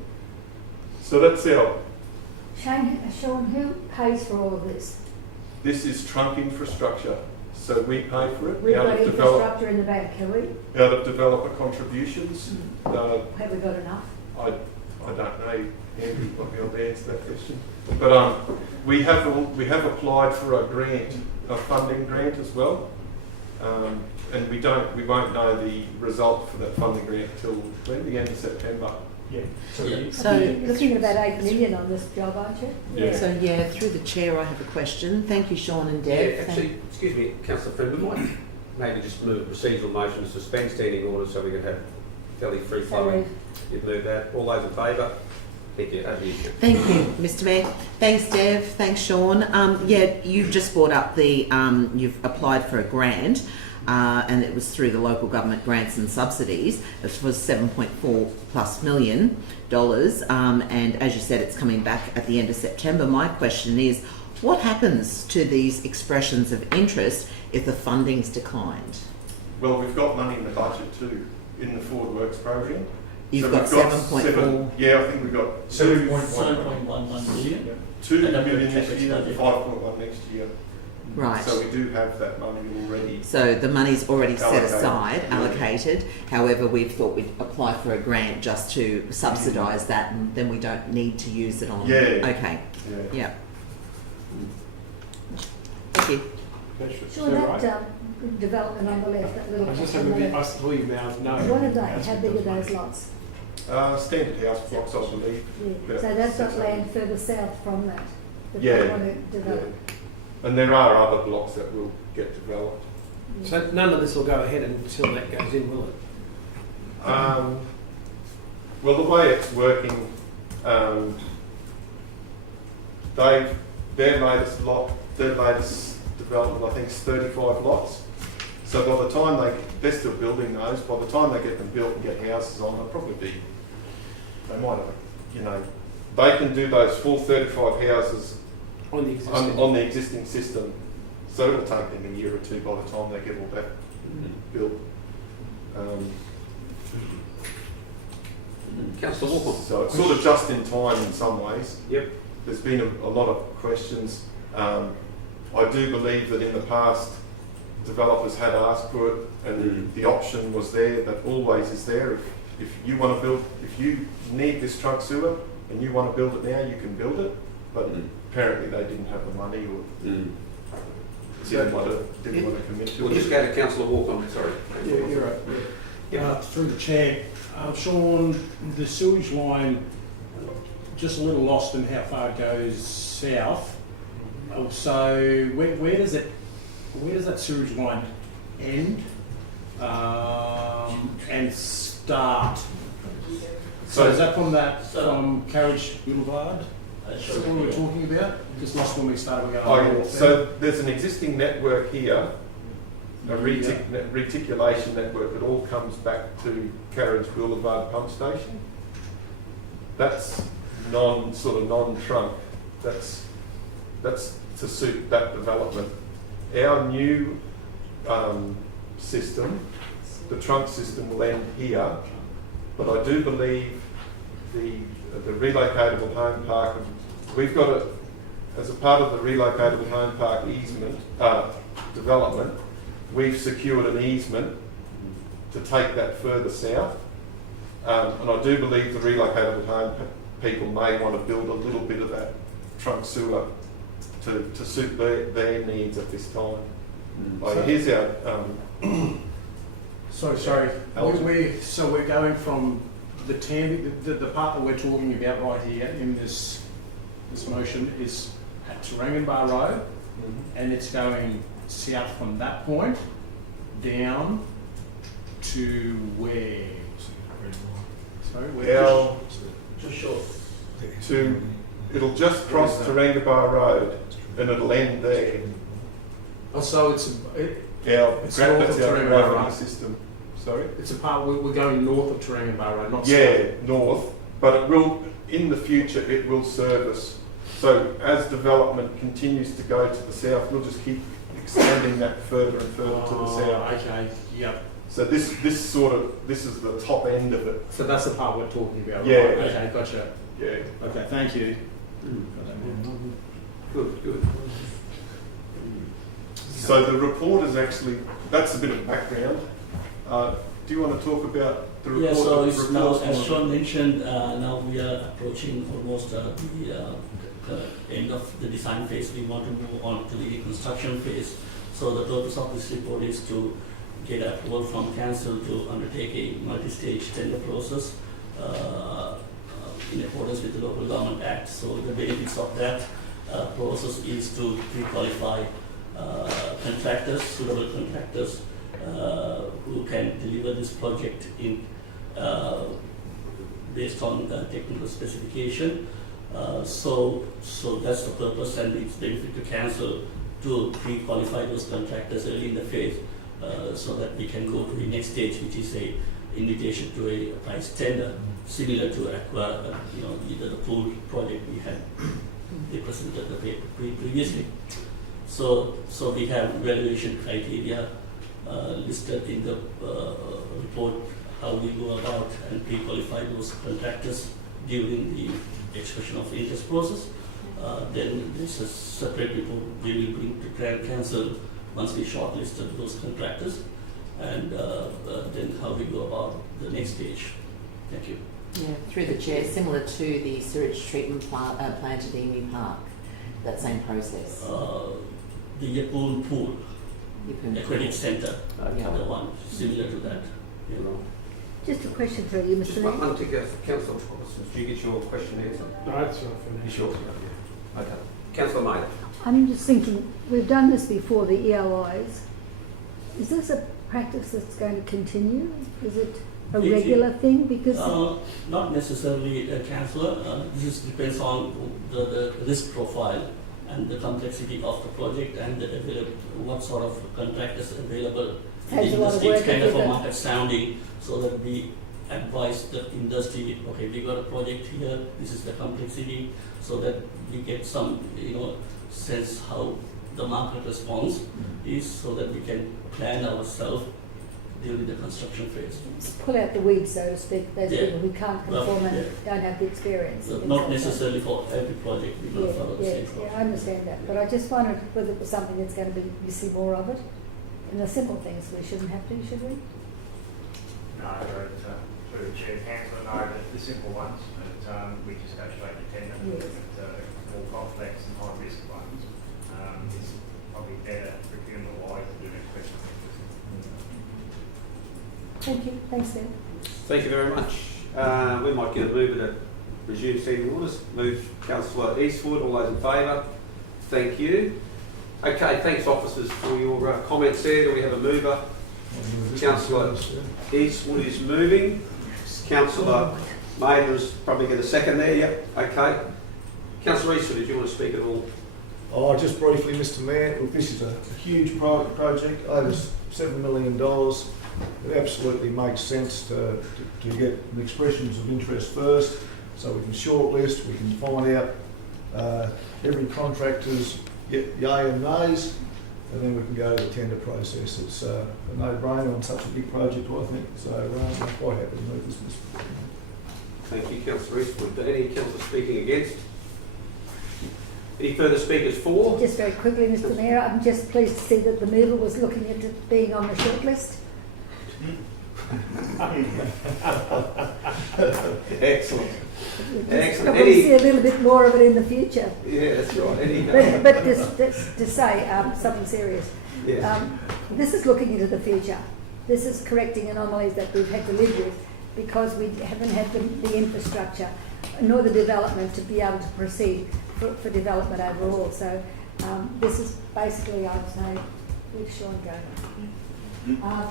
So that's our, Sean, who pays for all of this? this is trunk infrastructure, so we pay for it We've out got of infrastructure in the bank, have we? developer contributions. Have we got enough? I don't know, Andrew might be able to answer that question. But we have applied for a grant, a funding grant as well, and we won't know the result for that funding grant till when, the end of September. Yeah. So you're looking at about 8 million on this job, aren't you? Yeah. So yeah, through the chair, I have a question. Thank you, Sean and Deb. Yeah, actually, excuse me, Councillor Friend, we might maybe just move a procedural motion to suspend standing orders so we can have fairly free flowing. You've moved that. All those in favour? Thank you. Over to you. Thank you, Mr. Mayor. Thanks, Dev. Thanks, Sean. Yeah, you've just brought up the, you've applied for a grant, and it was through the local government grants and subsidies. It was $7.4+ million, and as you said, it's coming back at the end of September. My question is, what happens to these expressions of interest if the funding's declined? Well, we've got money in the budget too, in the Forward Works program. You've So got we've 7.4. Yeah, I think we've got 7.11 million. 2 And million this traffic year, study. 5.1 next year. Right. So we do have that money already. So the money's already set Allocated, aside, yeah. allocated. However, we've thought we'd apply for a grant just to subsidise that, and then we don't need to use it on. Yeah. Okay. Yeah. Yeah. Thank you. Sure, that development on the left, that little. I just on have a the bit, I left. saw you mouth no. What are they? How big are those lots? Standard house blocks, I believe. Yeah. Yeah. So that's got land further south from that they Yeah. want to develop. Yeah. And there are other blocks that will get developed. So none of this will go ahead until that goes in, will it? Well, the way it's working, their latest development, I think, is 35 lots. So by the time they're still building those, by the time they get them built and get houses on, they'll probably be, they might have, they can do those full 35 houses On the existing. on the existing system. So it'll take them a year or two by the time they get all that built. Councillor Walker. So it's sort of just in time in some ways. Yep. There's been a lot of questions. I do believe that in the past, developers had asked for it, and the option was there, that always is there. If you want to build, if you need this trunk sewer and you want to build it now, you can build it. But apparently they didn't have the money or didn't want to commit to We'll it. just go to Councillor Walker. Sorry. Yeah, you're right. Through the chair, Sean, the sewage line, just a little lost in how far it goes south. So where does that sewage line end and start? So is that from Carriage Boulevard? That's what we were talking about? Just lost when we started going. So there's an existing network here, a reticulation network that all comes back to Carriage Boulevard pump station. That's non-trunk. That's to suit that development. Our new system, the trunk system, will end here, but I do believe the relocatable home park, we've got it as a part of the relocatable home park easement development. We've secured an easement to take that further south, and I do believe the relocatable home people may want to build a little bit of that trunk sewer to suit their needs at this time. Here's our Sorry. So we're going from the part that we're talking about right here in this motion is at Taranganbar Road, and it's going south from that point down to where? Sorry, where? Just short. It'll just cross Taranganbar Road and it'll end there. Oh, so it's That's our gravity system. Sorry? It's a part we're going north of Taranganbar Road, not south. Yeah, north, but it will, in the future, it will service. So as development continues to go to the south, we'll just keep extending that further and further to the south. Okay, yep. So this is the top end of it. So that's the part we're talking about. Yeah. Right? Okay, gotcha. Yeah. Okay, thank you. Good. So the report is actually, that's a bit of background. Do you want to talk about the report? Yeah, so the it's now, report's as on- Sean mentioned, now we are approaching almost the end of the design phase. We want to move on to the construction phase. So the purpose of this report is to get approval from council to undertake a multi-stage tender process in accordance with the Local Government Act. So the benefits of that process is to pre-qualify contractors, suitable contractors who can deliver this project in based on technical specification. So that's the purpose, and it's benefit to council to pre-qualify those contractors early in the phase, so that we can go to the next stage, which is a invitation to a price tender, similar to Aqua, the pool project we had. They presented the paper previously. So we have evaluation criteria listed in the report, how we go about and pre-qualify those contractors during the expression of interest process. Then there's a separate report we will bring to Grand Council once we shortlisted those contractors, and then how we go about the next stage. Thank you. Yeah, through the chair, similar to the sewage treatment plant at Emu Park, that same process. The Yapun Pool Yeppoon Aquatic Centre, Yeah. the one similar to that. You know. Just a question for you, Just Mr. one Mayor. to go for Councillor Thomas. Did you get your question answered? No, that's right for You sure? Yeah. Okay. Councillor Mayer. I'm just thinking, we've done this before, the ELIs. Is this a practice that's going to continue? Is it a It- regular thing? Because Not necessarily a councillor. This depends on the risk profile and the complexity of the project and what sort of contractors available. Takes a lot of Industry is work kind to of a get that. market sounding, so that we advise the industry, okay, we got a project here, this is the complexity, so that we get some, sense how the market response is, so that we can plan ourselves during the construction phase. pull out the weeds, so to speak, those Yeah. people who can't Well, conform and yeah. don't have the experience. Not Things like that. necessarily for every project, we're going to follow the Yeah, same yeah, process. I understand that, but I just wondered whether it was something that's going to be, you see more of it. And the simple things we shouldn't have to, should we? No, through the chair, councillor, no, the simple ones, but we just go straight to tender. Yes. But more complex and high risk ones, it's probably better procurement wise to do an expression of interest. Thank you, thanks then. Thank you very much. We might get a mover to resume seating orders. Move Councillor Eastwood. All those in favour? Thank you. Okay, thanks officers for your comments there. Do we have a mover? Councillor Eastwood is moving. Councillor Maynard is probably get a second there. Yep. Okay. Councillor Eastwood, did you want to speak at all? Oh, just briefly, Mr. Mayor, look, this is a huge project, over $7 million. It absolutely makes sense to get expressions of interest first, so we can shortlist, we can find out every contractor's yay and nays, and then we can go to the tender process. It's a no-brainer on such a big project, I think, so I'm quite happy to move this, Mr. Mayor. Thank you, Councillor Eastwood. Any councillor speaking against? Any further speakers for? Just very quickly, Mr. Mayor, I'm just pleased to see that the mover was looking at it being on the shortlist. Excellent. Just Excellent. probably see a little bit more of it in the future. Yeah, that's right. Any, But to say something serious, yeah. this is looking into the future. This is correcting anomalies that we've had to live with because we haven't had the infrastructure nor the development to be able to proceed for development overall. So this is basically, I'd say, with Sean going.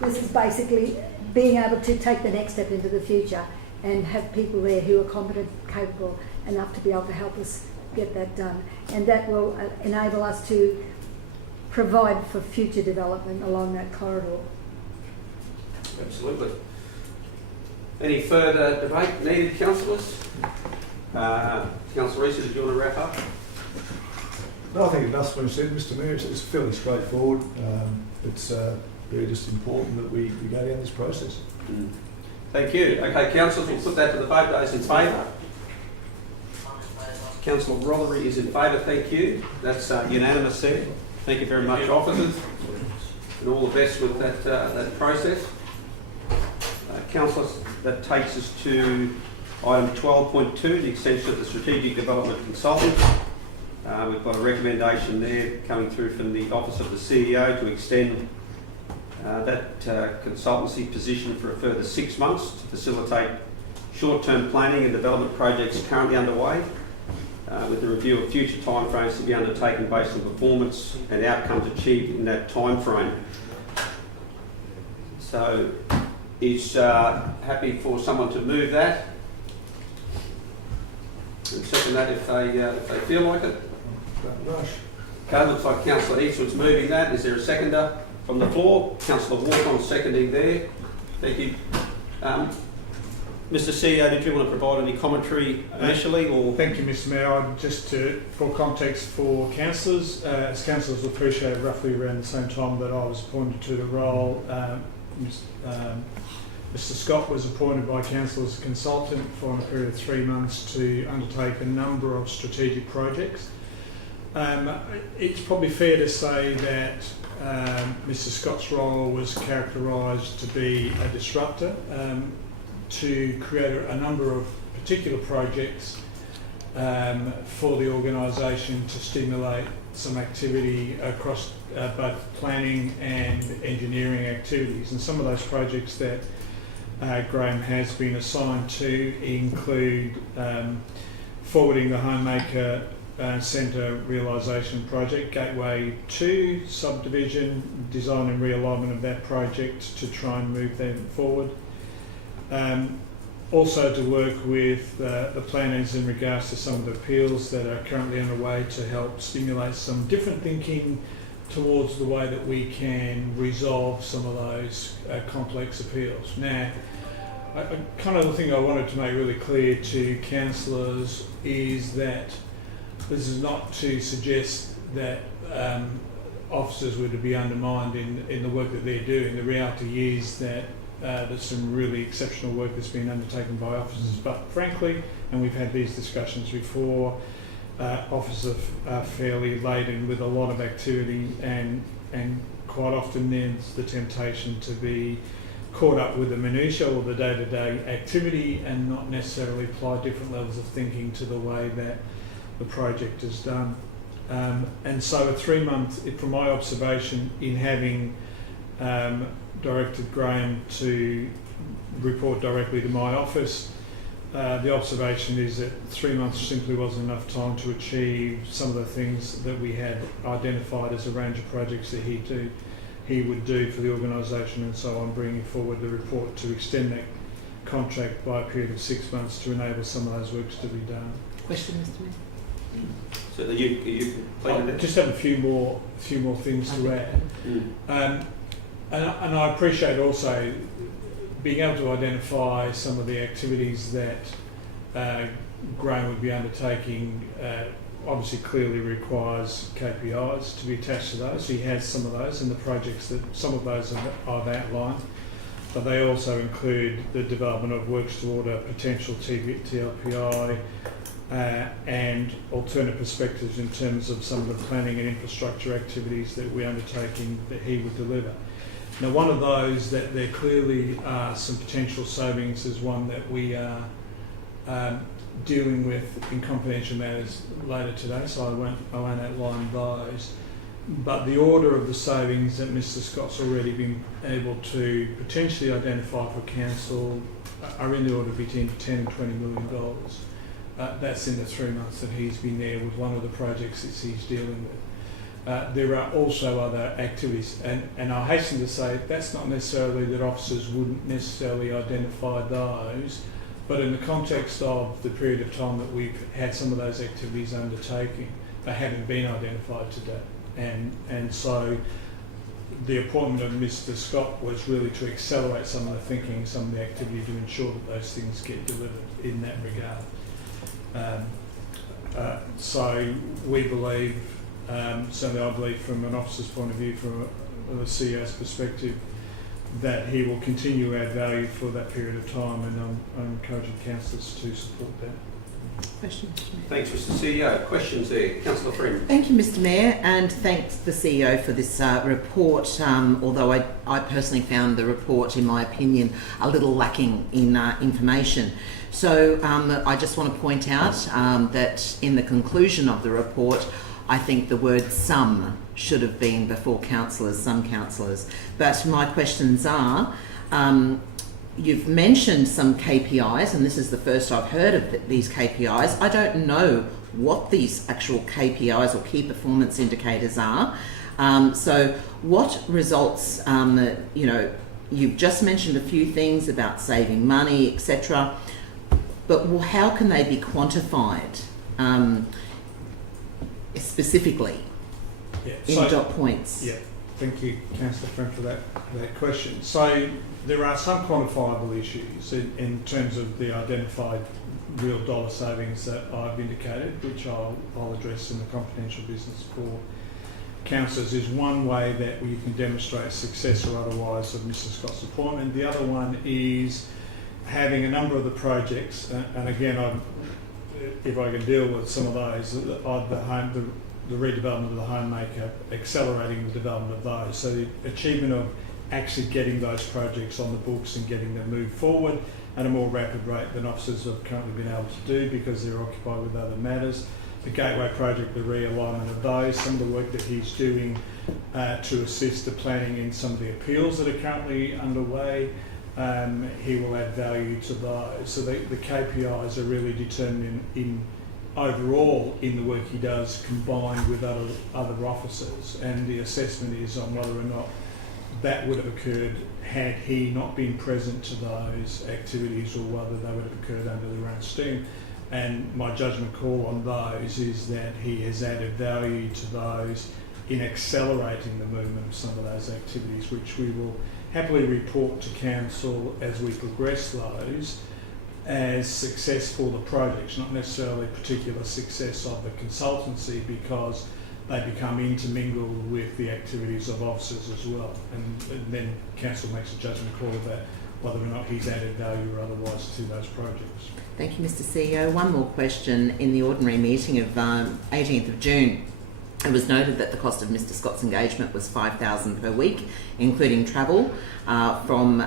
This is basically being able to take the next step into the future and have people there who are competent, capable enough to be able to help us get that done. And that will enable us to provide for future development along that corridor. Absolutely. Any further debate needed, councillors? Councillor Reese, did you want to wrap up? No, I think enough's been said, Mr. Mayor. It's fairly straightforward. It's they're just important that we go down this process. Thank you. Okay, councillors, we'll put that to the vote. Those in favour? Councillor Rothery is in favour, thank you. That's unanimous there. Thank you very much, officers, and all the best with that process. Councillors, that takes us to item 12.2, the extension of the Strategic Development Consultant. We've got a recommendation there coming through from the Office of the CEO to extend that consultancy position for a further 6 months to facilitate short-term planning and development projects currently underway, with the review of future timeframes to be undertaken based on performance and outcomes achieved in that timeframe. So, is happy for someone to move that and second that if they feel like it. Rush. Okay, looks like Councillor Eastwood's moving that. Is there a seconder from the floor? Councillor Walton seconding there. Thank you. Mr. CEO, did you want to provide any commentary initially, or? Thank you, Mr. Mayor. Just for context for councillors, as councillors will appreciate, roughly around the same time that I was appointed to the role, Mr. Scott was appointed by council as a consultant for a period of 3 months to undertake a number of strategic projects. It's probably fair to say that Mr. Scott's role was characterised to be a disruptor, to create a number of particular projects for the organisation to stimulate some activity across both planning and engineering activities. And some of those projects that Graham has been assigned to include forwarding the Homemaker Centre Realisation Project, Gateway 2 subdivision, design and realignment of that project to try and move them forward. Also to work with the planners in regards to some of the appeals that are currently underway to help stimulate some different thinking towards the way that we can resolve some of those complex appeals. Now, kind of the thing I wanted to make really clear to councillors is that this is not to suggest that officers were to be undermined in the work that they're doing. The reality is that there's some really exceptional work that's been undertaken by officers, but frankly, and we've had these discussions before, officers are fairly laden with a lot of activity, and quite often there's the temptation to be caught up with the minutiae or the day-to-day activity and not necessarily apply different levels of thinking to the way that the project is done. And so a 3 month, from my observation in having directed Graham to report directly to my office, the observation is that 3 months simply wasn't enough time to achieve some of the things that we had identified as a range of projects that he would do for the organisation, and so I'm bringing forward the report to extend that contract by a period of 6 months to enable some of those works to be done. Question, Mr. Mayor? So you I just have a few more things to add. And I appreciate also being able to identify some of the activities that Graham would be undertaking. Obviously clearly requires KPIs to be attached to those. He has some of those, and the projects that some of those I've outlined, but they also include the development of works toward a potential TLPI and alternate perspectives in terms of some of the planning and infrastructure activities that we're undertaking that he would deliver. Now, one of those that there clearly are some potential savings is one that we are dealing with in confidential matters later today, so I won't outline those. But the order of the savings that Mr. Scott's already been able to potentially identify for council are in the order between $10 and $20 million. That's in the 3 months that he's been there with one of the projects that he's dealing with. There are also other activities, and I hasten to say that's not necessarily that officers wouldn't necessarily identify those, but in the context of the period of time that we've had some of those activities undertaking, they haven't been identified to date. And so the appointment of Mr. Scott was really to accelerate some of the thinking, some of the activity to ensure that those things get delivered in that regard. So we believe, certainly I believe from an officer's point of view, from the CEO's perspective, that he will continue to add value for that period of time, and I'm encouraging councillors to support that. Question. Thanks, Mr. CEO. Questions there, Councillor Friend. Thank you, Mr. Mayor, and thanks the CEO for this report. Although I personally found the report, in my opinion, a little lacking in information. So I just want to point out that in the conclusion of the report, I think the word "some" should have been before councillors, some councillors. But my questions are, you've mentioned some KPIs, and this is the first I've heard of these KPIs. I don't know what these actual KPIs or key performance indicators are. So what results, you've just mentioned a few things about saving money, etc. But how can they be quantified specifically in dot points? Yeah, thank you, Councillor Friend, for that question. So there are some quantifiable issues in terms of the identified real dollar savings that I've indicated, which I'll address in the confidential business for councillors. Is one way that you can demonstrate success or otherwise of Mr. Scott's appointment. The other one is having a number of the projects, and again, if I can deal with some of those, the redevelopment of the homemaker, accelerating the development of those. So the achievement of actually getting those projects on the books and getting them moved forward at a more rapid rate than officers have currently been able to do because they're occupied with other matters. The Gateway project, the realignment of those, some of the work that he's doing to assist the planning in some of the appeals that are currently underway, he will add value to those. So the KPIs are really determined in overall in the work he does combined with other officers, and the assessment is on whether or not that would have occurred had he not been present to those activities, or whether they would have occurred under their own steam. And my judgment call on those is that he has added value to those in accelerating the movement of some of those activities, which we will happily report to council as we progress those as success for the projects, not necessarily particular success of the consultancy, because they become intermingled with the activities of officers as well. And then council makes a judgment call about whether or not he's added value or otherwise to those projects. Thank you, Mr. CEO. One more question. In the ordinary meeting of 18th of June, it was noted that the cost of Mr. Scott's engagement was $5,000 per week, including travel travel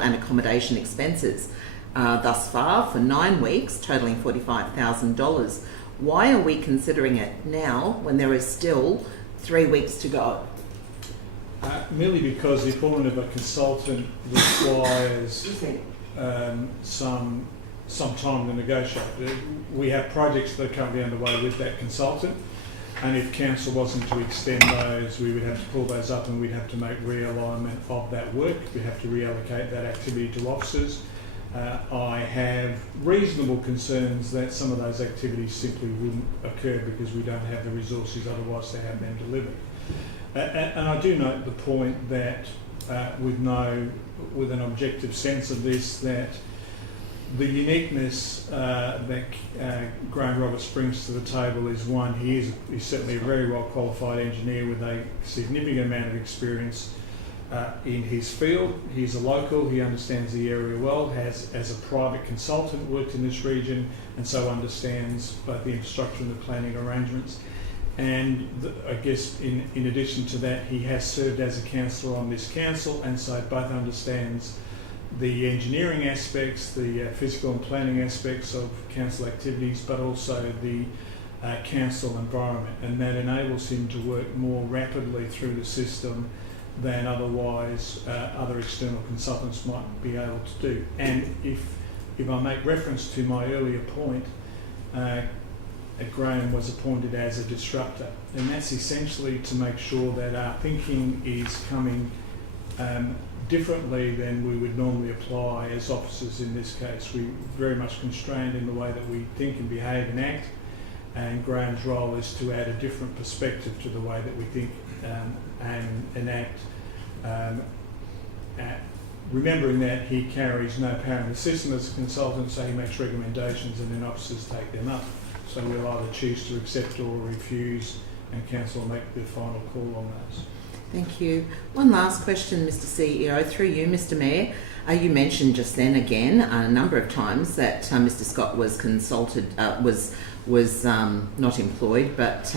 and accommodation expenses. Thus far, for 9 weeks, totalling $45,000. Why are we considering it now when there is still 3 weeks to go? Merely because the appointment of a consultant requires some time to negotiate. We have projects that are currently underway with that consultant, and if council wasn't to extend those, we would have to pull those up and we'd have to make realignment of that work. We'd have to reallocate that activity to officers. I have reasonable concerns that some of those activities simply wouldn't occur because we don't have the resources otherwise to have them delivered. And I do note the point that with an objective sense of this, that the uniqueness that Graham Roberts brings to the table is one, he's certainly a very well qualified engineer with a significant amount of experience in his field. He's a local, he understands the area well, has as a private consultant worked in this region, and so understands both the infrastructure and the planning arrangements. And I guess in addition to that, he has served as a councillor on this council, and so both understands the engineering aspects, the physical and planning aspects of council activities, but also the council environment, and that enables him to work more rapidly through the system than otherwise other external consultants might be able to do. And if I make reference to my earlier point, Graham was appointed as a disruptor, and that's essentially to make sure that our thinking is coming differently than we would normally apply as officers in this case. We're very much constrained in the way that we think and behave and act, and Graham's role is to add a different perspective to the way that we think and act, remembering that he carries no power in the system as a consultant, so he makes recommendations and then officers take them up. So we'll either choose to accept or refuse, and council will make the final call on those. Thank you. One last question, Mr. CEO, through you, Mr. Mayor. You mentioned just then again a number of times that Mr. Scott was consulted, was not employed, but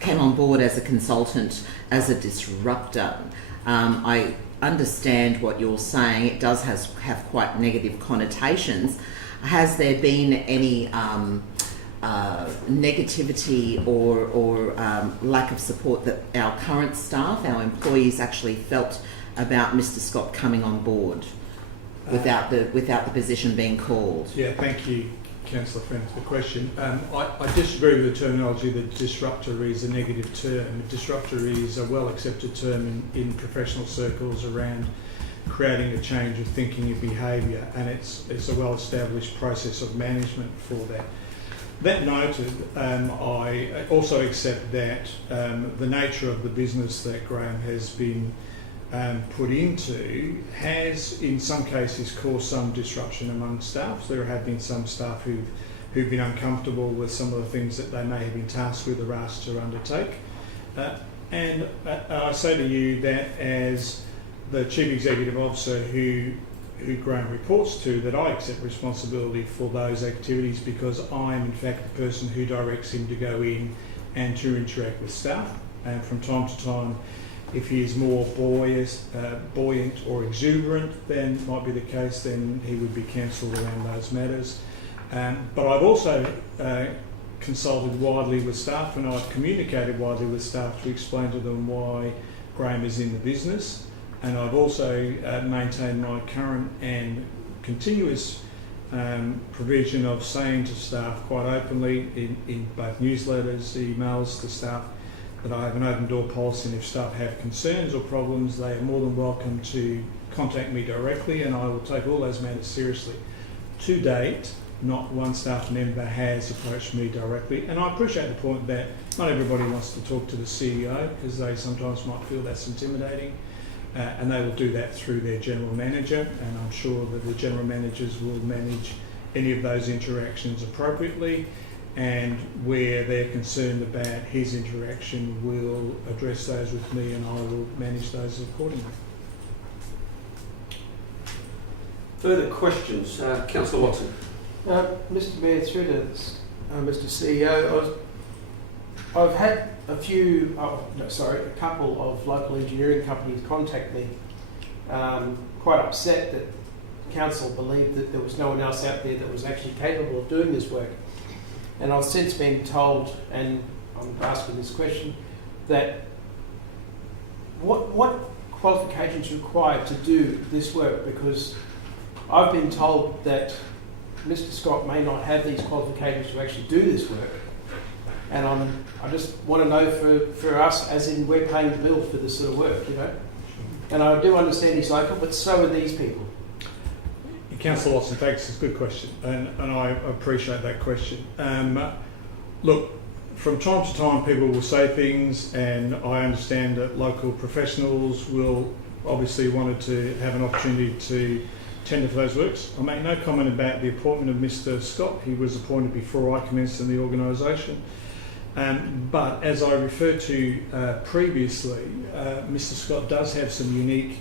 came on board as a consultant, as a disruptor. I understand what you're saying. It does have quite negative connotations. Has there been any negativity or lack of support that our current staff, our employees, actually felt about Mr. Scott coming on board without the position being called? Yeah, thank you, Councillor Friend, for the question. I disagree with the terminology that disruptor is a negative term. Disruptor is a well-accepted term in professional circles around creating a change of thinking and behaviour, and it's a well-established process of management for that. That noted, I also accept that the nature of the business that Graham has been put into has, in some cases, caused some disruption among staff. There have been some staff who've been uncomfortable with some of the things that they may have been tasked with or asked to undertake. And I say to you that as the Chief Executive Officer who Graham reports to, that I accept responsibility for those activities, because I am in fact the person who directs him to go in and to interact with staff. And from time to time, if he is more buoyant or exuberant than might be the case, then he would be counselled around those matters. But I've also consulted widely with staff, and I've communicated widely with staff to explain to them why Graham is in the business. And I've also maintained my current and continuous provision of saying to staff quite openly in both newsletters, emails to staff, that I have an open door policy, and if staff have concerns or problems, they are more than welcome to contact me directly, and I will take all those matters seriously. To date, not one staff member has approached me directly, and I appreciate the point that not everybody wants to talk to the CEO, because they sometimes might feel that's intimidating. And they will do that through their general manager, and I'm sure that the general managers will manage any of those interactions appropriately, and where they're concerned about his interaction, will address those with me, and I will manage those accordingly. Further questions? Councillor Watson. Mr. Mayor, through to Mr. CEO, I've had a couple of local engineering companies contact me, quite upset that council believed that there was no one else out there that was actually capable of doing this work. And I've since been told, and I'm asking this question, that what qualifications are required to do this work? Because I've been told that Mr. Scott may not have these qualifications to actually do this work. And I just want to know for us, as in we're paying the bill for this sort of work, you know. And I do understand he's local, but so are these people. Councillor Watson, thanks. It's a good question, and I appreciate that question. Look, from time to time people will say things, and I understand that local professionals will obviously wanted to have an opportunity to tender for those works. I'll make no comment about the appointment of Mr. Scott. He was appointed before I commenced in the organisation. But as I referred to previously, Mr. Scott does have some unique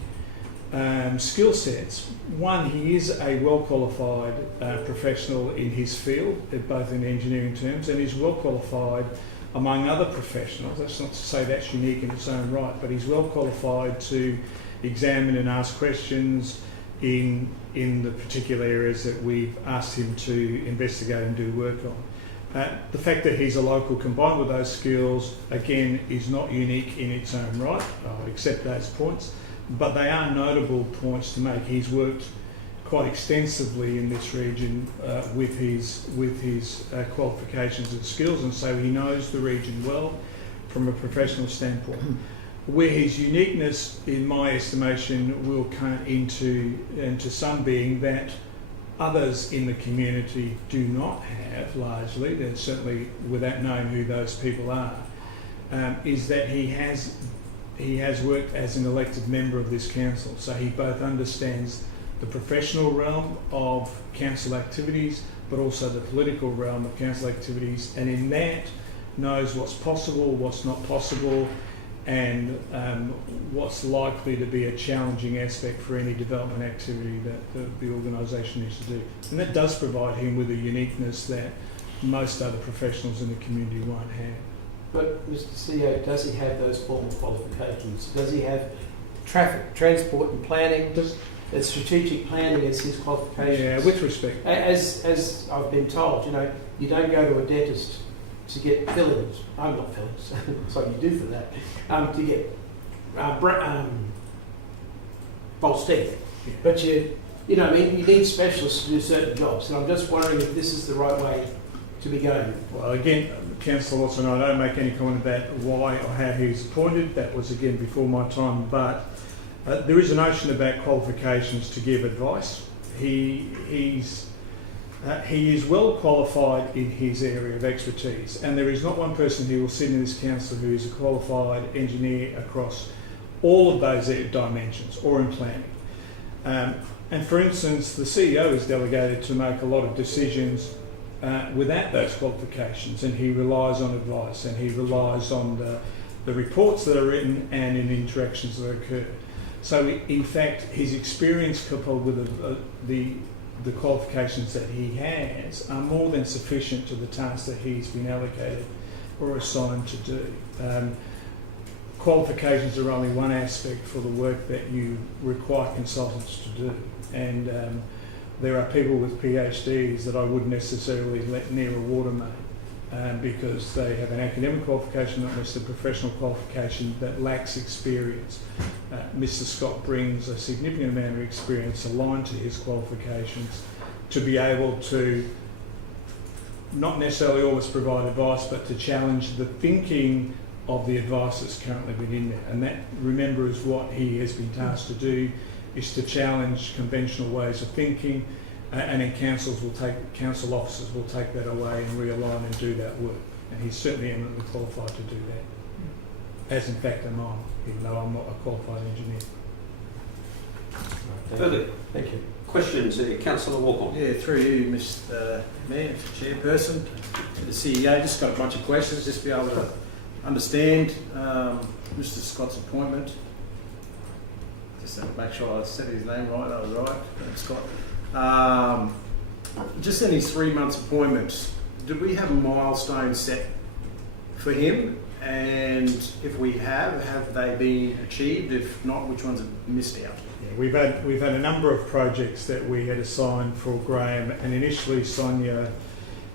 skill sets. One, he is a well-qualified professional in his field, both in engineering terms, and he's well-qualified among other professionals. That's not to say that's unique in its own right, but he's well-qualified to examine and ask questions in the particular areas that we've asked him to investigate and do work on. The fact that he's a local combined with those skills, again, is not unique in its own right. I accept those points, but they are notable points to make. He's worked quite extensively in this region with his qualifications and skills, and so he knows the region well from a professional standpoint. Where his uniqueness, in my estimation, will come into some being that others in the community do not have, largely, then certainly without knowing who those people are, is that he has worked as an elected member of this council. So he both understands the professional realm of council activities, but also the political realm of council activities, and in that knows what's possible, what's not possible, and what's likely to be a challenging aspect for any development activity that the organisation needs to do. And that does provide him with a uniqueness that most other professionals in the community won't have. But Mr. CEO, does he have those formal qualifications? Does he have traffic, transport and planning? Strategic planning is his qualifications? Yeah, with respect. As I've been told, you don't go to a dentist to get fillings. I'm not fillings, sorry, you do for that. To get false teeth. Yeah. But you need specialists to do certain jobs. And I'm just wondering if this is the right way to be going. Well, again, Councillor Watson, I don't make any comment about why or how he was appointed. That was, again, before my time. But there is a notion about qualifications to give advice. He is well qualified in his area of expertise, and there is not one person who will sit in this council who is a qualified engineer across all of those dimensions or in planning. And for instance, the CEO is delegated to make a lot of decisions without those qualifications, and he relies on advice, and he relies on the reports that are written and in interactions that occur. So in fact, his experience coupled with the qualifications that he has are more than sufficient to the task that he's been allocated or assigned to do. Qualifications are only one aspect for the work that you require consultants to do, and there are people with PhDs that I wouldn't necessarily let near a water main because they have an academic qualification, not necessarily a professional qualification, that lacks experience. Mr. Scott brings a significant amount of experience aligned to his qualifications to be able to not necessarily always provide advice, but to challenge the thinking of the advice that's currently within there. And that, remember, is what he has been tasked to do, is to challenge conventional ways of thinking, and then council officers will take that away and realign and do that work. And he's certainly eminently qualified to do that, as in fact am I, even though I'm not a qualified engineer. Further Thank you. questions, Councillor Walker? Yeah, through you, Mr. Mayor, Mr. Chairperson, to the CEO. Just got a bunch of questions, just to be able to understand Mr. Scott's appointment. Just to make sure I said his name right, that was right, Scott. Just in his 3 months appointment, did we have a milestone set for him? And if we have they been achieved? If not, which ones have missed out? Yeah, we've had a number of projects that we had assigned for Graham, and initially Sonia,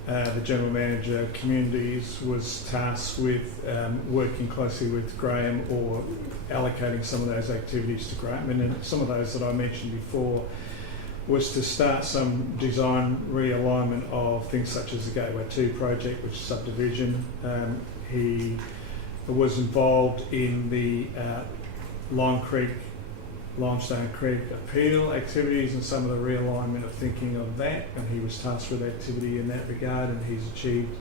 the General Manager of Communities, was tasked with working closely with Graham or allocating some of those activities to Graham. And then some of those that I mentioned before was to start some design realignment of things such as the Gateway 2 project, which is subdivision. He was involved in the Limestone Creek appeal activities and some of the realignment of thinking of that, and he was tasked with activity in that regard, and he's achieved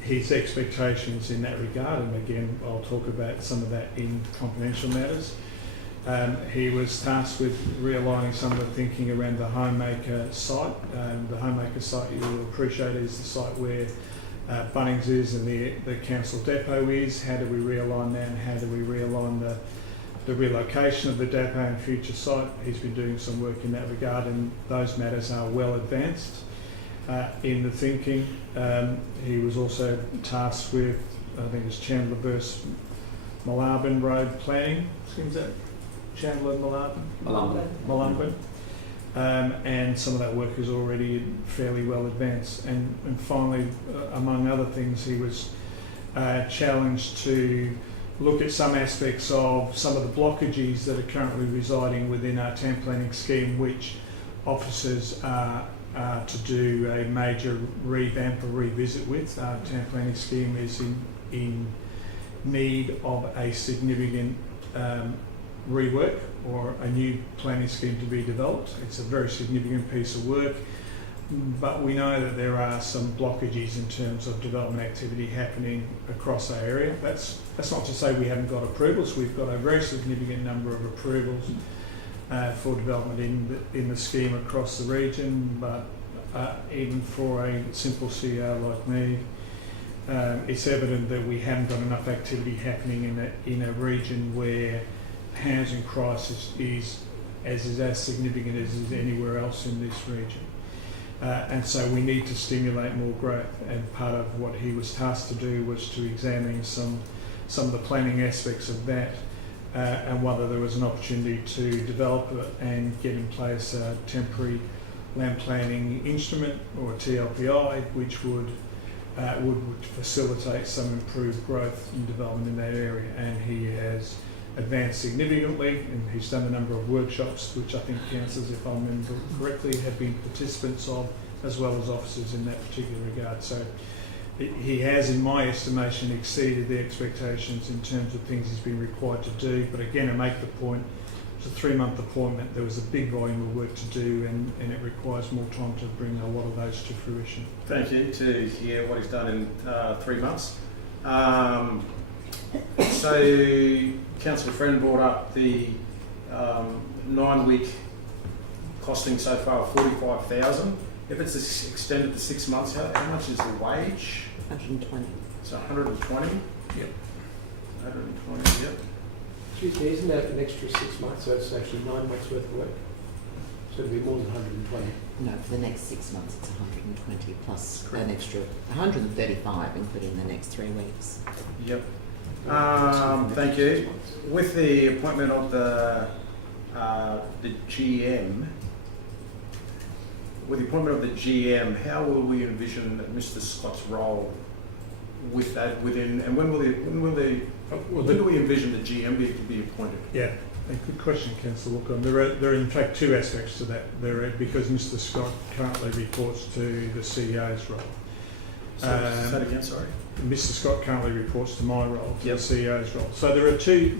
his expectations in that regard. And again, I'll talk about some of that in confidential matters. He was tasked with realigning some of the thinking around the Homemaker site. The Homemaker site, you will appreciate, is the site where Bunnings is and the council depot is. How do we realign that, and how do we realign the relocation of the depot and future site? He's been doing some work in that regard, and those matters are well advanced in the thinking. He was also tasked with, I think it's Chandler Burst Moolarben Road planning. Seems that Chandler Moolarben. And some of that work is already fairly well advanced. And finally, among other things, he was challenged to look at some aspects of some of the blockages that are currently residing within our town planning scheme, which officers are to do a major revamp or revisit with. Our town planning scheme is in need of a significant rework or a new planning scheme to be developed. It's a very significant piece of work, but we know that there are some blockages in terms of development activity happening across our area. That's not to say we haven't got approvals. We've got a very significant number of approvals for development in the scheme across the region, but even for a simple CEO like me, it's evident that we haven't got enough activity happening in a region where housing crisis is as significant as is anywhere else in this region. And so we need to stimulate more growth, and part of what he was tasked to do was to examine some of the planning aspects of that, and whether there was an opportunity to develop and get in place a temporary land planning instrument, or a TLPI, which would facilitate some improved growth and development in that area. And he has advanced significantly, and he's done a number of workshops, which I think councillors, if I remember correctly, have been participants of, as well as officers in that particular regard. So he has, in my estimation, exceeded the expectations in terms of things he's been required to do. But again, I make the point, it's a 3-month appointment. There was a big volume of work to do, and it requires more time to bring a lot of those to fruition. Thank you to hear what he's done in 3 months. So, Councillor Friend brought up the 9-week costing so far of $45,000. If it's extended to 6 months, how much is the wage? 120. So 120. Yep. 120. Yep. Excuse me, isn't that an extra 6 months? So it's actually 9 months worth of work. So it'll be more than 120. No, for the next 6 months it's 120 plus an extra 135, including the next 3 weeks. Yep. Thank you. With the appointment of the GM, how will we envision Mr. Scott's role with that within, and when do we envision the GM to be appointed? Yeah, a good question, Councillor Walker. There are in fact 2 aspects to that. Because Mr. Scott currently reports to the CEO's role. Say that again, sorry. Mr. Scott currently reports to my role, to Yep. the CEO's role. So there are two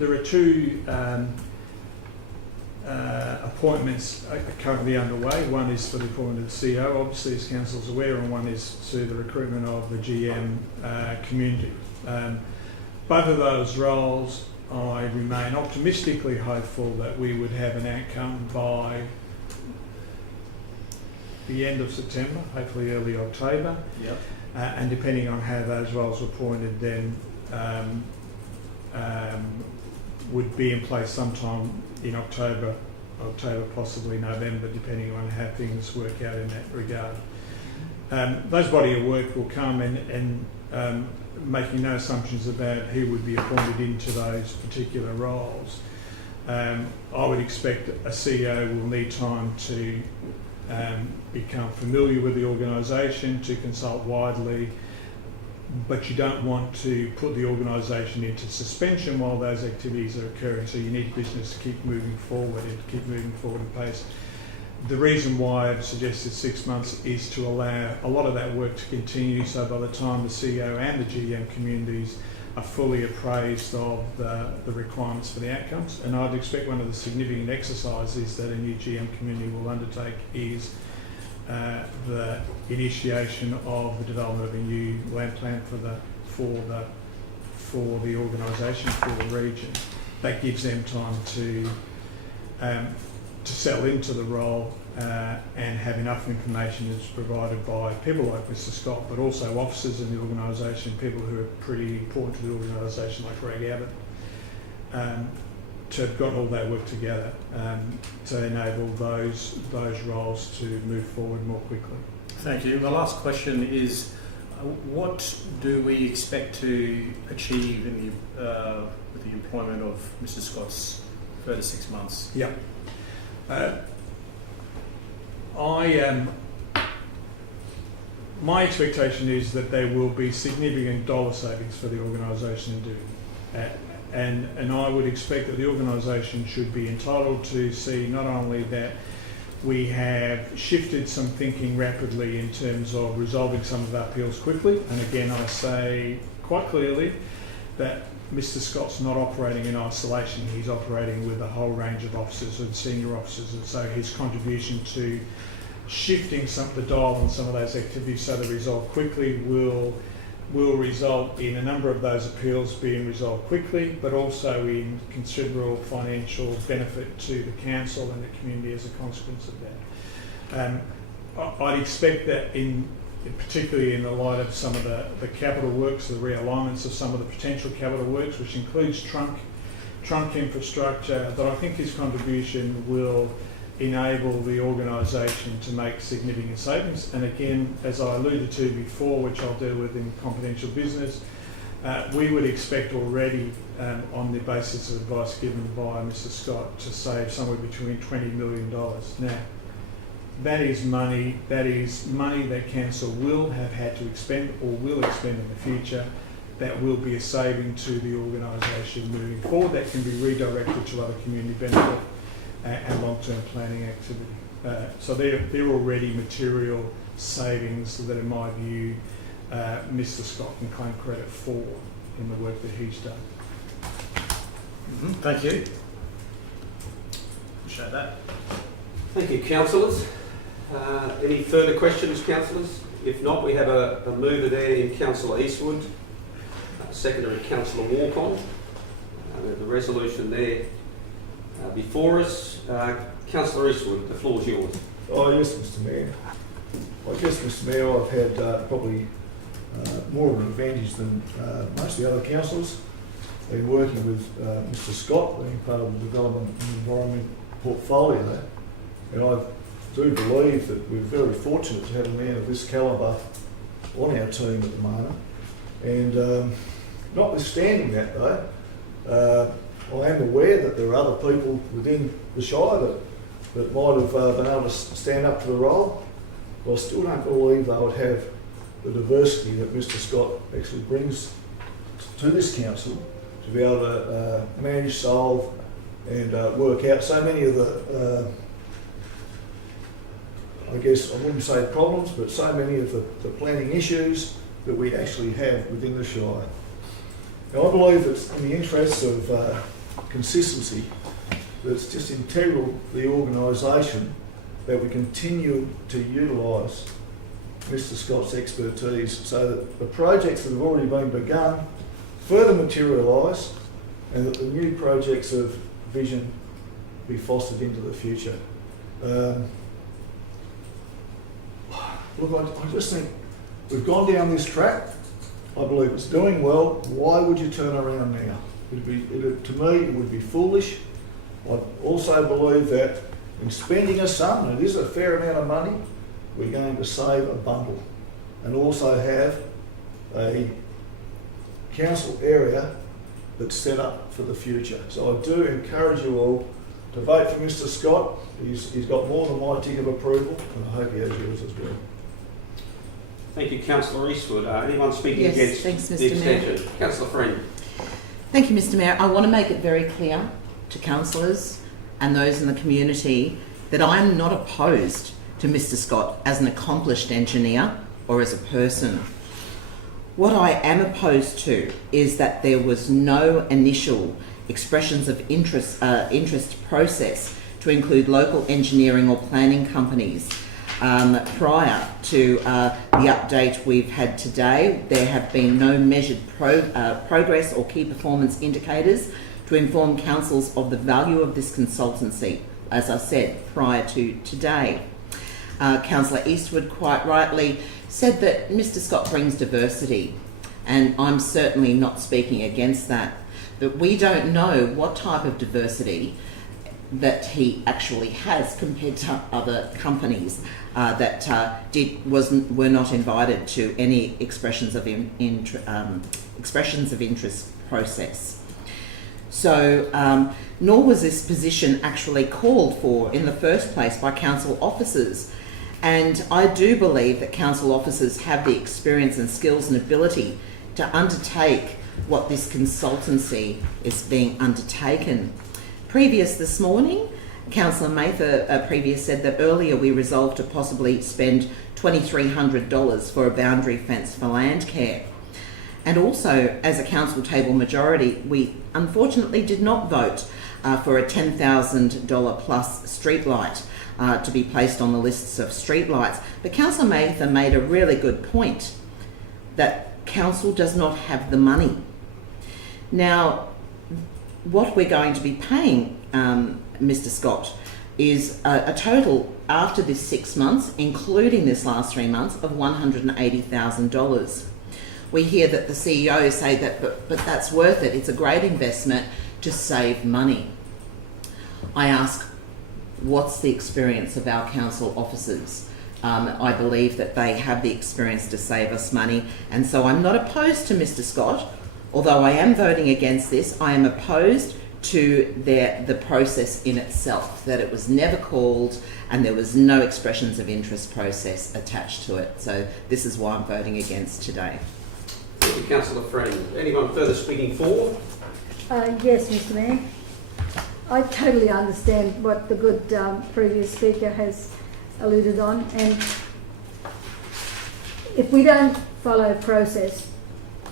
appointments currently underway. One is for the appointment of the CEO, obviously, as Council's aware, and one is to the recruitment of the GM community. Both of those roles, I remain optimistically hopeful that we would have an outcome by the end of September, hopefully early October. Yep. And depending on how those roles are appointed, then would be in place sometime in October, possibly November, depending on how things work out in that regard. Those body of work will come, and making no assumptions about who would be appointed into those particular roles. I would expect a CEO will need time to become familiar with the organisation, to consult widely, but you don't want to put the organisation into suspension while those activities are occurring. So you need business to keep moving forward at pace. The reason why I've suggested 6 months is to allow a lot of that work to continue, so by the time the CEO and the GM communities are fully appraised of the requirements for the outcomes. And I'd expect one of the significant exercises that a new GM community will undertake is the initiation of the development of a new land plan for the organisation, for the region. That gives them time to settle into the role and have enough information that's provided by people like Mr. Scott, but also officers in the organisation, people who are pretty important to the organisation like Greg Abbott, to have got all that work together to enable those roles to move forward more quickly. Thank you. My last question is, what do we expect to achieve in with the employment of Mr. Scott's further 6 months? Yep. My expectation is that there will be significant dollar savings for the organisation in doing that. And I would expect that the organisation should be entitled to see not only that we have shifted some thinking rapidly in terms of resolving some of our appeals quickly, and again I say quite clearly that Mr. Scott's not operating in isolation, he's operating with a whole range of officers and senior officers, and so his contribution to shifting the dial on some of those activities so they're resolved quickly will result in a number of those appeals being resolved quickly, but also in considerable financial benefit to the council and the community as a consequence of that. I'd expect that in particularly in the light of some of the capital works, the realignments of some of the potential capital works, which includes trunk infrastructure, that I think his contribution will enable the organisation to make significant savings. And again, as I alluded to before, which I'll deal with in confidential business, we would expect already, on the basis of advice given by Mr Scott, to save somewhere between $20 million. Now, that is money that council will have had to expend or will expend in the future. That will be a saving to the organisation moving forward. That can be redirected to other community benefit and long-term planning activity. So they're already material savings that, in my view, Mr Scott can claim credit for in the work that he's done. Thank you. Appreciate that. Thank you, councillors. Any further questions, councillors? If not, we have a mover there in Councillor Eastwood, secondary Councillor Walcon. We have the resolution there before us. Councillor Eastwood, the floor is yours. Oh yes, Mr Mayor. I guess, Mr Mayor, I've had probably more of an advantage than most of the other councillors. Been working with Mr Scott, being part of the development and environment portfolio, and I do believe that we're very fortunate to have a man of this calibre on our team at the moment. And notwithstanding that though, I am aware that there are other people within the Shire that might have been able to stand up to the role. But I still don't believe they would have the diversity that Mr Scott actually brings to this council to be able to manage, solve and work out so many of the, I guess I wouldn't say problems, but so many of the planning issues that we actually have within the Shire. Now I believe it's in the interests of consistency that it's just integral to the organisation that we continue to utilise Mr Scott's expertise so that the projects that have already been begun further materialise and that the new projects of vision be fostered into the future. Look, I just think we've gone down this track. I believe it's doing well. Why would you turn around now? To me, it would be foolish. I also believe that in spending a sum, and it is a fair amount of money, we're going to save a bundle and also have a council area that's set up for the future. So I do encourage you all to vote for Mr Scott. He's got more than my tick of approval, and I hope he has yours as well. Thank you, Councillor Eastwood. Anyone speaking Yes, against thanks, the Mr. extension? Mayor. Councillor Friend. Thank you, Mr Mayor. I want to make it very clear to councillors and those in the community that I am not opposed to Mr Scott as an accomplished engineer or as a person. What I am opposed to is that there was no initial expressions of interest process to include local engineering or planning companies. Prior to the update we've had today, there have been no measured progress or key performance indicators to inform councils of the value of this consultancy, as I said, prior to today. Councillor Eastwood quite rightly said that Mr Scott brings diversity, and I'm certainly not speaking against that, but we don't know what type of diversity that he actually has compared to other companies that were not invited to any expressions of interest process. So, nor was this position actually called for in the first place by council officers. And I do believe that council officers have the experience and skills and ability to undertake what this consultancy is being undertaken. Previous this morning, Councillor Mather said that earlier we resolved to possibly spend $2,300 for a boundary fence for land care. And also, as a council table majority, we unfortunately did not vote for a $10,000 plus street light to be placed on the lists of street lights. But Councillor Mather made a really good point that council does not have the money. Now, what we're going to be paying Mr Scott is a total after this 6 months, including this last 3 months, of $180,000. We hear that the CEO say that, but that's worth it. It's a great investment to save money. I ask, what's the experience of our council officers? I believe that they have the experience to save us money, and so I'm not opposed to Mr. Scott. Although I am voting against this, I am opposed to the process in itself, that it was never called and there was no expressions of interest process attached to it. So this is why I'm voting against today. Thank you, Councillor Friend. Anyone further speaking for? Yes, Mr. Mayor. I totally understand what the good previous speaker has alluded on, and if we don't follow process,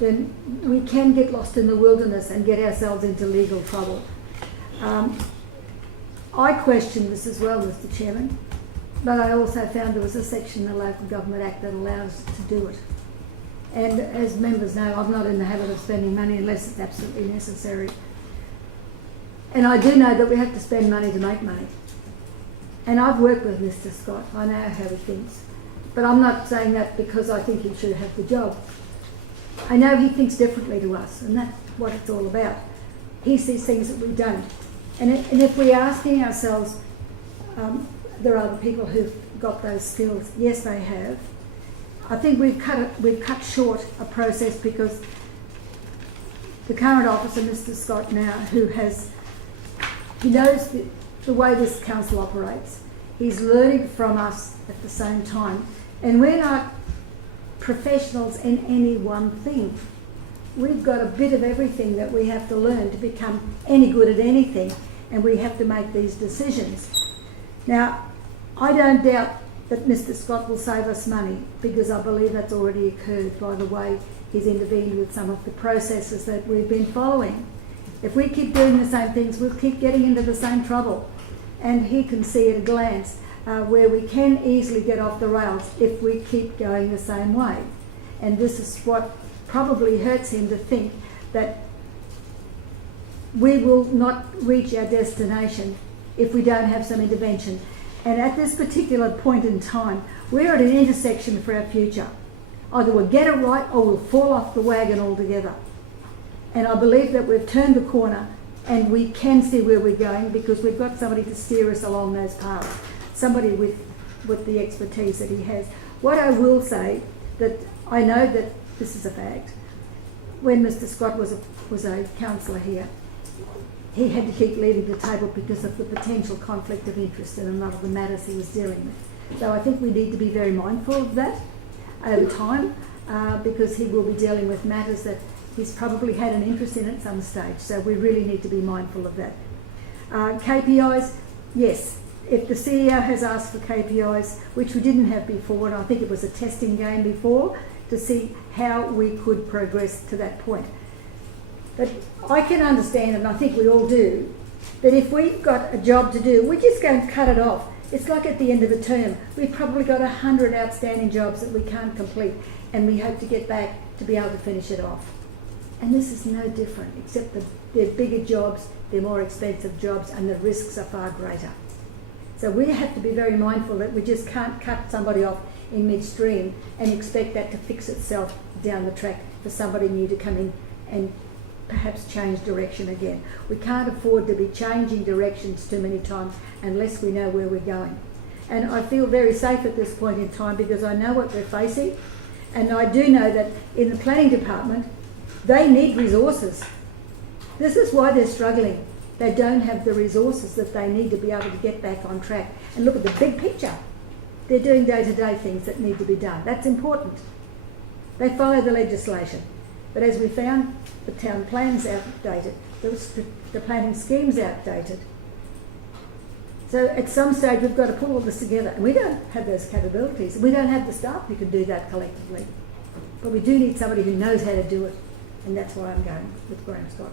then we can get lost in the wilderness and get ourselves into legal trouble. I questioned this as well, Mr. Chairman, but I also found there was a section in the Local Government Act that allows us to do it. And as members know, I'm not in the habit of spending money unless it's absolutely necessary. And I do know that we have to spend money to make money. And I've worked with Mr. Scott. I know how he thinks. But I'm not saying that because I think he should have the job. I know he thinks differently to us, and that's what it's all about. He sees things that we don't. And if we're asking ourselves, there are other people who've got those skills. Yes, they have. I think we've cut short a process because the current officer, Mr. Scott now, he knows the way this council operates. He's learning from us at the same time. And we're not professionals in any one thing. We've got a bit of everything that we have to learn to become any good at anything, and we have to make these decisions. Now, I don't doubt that Mr. Scott will save us money, because I believe that's already occurred by the way he's intervened with some of the processes that we've been following. If we keep doing the same things, we'll keep getting into the same trouble. And he can see at a glance where we can easily get off the rails if we keep going the same way. And this is what probably hurts him, to think that we will not reach our destination if we don't have some intervention. And at this particular point in time, we're at an intersection for our future. Either we'll get it right or we'll fall off the wagon altogether. And I believe that we've turned the corner and we can see where we're going, because we've got somebody to steer us along those paths, somebody with the expertise that he has. What I will say, that I know that this is a fact, when Mr. Scott was a councillor here, he had to keep leaving the table because of the potential conflict of interest in a lot of the matters he was dealing with. So I think we need to be very mindful of that over time, because he will be dealing with matters that he's probably had an interest in at some stage. So we really need to be mindful of that. KPIs, yes. If the CEO has asked for KPIs, which we didn't have before, and I think it was a testing game before, to see how we could progress to that point. But I can understand, and I think we all do, that if we've got a job to do, we just go and cut it off. It's like at the end of the term, we've probably got 100 outstanding jobs that we can't complete, and we hope to get back to be able to finish it off. And this is no different, except that they're bigger jobs, they're more expensive jobs, and the risks are far greater. So we have to be very mindful that we just can't cut somebody off in midstream and expect that to fix itself down the track for somebody new to come in and perhaps change direction again. We can't afford to be changing directions too many times unless we know where we're going. And I feel very safe at this point in time because I know what we're facing, and I do know that in the planning department, they need resources. This is why they're struggling. They don't have the resources that they need to be able to get back on track and look at the big picture. They're doing day-to-day things that need to be done. That's important. They follow the legislation. But as we found, the town plan's outdated. The planning scheme's outdated. So at some stage we've got to pull all this together. And we don't have those capabilities. We don't have the staff who can do that collectively. But we do need somebody who knows how to do it. And that's why I'm going with Graham Scott.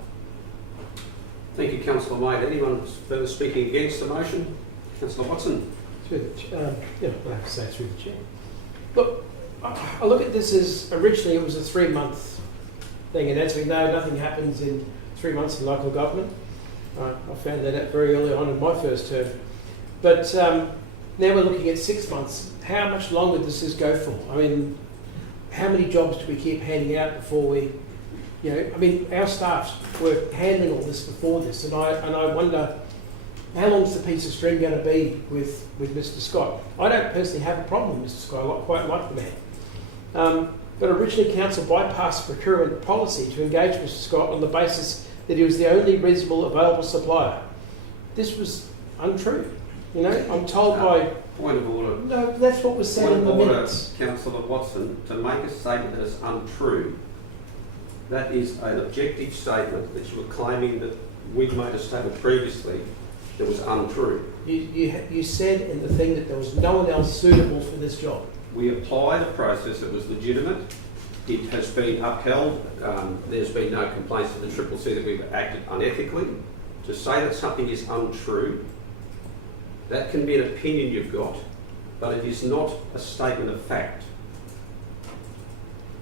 Thank you, Councillor Wade. Anyone further speaking against the motion? Councillor Watson. Through the chair. I have to say through the chair. Look, I look at this as originally it was a 3-month thing, and as we know, nothing happens in 3 months in local government. I found that out very early on in my first term. But now we're looking at 6 months. How much longer does this go for? I mean, how many jobs do we keep handing out before we, I mean, our staff were handling all this before this, and I wonder how long's the piece of string going to be with Mr. Scott? I don't personally have a problem with Mr. Scott. I quite like the man. But originally council bypassed procurement policy to engage Mr. Scott on the basis that he was the only reasonable available supplier. This was untrue. I'm told by... Point of order. No, that's what was said in the minutes. Councillor Watson, to make a statement that is untrue, that is an objective statement that you were claiming that we'd made a statement previously that was untrue. You said in the thing that there was no one else suitable for this job. We applied a process that was legitimate. It has been upheld. There's been no complaints to the CCC that we've acted unethically. To say that something is untrue, that can be an opinion you've got, but it is not a statement of fact.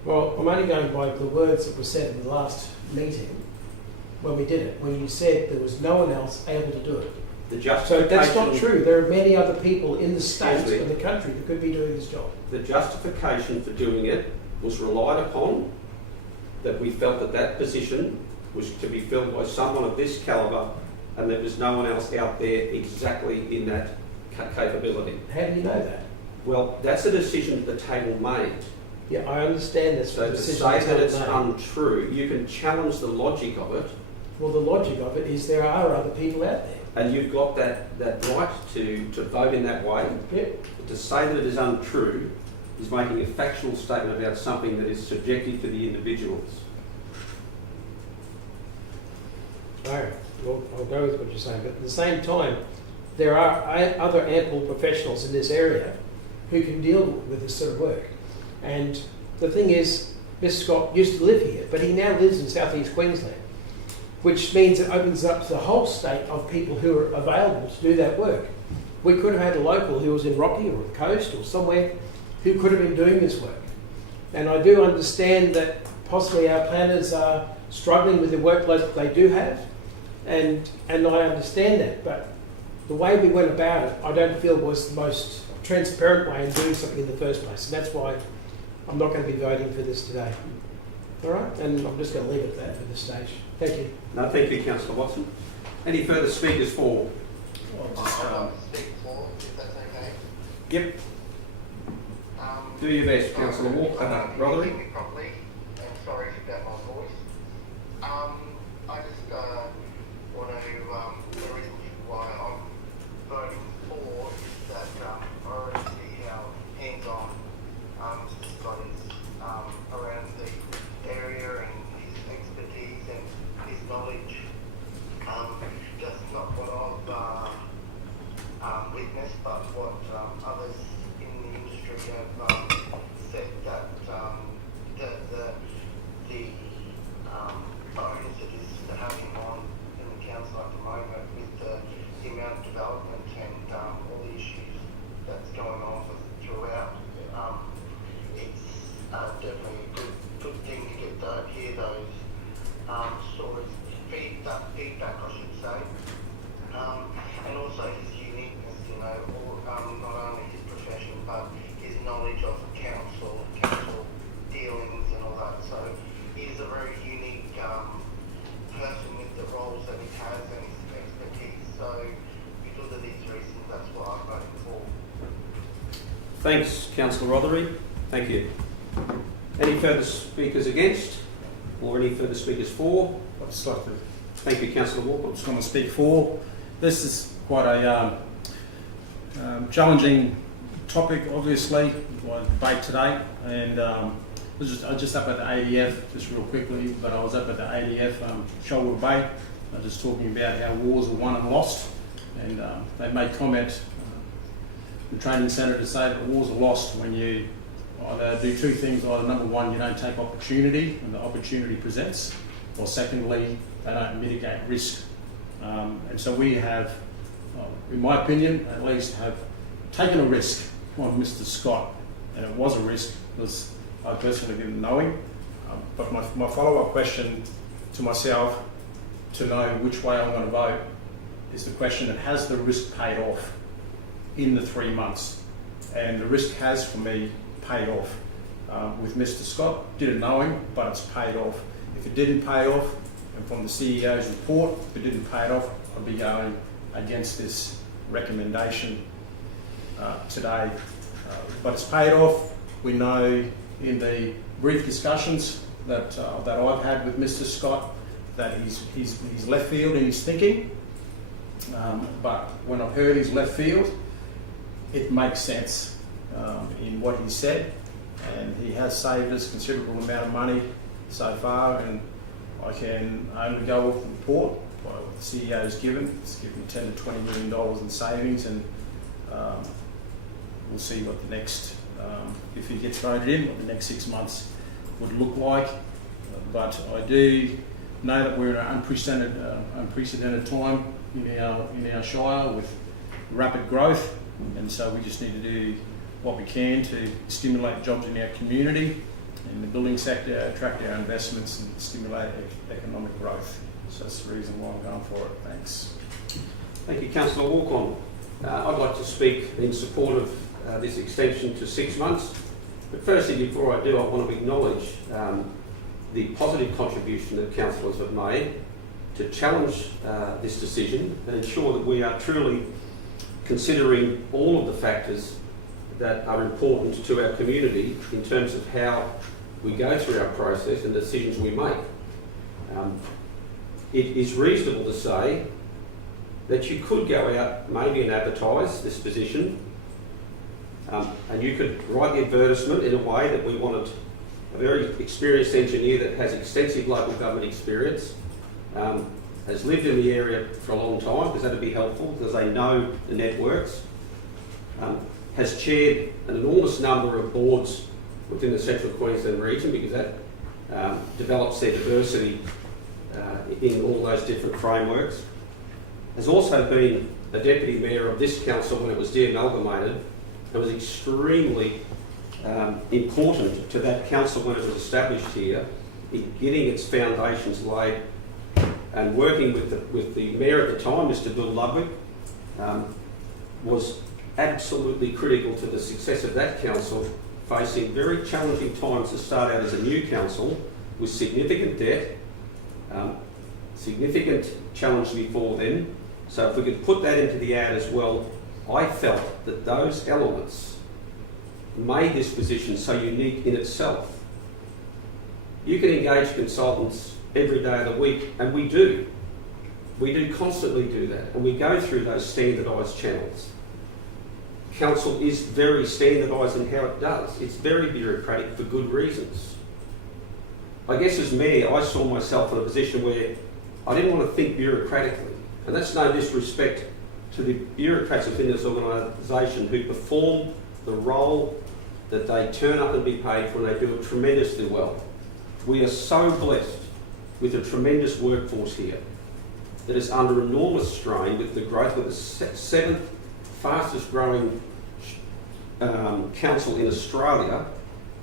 Well, I'm only going by the words that were said in the last meeting when we did it, when you said there was no one else able to do it. So that's not true. There are many other people in the state and the country that could be doing this job. The justification for doing it was relied upon that we felt that that position was to be filled by someone of this calibre, and there was no one else out there exactly in that capability. How do you know that? Well, that's a decision that the table made. Yeah, I understand that's so the decision. So to say that it's untrue, you can challenge the logic of it. Well, the logic of it is there are other people out there. And you've got that right to vote in that way. Yep. But to say that it is untrue is making a factual statement about something that is subjective to the individuals. Alright, well, I'll go with what you're saying, but at the same time, there are other ample professionals in this area who can deal with this sort of work. And the thing is, Mr. Scott used to live here, but he now lives in southeast Queensland, which means it opens up to the whole state of people who are available to do that work. We could have had a local who was in Rocky or the coast or somewhere who could have been doing this work. And I do understand that possibly our planners are struggling with the workload that they do have, and I understand that, but the way we went about it, I don't feel was the most transparent way in doing something in the first place, and that's why I'm not going to be voting for this today. All right, and I'm just going to leave it at that for this stage. Thank you. No, thank you, Councillor Watson. Any further speakers for? I'd like to speak for, if that's okay. Yep. Do your best, Councillor Walker. Rothery. Hear me properly, and sorry about my voice. I just want to, the reason why I'm voting for is that I already see how hands-on Mr. Scott is around the area and his expertise and his knowledge. Just not what I've witnessed, but what others in the industry have said that the bonus it is to have him on in the council at the moment with the amount of development and all the issues that's going on throughout. It's definitely a good thing to get hear those sort of feedback, I should say. And also his uniqueness, not only his profession, but his knowledge of council dealings and all that. So he's a very unique person with the roles that he has and his expertise. So because of these reasons, that's what I'm voting for. Thanks, Councillor Rothery. Thank you. Any further speakers against, or any further speakers for? I'd just like to. Thank you, Councillor Walker. I'm just going to speak for. This is quite a challenging topic, obviously, by debate today. And I was just up at the ADF, just real quickly, but I was up at the ADF Shoalwater Bay, just talking about how wars are won and lost. And they made comment, the training centre, to say that the wars are lost when you either do two things. Either number one, you don't take opportunity when the opportunity presents, or secondly, they don't mitigate risk. And so we have, in my opinion, at least, have taken a risk on Mr. Scott, and it was a risk because I personally didn't know him. But my follow-up question to myself to know which way I'm going to vote is the question that has the risk paid off? in the 3 months. And the risk has, for me, paid off. With Mr. Scott, didn't know him, but it's paid off. If it didn't pay off, and from the CEO's report, if it didn't pay it off, I'd be going against this recommendation today. But it's paid off. We know in the brief discussions that I've had with Mr. Scott that he's left field in his thinking. But when I've heard his left field, it makes sense in what he said, and he has saved us a considerable amount of money so far, and I can only go off the report by what the CEO has given. It's given $10 to $20 million in savings, and we'll see what the next, if he gets voted in, what the next 6 months would look like. But I do know that we're in an unprecedented time in our Shire with rapid growth, and so we just need to do what we can to stimulate jobs in our community, in the building sector, attract our investments and stimulate economic growth. So that's the reason why I'm going for it. Thanks. Thank you, Councillor Walk-on. I'd like to speak in support of this extension to 6 months. But firstly, before I do, I want to acknowledge the positive contribution that councillors have made to challenge this decision and ensure that we are truly considering all of the factors that are important to our community in terms of how we go through our process and the decisions we make. It is reasonable to say that you could go out maybe and advertise this position, and you could write the advertisement in a way that we wanted a very experienced engineer that has extensive local government experience, has lived in the area for a long time, because that would be helpful because they know the networks, has chaired an enormous number of boards within the Central Queensland region, because that develops their diversity in all those different frameworks. Has also been a deputy mayor of this council when it was de-amalgamated, and was extremely important to that council when it was established here in getting its foundations laid, and working with the mayor at the time, Mr. Bill Ludwig, was absolutely critical to the success of that council, facing very challenging times to start out as a new council with significant debt, significant challenge before then. So if we could put that into the ad as well, I felt that those elements made this position so unique in itself. You can engage consultants every day of the week, and we do. We do constantly do that, and we go through those standardised channels. Council is very standardised in how it does. It's very bureaucratic for good reasons. I guess as mayor, I saw myself in a position where I didn't want to think bureaucratically, and that's no disrespect to the bureaucrats within this organisation who perform the role that they turn up and be paid for, and they do it tremendously well. We are so blessed with a tremendous workforce here that is under enormous strain with the growth of the 7th fastest growing council in Australia.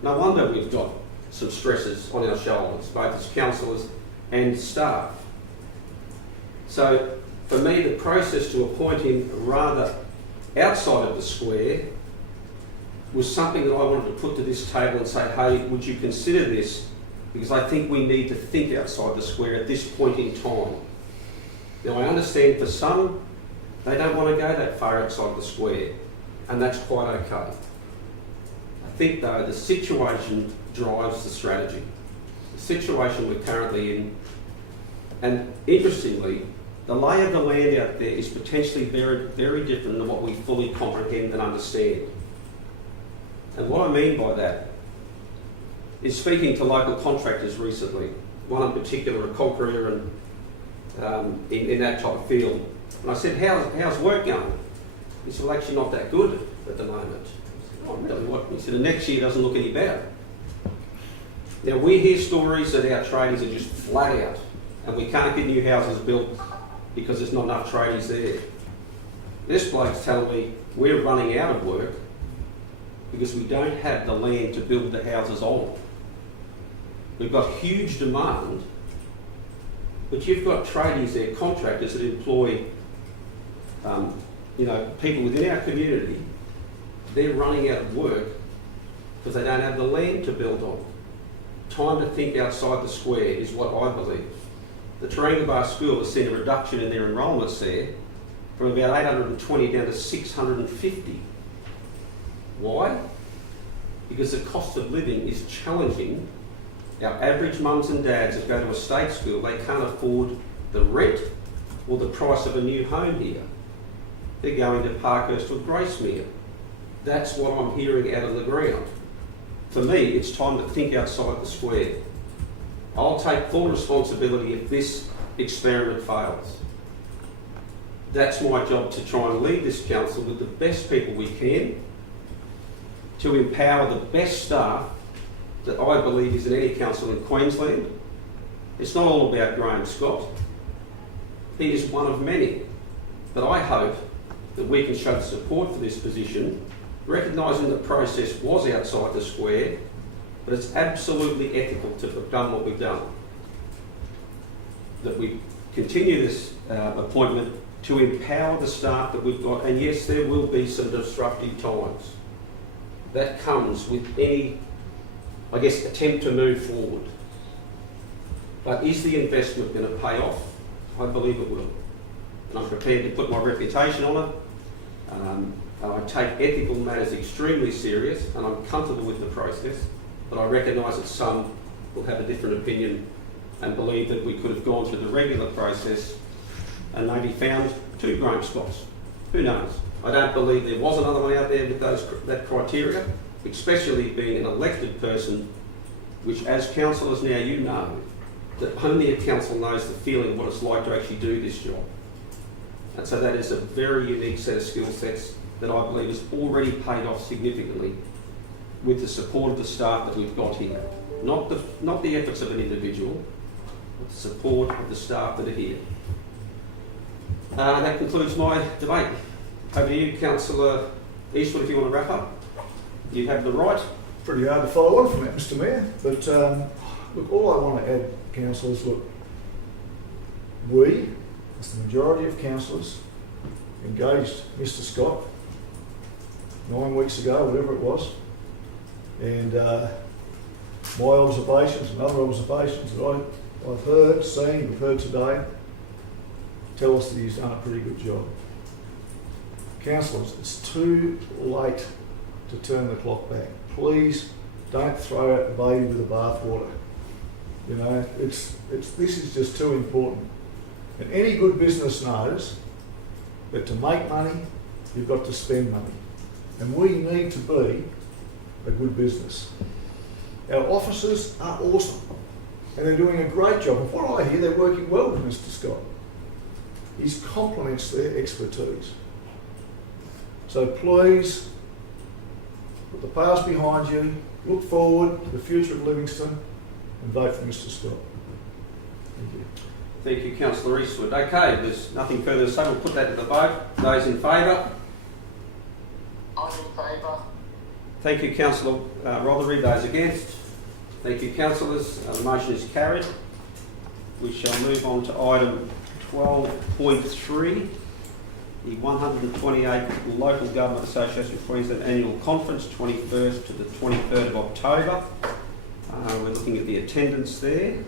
No wonder we've got some stresses on our shoulders, both as councillors and staff. So for me, the process to appoint him rather outside of the square was something that I wanted to put to this table and say, hey, would you consider this? Because I think we need to think outside the square at this point in time. Now, I understand for some, they don't want to go that far outside the square, and that's quite okay. I think, though, the situation drives the strategy. The situation we're currently in, and interestingly, the lay of the land out there is potentially very, very different than what we fully comprehend and understand. And what I mean by that is speaking to local contractors recently, one in particular, a concreter and in that type of field. And I said, how's work going? He said, well, actually not that good at the moment. Oh, really? What? He said, the next year doesn't look any better. Now, we hear stories that our tradies are just flat out, and we can't get new houses built because there's not enough tradies there. This bloke's telling me we're running out of work because we don't have the land to build the houses on. We've got huge demand, but you've got tradies there, contractors that employ you know, people within our community, they're running out of work because they don't have the land to build on. Time to think outside the square is what I believe. The Tarangabar School has seen a reduction in their enrolments there from about 820 down to 650. Why? Because the cost of living is challenging. Our average mums and dads that go to a state school, they can't afford the rent or the price of a new home here. They're going to Parkhurst or Gracemere. That's what I'm hearing out of the ground. For me, it's time to think outside the square. I'll take full responsibility if this experiment fails. That's my job, to try and lead this council with the best people we can, to empower the best staff that I believe is in any council in Queensland. It's not all about Graham Scott. He is one of many. But I hope that we can show support for this position, recognising the process was outside the square, but it's absolutely ethical to have done what we've done. That we continue this appointment to empower the staff that we've got, and yes, there will be some disruptive times. That comes with any, I guess, attempt to move forward. But is the investment going to pay off? I believe it will. And I'm prepared to put my reputation on it. I take ethical matters extremely serious, and I'm comfortable with the process, but I recognise that some will have a different opinion and believe that we could have gone through the regular process and maybe found 2 Graham Scotts. Who knows? I don't believe there was another one out there with that criteria, especially being an elected person, which as councillors now you know that only a council knows the feeling of what it's like to actually do this job. And so that is a very unique set of skill sets that I believe has already paid off significantly with the support of the staff that we've got here. Not the efforts of an individual, but the support of the staff that are here. That concludes my debate. Over to you, Councillor Eastwood, if you want to wrap up. You have the right. Pretty hard to follow on from that, Mr Mayor, but look, all I want to add, councillors, look, we, as the majority of councillors, engaged Mr Scott 9 weeks ago, whatever it was, and my observations and other observations that I've heard, seen, we've heard today, tell us that he's done a pretty good job. Councillors, it's too late to turn the clock back. Please don't throw out the baby with the bathwater. You know, this is just too important. And any good business knows that to make money, you've got to spend money. And we need to be a good business. Our officers are awesome and they're doing a great job. And what I hear, they're working well with Mr Scott. He complements their expertise. So please, put the past behind you, look forward to the future of Livingstone and vote for Mr Scott. Thank you. Thank you, Councillor Eastwood. Okay, there's nothing further to say. We'll put that to the vote. Those in favour? I'm in favour. Thank you, Councillor Rothery. Those against? Thank you, councillors. The motion is carried. We shall move on to item 12.3, the 128th Local Government Association of Queensland Annual Conference, 21st to the 23rd of October. We're looking at the attendance there.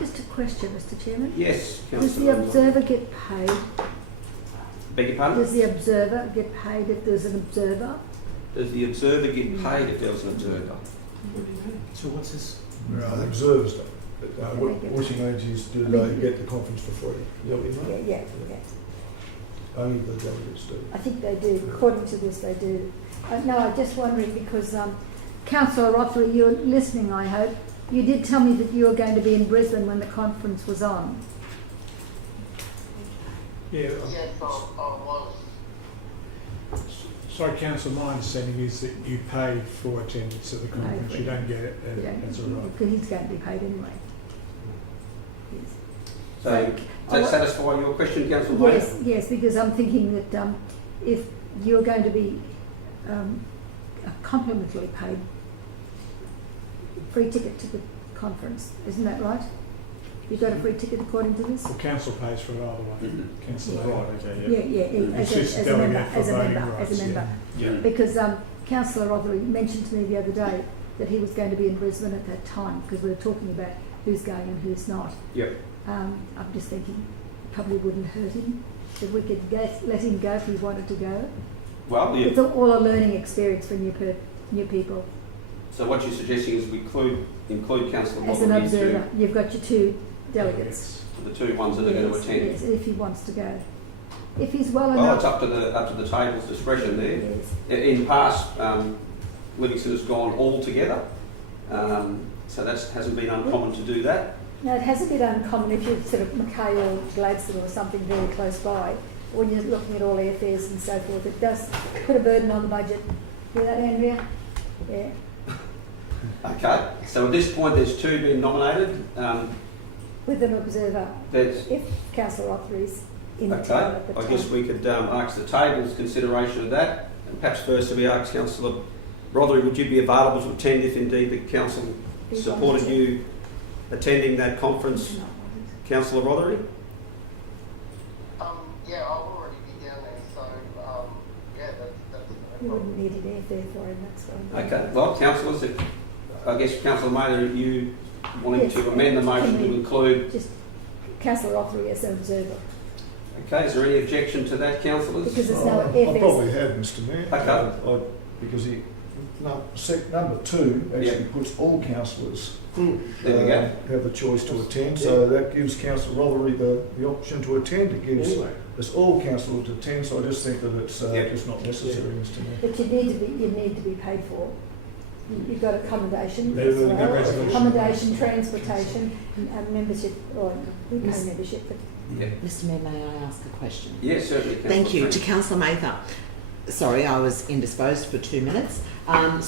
Just a question, Mr Chairman. Yes, Does Councillor. the observer get paid? Beg your pardon? Does the observer get paid if there's an observer? Does the observer get paid if there was an observer? So what's this? The observers don't. What she means is, do they get the conference for free? Is that what you mean? Yeah. Only the delegates do. I think they do. According to this, they do. No, I'm just wondering because Councillor Rothery, you're listening, I hope. You did tell me that you were going to be in Brisbane when the conference was on. Yeah. Yes, I was. Sorry, Council, my understanding is that you pay for attendance at the conference. You don't get it as a right. Because he's going to be paid anyway. Yes. So, does that satisfy your question, Councillor Wayne? Yes, because I'm thinking that if you're going to be complimentary paid free ticket to the conference, isn't that right? You've got a free ticket according to this? The council pays for it either way. Mhm. Council Right, okay, yeah. Yeah, as It's a delegate member, for as a voting member, as rights, a member. Yeah. Because Councillor Rothery mentioned to me the other day that he was going to be in Brisbane at that time, because we were talking about who's going and who's not. Yep. I'm just thinking it probably wouldn't hurt him if we could let him go if he wanted to go. Well, yeah. It's all a learning experience for new people. So what you're suggesting is we include Councillor As an Rothery observer, you've got your two delegates. to the two ones that are going to attend. Yes, if he wants to go. If he's well Well, enough. it's up to the table's discretion there. Yes. In past, Livingstone has gone all together, so that hasn't been uncommon to do that. No, it has a bit uncommon if you're sort of Mackay or Gladstone or something very close by. When you're looking at all airfares and so forth, it does put a burden on the budget. Hear that, Andrea? Yeah. Okay, so at this point there's two being nominated. With an observer, There's, if Councillor Rothery's in the okay, town at the I time. guess we could ask the table's consideration of that. And perhaps first we ask Councillor Rothery, would you be available to attend if indeed the council He supported wanted you attending that conference, to. Councillor Rothery? Yeah, I'll already be down there, so, yeah, that's You wouldn't need an airfare for him, that's why. Okay, well, councillors, I guess Councillor Maynard, are you wanting Yes, to amend the motion can to we- include? Just Councillor Rothery as an observer, Okay, is there any objection to that, councillors? because there's no I airfares. probably have, Mr Mayor. Okay. Because number two actually Yeah. puts all councillors There we go. have the choice to attend, so that gives Councillor Rothery the option to attend. It gives us all councillors to attend, so I just think that it's Yeah. just not necessary, Mr Mayor. But you need to be paid for. You've got accommodation, There's a good resolution. accommodation, transportation, membership, or we pay Yes. membership, but Yeah. Mr Mayor, may I ask a question? Yes, certainly, councillor. Thank you. To Councillor Mather. Sorry, I was indisposed for 2 minutes. Are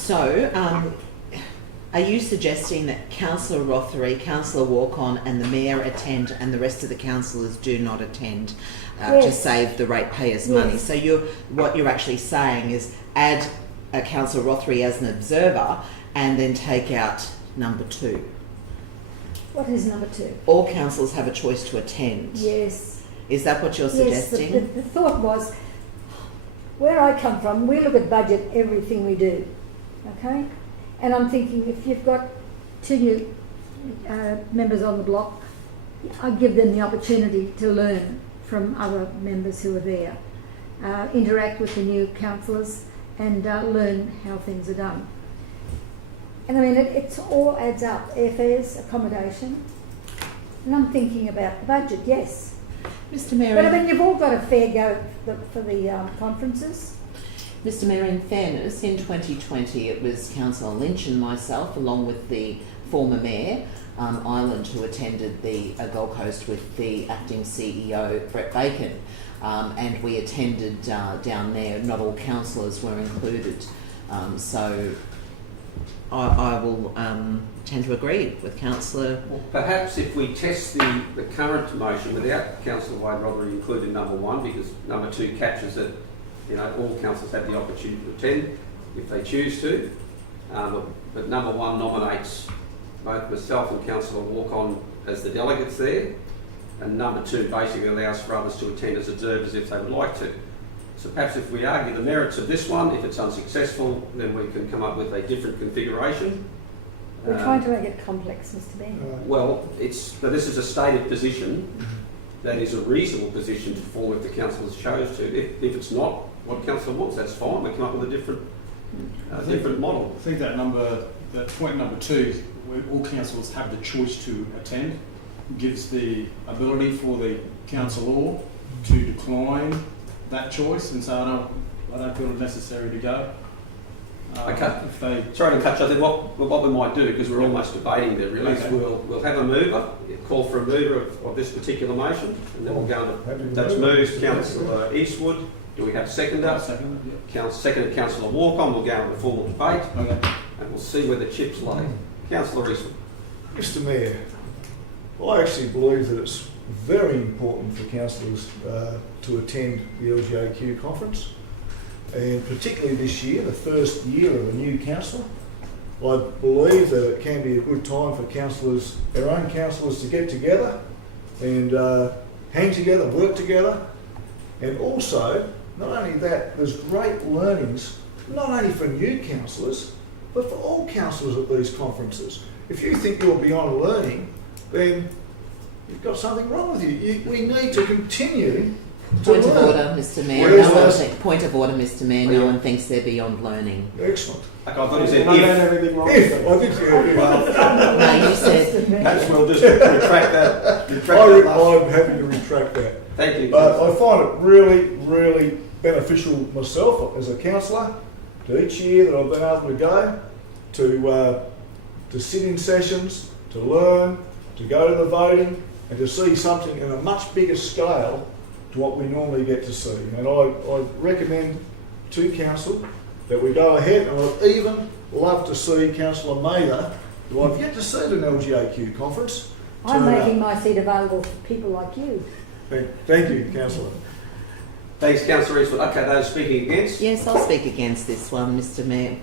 you suggesting that Councillor Rothery, Councillor Walk-on and the Mayor attend and the rest of the councillors do not attend to Yes. save the ratepayers' money? Yes. So what you're actually saying is add Councillor Rothery as an observer and then take out number 2. what is number 2? All councillors have a choice to attend. Yes. Is that what you're Yes, suggesting? the thought was, where I come from, we look at budget everything we do, okay? And I'm thinking if you've got 2 new members on the block, I give them the opportunity to learn from other members who are there, interact with the new councillors and learn how things are done. And I mean, it all adds up, airfares, accommodation, and I'm thinking about the budget, yes. Mr Mayor, But I mean, you've all got a fair go for the conferences. Mr Mayor, in fairness, in 2020 it was Councillor Lynch and myself, along with the former Mayor, Ireland, who attended the Gold Coast with the acting CEO, Brett Bacon, and we attended down there. Not all councillors were included. So I will tend to agree with Councillor. Well, perhaps if we test the current motion without Councillor Wade Rothery including number 1, because number 2 captures that all councillors have the opportunity to attend if they choose to. But number 1 nominates both myself and Councillor Walk-on as the delegates there, and number 2 basically allows for others to attend as observers if they would like to. So perhaps if we argue the merits of this one, if it's unsuccessful, then we can come up with a different configuration. We're trying to make it complex, Mr. Bean. Well, but this is a stated position that is a reasonable position to form if the councillors chose to. If it's not what council wants, that's fine. We come up with a different model. I think that point number 2, where all councillors have the choice to attend, gives the ability for the councillor to decline that choice and say, I don't feel it necessary to go. Okay. If they Sorry to cut you. I think what we might do, because we're almost debating there really, is Okay. we'll have a mover, call for a mover of this particular motion, and then we'll go Happy into, to that's move. moved Councillor Eastwood. Do we have a seconder? second it, yeah. Seconded Councillor Walk-on. We'll go into the formal debate, Okay. and we'll see where the chips lay. Councillor Eastwood. Mr Mayor, I actually believe that it's very important for councillors to attend the LGAQ conference, and particularly this year, the first year of a new council. I believe that it can be a good time for councillors, our own councillors, to get together and hang together, work together. And also, not only that, there's great learnings, not only for new councillors, but for all councillors at these conferences. If you think you're beyond learning, then you've got something wrong with you. We need to continue to Point of learn. order, Mr Mayor. Whereas No one last- point of order, Mr Mayor. No one thinks they're beyond learning. Excellent. Okay, I thought you said I don't if. have anything wrong If, with I think No, you said Perhaps we'll just retract that. Retract that last. I'm happy to retract that. Thank you. But I find it really, really beneficial myself as a councillor to each year that I've been able to go to sit in sessions, to learn, to go to the voting, and to see something in a much bigger scale to what we normally get to see. And I recommend to council that we go ahead, and I'd even love to see Councillor Mather, who I've yet to see at an LGAQ conference. I'm turn up. making my seat available for people like you. Thank you, Councillor. Thanks, Councillor Eastwood. Okay, those speaking against? yes. I'll speak against this one, Mr Mayor.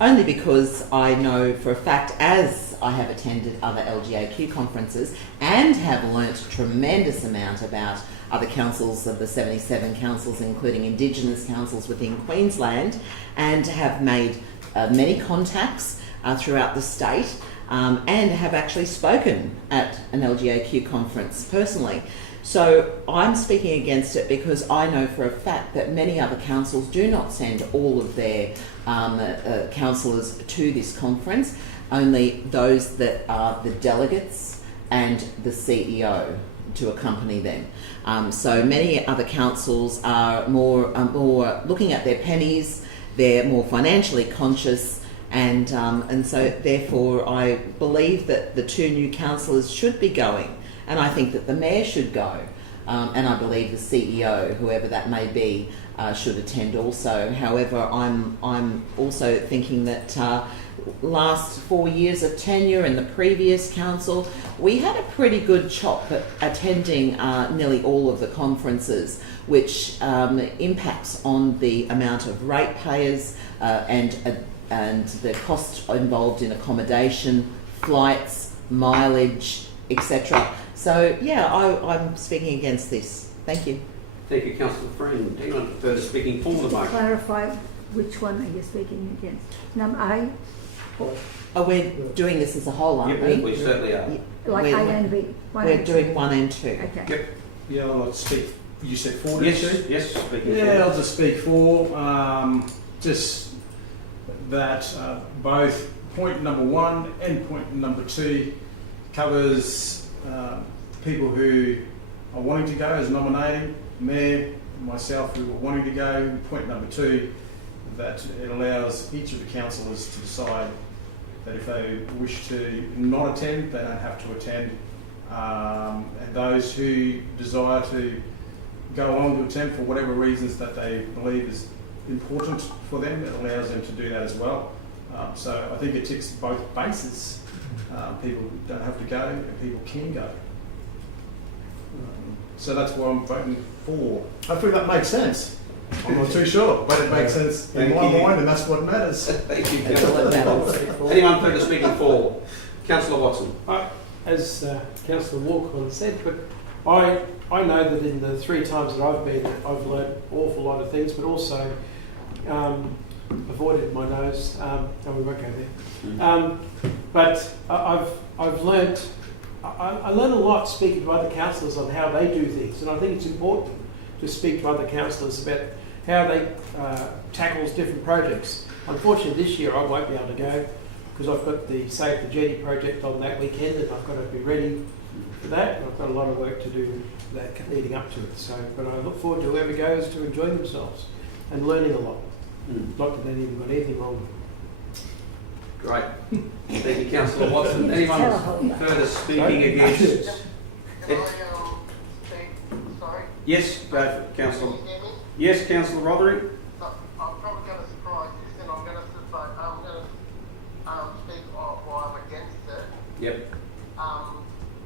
Only because I know for a fact, as I have attended other LGAQ conferences and have learnt a tremendous amount about other councils of the 77 councils, including Indigenous councils within Queensland, and have made many contacts throughout the state, and have actually spoken at an LGAQ conference personally. So I'm speaking against it because I know for a fact that many other councils do not send all of their councillors to this conference, only those that are the delegates and the CEO to accompany them. So many other councils are more looking at their pennies, they're more financially conscious, and so therefore I believe that the 2 new councillors should be going. And I think that the Mayor should go, and I believe the CEO, whoever that may be, should attend also. However, I'm also thinking that last 4 years of tenure in the previous council, we had a pretty good chop at attending nearly all of the conferences, which impacts on the amount of ratepayers and the cost involved in accommodation, flights, mileage, etc. So, yeah, I'm speaking against this. Thank you. Thank you, Councillor Friend. Anyone further speaking for the motion? Clarify which one are you speaking against? Number A, Oh, we're doing this as a whole, aren't Yep, we? we certainly are. like A and B? One We're and two. doing 1 and 2. Okay. Yep. Yeah, I'll speak. You said 4, Yes, didn't you? yes, speaking Yeah, for. I'll just speak for just that both point number 1 and point number 2 covers people who are wanting to go as nominating, Mayor, myself, who are wanting to go. Point number 2, that it allows each of the councillors to decide that if they wish to not attend, they don't have to attend. And those who desire to go on to attend for whatever reasons that they believe is important for them, it allows them to do that as well. So I think it ticks both bases. People don't have to go and people can go. So that's why I'm voting for. Hopefully that makes sense. I'm not too sure, but it makes sense in Thank my you. mind, and that's what matters. Thank you, That's all that Councillor. matters. Anyone further speaking for? Councillor Watson. As Councillor Walker said, but I know that in the 3 times that I've been, I've learnt an awful lot of things, but also avoided my nose. We won't go there. But I've learnt. I learn a lot speaking to other councillors on how they do things, and I think it's important to speak to other councillors about how they tackles different projects. Unfortunately, this year I won't be able to go because I've got the Save the Jetty project on that weekend, and I've got to be ready for that. And I've got a lot of work to do that leading up to it. So, but I look forward to whoever goes to enjoy themselves and learning a lot. Not that they've even got anything wrong with it. Great. Thank you, Councillor Watson. Anyone Teleholder. further speaking against? Can I speak? Sorry? Yes, go for it, Councillor. Can you hear me? Yes, Councillor Rothery. I'm probably going to surprise you, and I'm going to speak on why I'm against it. Yep.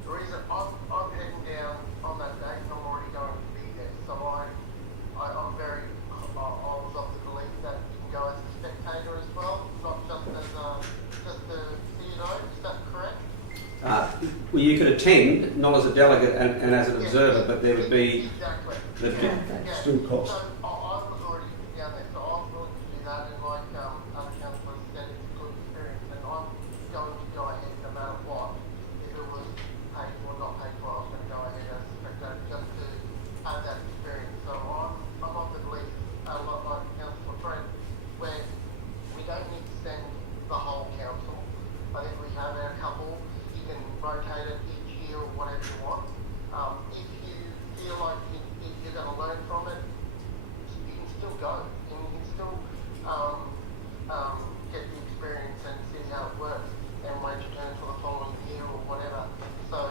The reason I'm heading down on that date, and I'm already going to be there. So I was of the belief that you can go as a spectator as well, not just as Well, you could attend, not as a delegate and as an observer, but there would be... Exactly. there'd be- Still cost. So I was already down there, so I'm willing to do that, and like other councillors said, it's a good experience, and I'm going to go ahead no matter what. If it was paid for or not paid for, I was going to go ahead as a spectator just to have that experience. So I'm of the belief, a lot like Councillor Brent, where we don't need to send the whole council. I think we have our couple, you can rotate it each year or whatever you want. If you feel like you're going to learn from it, you can still go and you can still get the experience and see how it works and wait your turn for the following year or whatever. So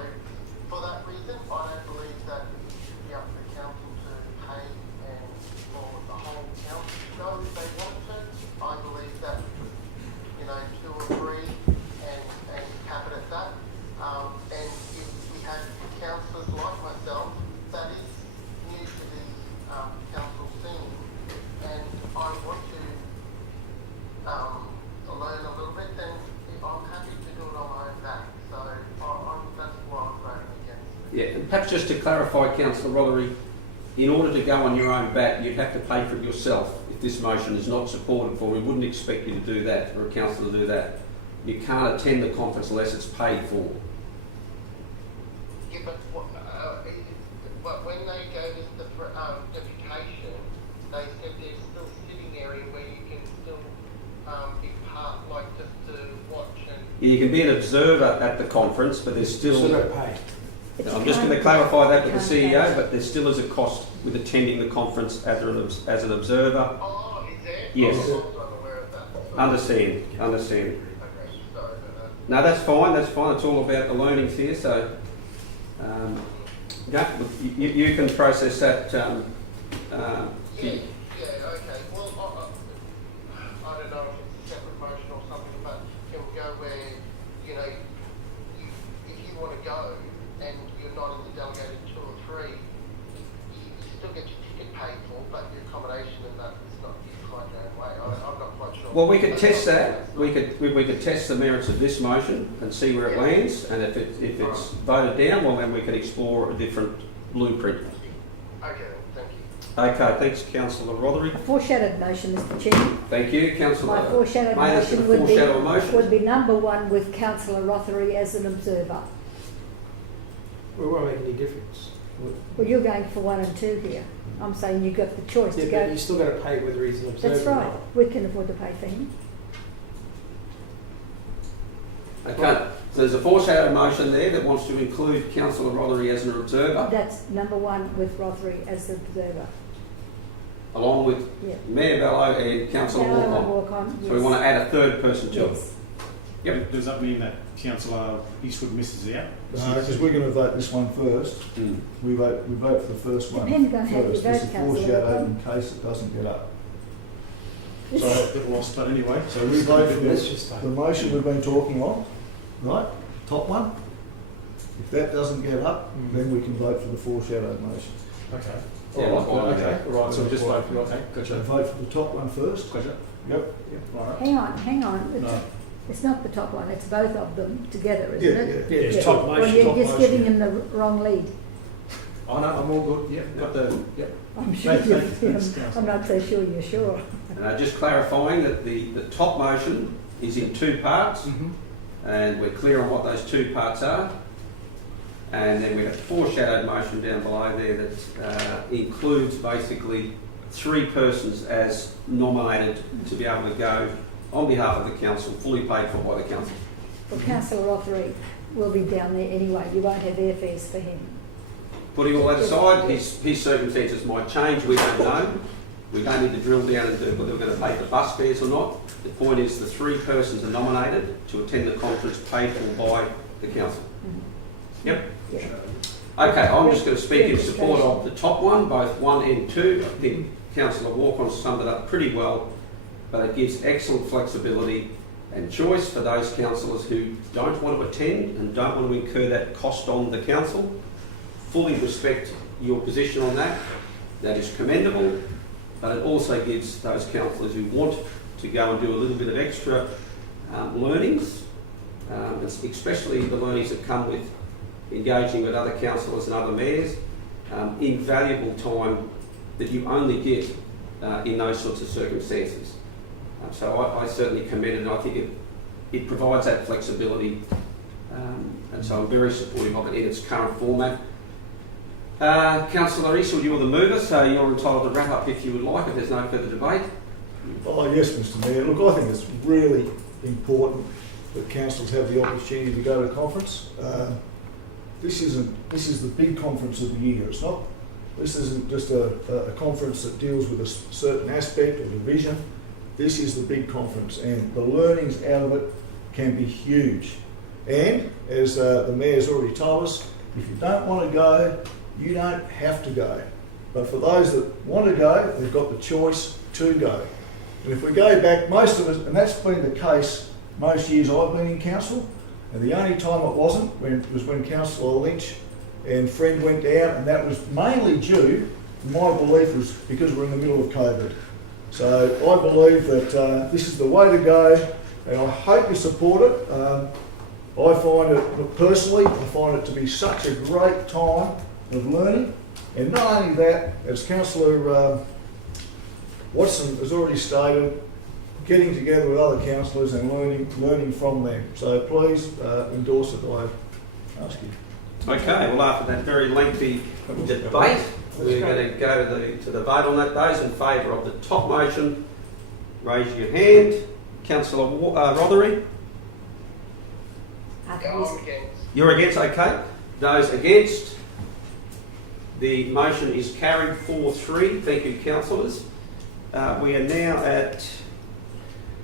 for that reason, I don't believe that it should be up to the council to pay and for the whole council to go if they want to. I believe that, you know, 2 or 3 and cap it at that. And if we have councillors like myself, that is new to the council scene, and I want to learn a little bit, then I'm happy to do it on my own back. So that's why I'm voting against it. Yeah, and perhaps just to clarify, Councillor Rothery, in order to go on your own back, you'd have to pay for it yourself. If this motion is not supported for, we wouldn't expect you to do that, or a councillor to do that. You can't attend the conference unless it's paid for. Yeah, but when they gave us the deputation, they said there's still a sitting area where you can still be part, like just to watch and... Yeah, you can be an observer at the conference, but there's still... Still got paid. I'm just going to clarify that with the CEO, but there still is a cost with attending the conference as an observer. Oh, is there? Yes. I was unaware of that. Understand. Okay, sorry about that. No, that's fine. It's all about the learnings here, so... yeah, you can process that... Yeah, okay. Well, I don't know if it's a separate motion or something, but can we go where, you know, if you want to go and you're not in the delegated 2 or 3, you still get your ticket paid for, but your accommodation and that is not, you find your own way. I'm not quite sure. Well, we could test that. We could test the merits of this motion and see where it lands, and if it's voted down, well, then we can explore a different blueprint. Okay, thank you. Okay, thanks, Councillor Rothery. A foreshadowed motion, Mr Chairman. Thank you, Councillor. My foreshadowed May I ask motion a foreshadow motion? would be number 1 with Councillor Rothery as an observer. Well, it won't make any difference. Well, you're going for 1 and 2 here. I'm saying you've got the choice Yeah, to but go. you still got to pay whether he's an observer That's or right. not. We can afford to pay for him. Okay, so there's a foreshadow motion there that wants to include Councillor Rothery as an observer, That's number 1 with Rothery as the observer. along with Yeah. Mayor Bello and Councillor Now I Walcott. walk on. So we want to add a third person to it. Yes. Yep. Does that mean that Councillor Eastwood misses out? Because we're going to vote this one first. Mm. We vote for the first one Depends on how you first. vote, This is Councillor foreshadowed Walcott. in case it doesn't get up. So I've lost, but anyway. So we vote for Let's this. just vote. The motion we've been talking on, right? Top one. If that doesn't get up, then we can vote for the foreshadowed motion. Okay. Yeah, All like right, one, okay. All right, so we'll just vote for, okay, So gotcha. vote for the top one first. Gotcha. Yep. All right. Hang on. No. It's not the top one, it's both of them together, isn't Yeah, it? yeah. Yeah, it's Yeah. top Well, motion, you're top just motion. giving him the wrong lead. Oh, no, I'm all good. Yep, got the, yep. I'm sure Thank you. Thanks, I'm not so sure you're sure. And just clarifying that the top motion is in 2 parts, and we're clear on what those 2 parts are. And then we have a foreshadowed motion down below there that includes basically 3 persons as nominated to be able to go on behalf of the council, fully paid for by the council. Well, Councillor Rothery will be down there anyway, you won't have airfares for him. Putting all that aside, his circumstances might change, we don't know. We don't need to drill down into whether we're going to pay the bus fares or not. The point is the 3 persons are nominated to attend the conference paid for by the council. Yep. Yeah. Okay, I'm just going to speak in support of the top one, both 1 and 2. I think Councillor Walcott summed it up pretty well, but it gives excellent flexibility and choice for those councillors who don't want to attend and don't want to incur that cost on the council. Fully respect your position on that. That is commendable, but it also gives those councillors who want to go and do a little bit of extra learnings, especially the learnings that come with engaging with other councillors and other mayors, invaluable time that you only get in those sorts of circumstances. So I certainly commend it, and I think it provides that flexibility, and so I'm very supportive of it in its current format. Councillor Easel, you are the mover, so you're entitled to wrap up if you would like, if there's no further debate. Oh yes, Mr Mayor. Look, I think it's really important that councillors have the opportunity to go to conference. This is the big conference of the year. This isn't just a conference that deals with a certain aspect or division. This is the big conference, and the learnings out of it can be huge. And as the Mayor's already told us, if you don't want to go, you don't have to go. But for those that want to go, they've got the choice to go. And if we go back, most of us, and that's been the case most years I've been in council, and the only time it wasn't was when Councillor Lynch and Friend went down, and that was mainly due, my belief was because we're in the middle of COVID. So I believe that this is the way to go, and I hope you support it. I find it, personally, I find it to be such a great time of learning, and not only that, as Councillor Watson has already stated, getting together with other councillors and learning from them. So please endorse it, I ask you. Okay, well after that very lengthy debate, we're going to go to the vote on that. Those in favour of the top motion, raise your hand. Councillor Rothery? You're against, okay. Those against? The motion is carried 4-3. Thank you, councillors. We are now at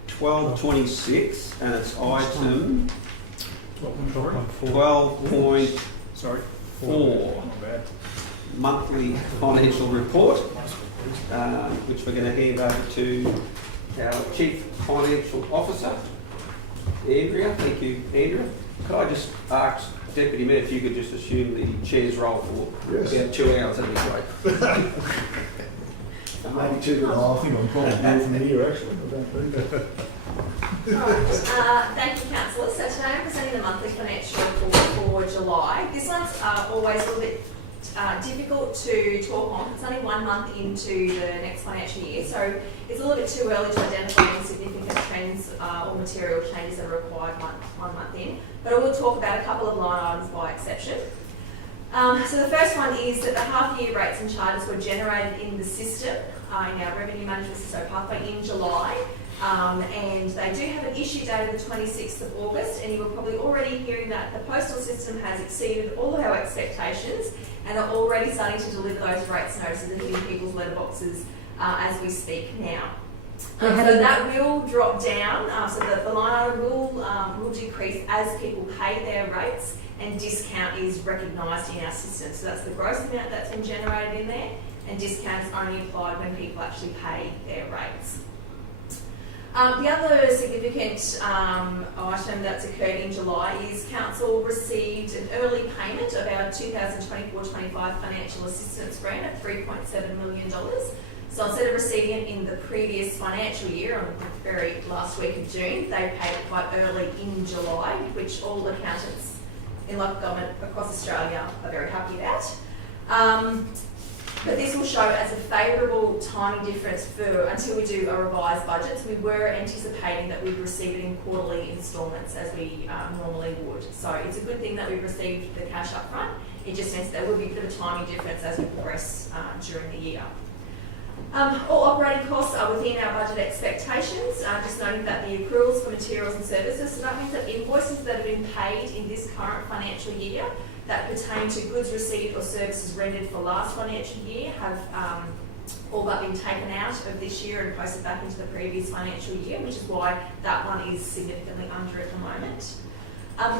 12.26, and it's item 12.4, monthly financial report, which we're going to hand over to our Chief Financial Officer, Andrea. Thank you, Andrea. Could I just ask Deputy Mayor if you could just assume the chair's role for about 2 hours? That'd be great. Maybe 2 hours. I think I'm probably more from here actually. I don't think that. Thank you, councillors. So today I'm presenting the monthly financial report for July. This one's always a little bit difficult to talk on. It's only 1 month into the next financial year, so it's a little bit too early to identify any significant trends or material changes that are required one month in. But I will talk about a couple of line items by exception. So the first one is that the half-year rates and charges were generated in the system, in our revenue management system pathway in July. And they do have an issue date of the 26th of August, and you were probably already hearing that the postal system has exceeded all of our expectations and are already starting to deliver those rates notices and hitting people's letterboxes as we speak now. So that will drop down, so that the line item will decrease as people pay their rates and discount is recognised in our system. So that's the gross amount that's been generated in there, and discount is only applied when people actually pay their rates. The other significant item that's occurred in July is Council received an early payment of our 2024-25 financial assistance grant of $3.7 million. So instead of receiving it in the previous financial year, on the very last week of June, they paid it quite early in July, which all accountants in local government across Australia are very happy about. But this will show as a favourable timing difference until we do a revised budget. So we were anticipating that we'd receive it in quarterly instalments as we normally would. So it's a good thing that we've received the cash up front. It just means there will be a bit of a timing difference as we progress during the year. All operating costs are within our budget expectations, just noting that the accruals for materials and services, so that means that invoices that have been paid in this current financial year that pertain to goods received or services rendered for last financial year have all but been taken out of this year and posted back into the previous financial year, which is why that one is significantly under at the moment.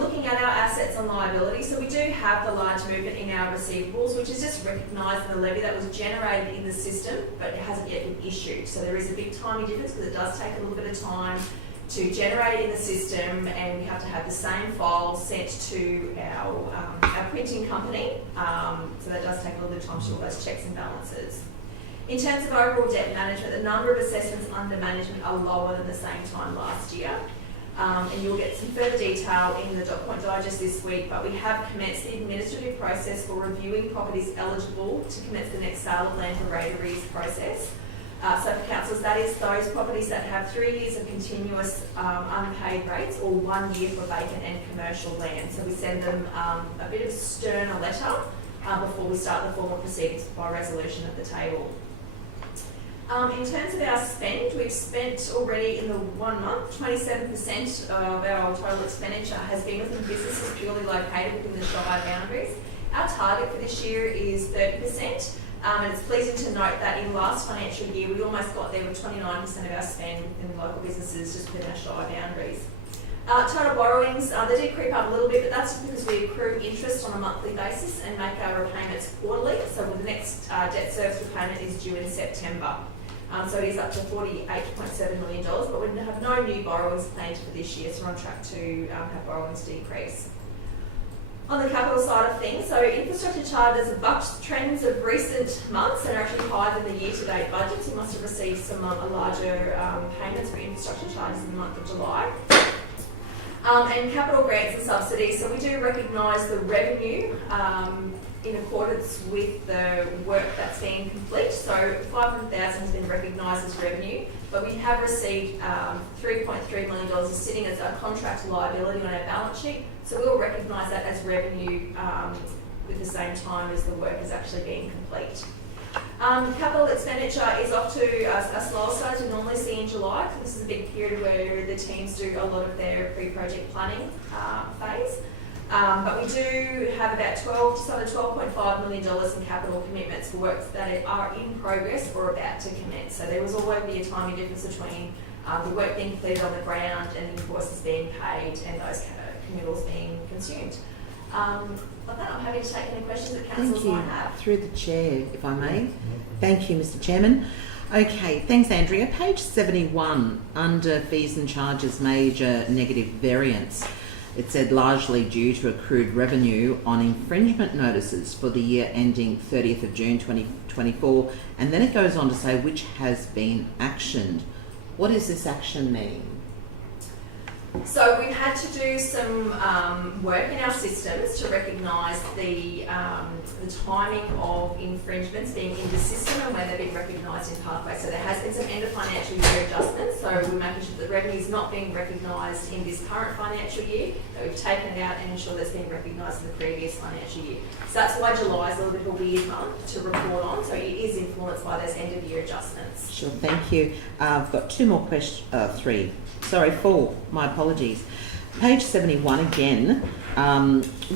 Looking at our assets and liabilities, so we do have the large movement in our receivables, which is just recognised in the levy that was generated in the system, but it hasn't yet been issued. So there is a big timing difference because it does take a little bit of time to generate it in the system, and we have to have the same file sent to our printing company. So that does take a little bit of time to do all those checks and balances. In terms of overall debt management, the number of assessments under management are lower than the same time last year. And you'll get some further detail in the Dot Point Digest this week, but we have commenced the administrative process for reviewing properties eligible to commence the next sale of land for rate arrears process. So for councils, that is those properties that have 3 years of continuous unpaid rates or 1 year for vacant and commercial land. So we send them a bit of a sterner letter before we start the formal proceedings by resolution at the table. In terms of our spend, we've spent already in the 1 month, 27% of our total expenditure has been within businesses purely located within the Shire boundaries. Our target for this year is 30%. And it's pleasing to note that in last financial year, we almost got there with 29% of our spend within local businesses just within our Shire boundaries. Total borrowings, they do creep up a little bit, but that's because we accrue interest on a monthly basis and make our repayments quarterly. So the next debt service repayment is due in September. So it is up to $48.7 million, but we have no new borrowings planned for this year, so we're on track to have borrowings decrease. On the capital side of things, so infrastructure charges have bucked trends of recent months and are actually higher than the year-to-date budgets. You must have received some larger payments for infrastructure charges in the month of July. And capital grants and subsidies, so we do recognise the revenue in accordance with the work that's been complete. So $500,000 has been recognised as revenue, but we have received $3.3 million sitting as a contract liability on our balance sheet. So we'll recognise that as revenue at the same time as the work is actually being complete. Capital expenditure is off to a slower start as we normally see in July. This is a big period where the teams do a lot of their pre-project planning phase. But we do have about just under $12.5 million in capital commitments for works that are in progress or about to commence. So there was always be a timing difference between the work being completed on the ground and the invoices being paid and those committals being consumed. With that, I'm happy to take any questions that councillors might have. Through the chair, if I may. Thank you, Mr. Chairman. Okay, thanks, Andrea. Page 71, under fees and charges, major negative variance. It said largely due to accrued revenue on infringement notices for the year ending 30th of June 2024, and then it goes on to say which has been actioned. What does this action mean? So we've had to do some work in our systems to recognise the timing of infringements being in the system and where they've been recognised in pathways. So there has been some end of financial year adjustments. So we're making sure that revenue is not being recognised in this current financial year, that we've taken it out and ensure that's been recognised in the previous financial year. So that's why July is a little bit of a weird month to report on. So it is influenced by those end of year adjustments. Sure, thank you. I've got two more questions, four, my apologies. Page 71 again,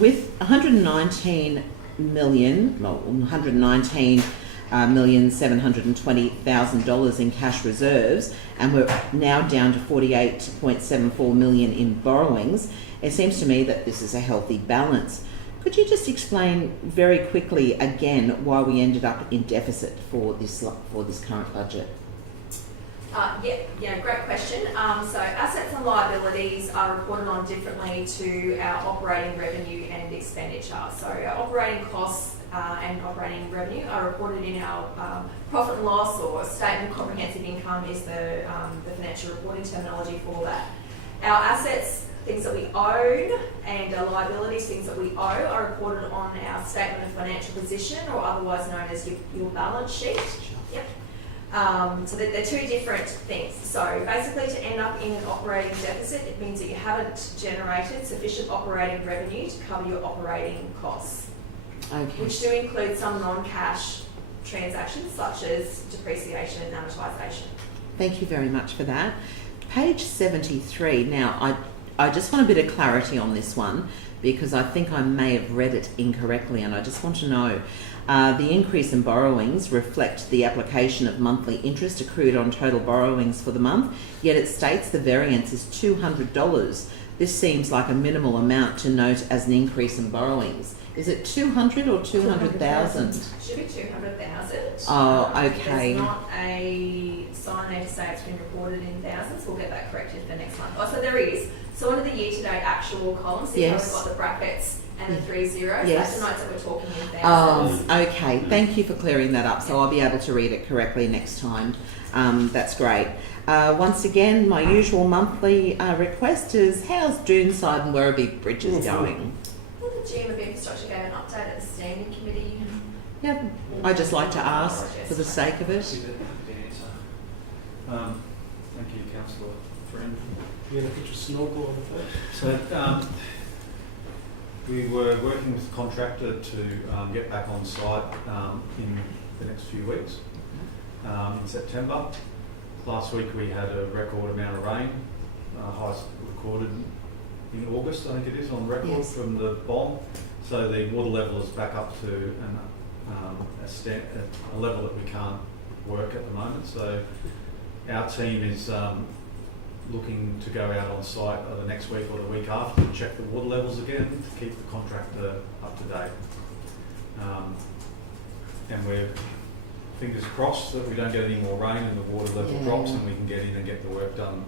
with $119,720,000 in cash reserves, and we're now down to $48.74 million in borrowings. It seems to me that this is a healthy balance. Could you just explain very quickly again why we ended up in deficit for this current budget? Great question. So assets and liabilities are reported on differently to our operating revenue and expenditure. So our operating costs and operating revenue are reported in our profit and loss, or statement of comprehensive income is the financial reporting terminology for that. Our assets, things that we own, and our liabilities, things that we owe, are reported on our statement of financial position, or otherwise known as your balance sheet. Yep. So they're two different things. So basically, to end up in an operating deficit, it means that you haven't generated sufficient operating revenue to cover your operating costs, which do include some non-cash transactions such as depreciation and amortisation. Thank you very much for that. Page 73. Now, I just want a bit of clarity on this one, because I think I may have read it incorrectly, and I just want to know. The increase in borrowings reflect the application of monthly interest accrued on total borrowings for the month, yet it states the variance is $200. This seems like a minimal amount to note as an increase in borrowings. Is it 200 or 200,000? Should be 200,000. Oh, okay. There's not a sign there to say it's been reported in thousands. We'll get that corrected for next month. Oh, so there is. So under the year-to-date actual column, see how we've got the brackets and the 3 zeros? Yes. That denotes that we're talking in Oh, thousands. okay. Thank you for clearing that up, so I'll be able to read it correctly next time. That's great. Once again, my usual monthly request is, how's Doonside and Werribee bridges going? Well, the GM of Infrastructure gave an update at the standing committee. Yep. I just like to ask for the sake of it. Thank you, Councillor Friend. You going to put your snorkel on the first? So we were working with the contractor to get back on site in the next few weeks. In September, last week we had a record amount of rain, highest recorded in August, I think it is, on record from the BOM. So the water level is back up to a level that we can't work at the moment. So our team is looking to go out on site either next week or the week after to check the water levels again to keep the contractor up to date. And we're fingers crossed that we don't get any more rain and the water level drops and we can get in and get the work done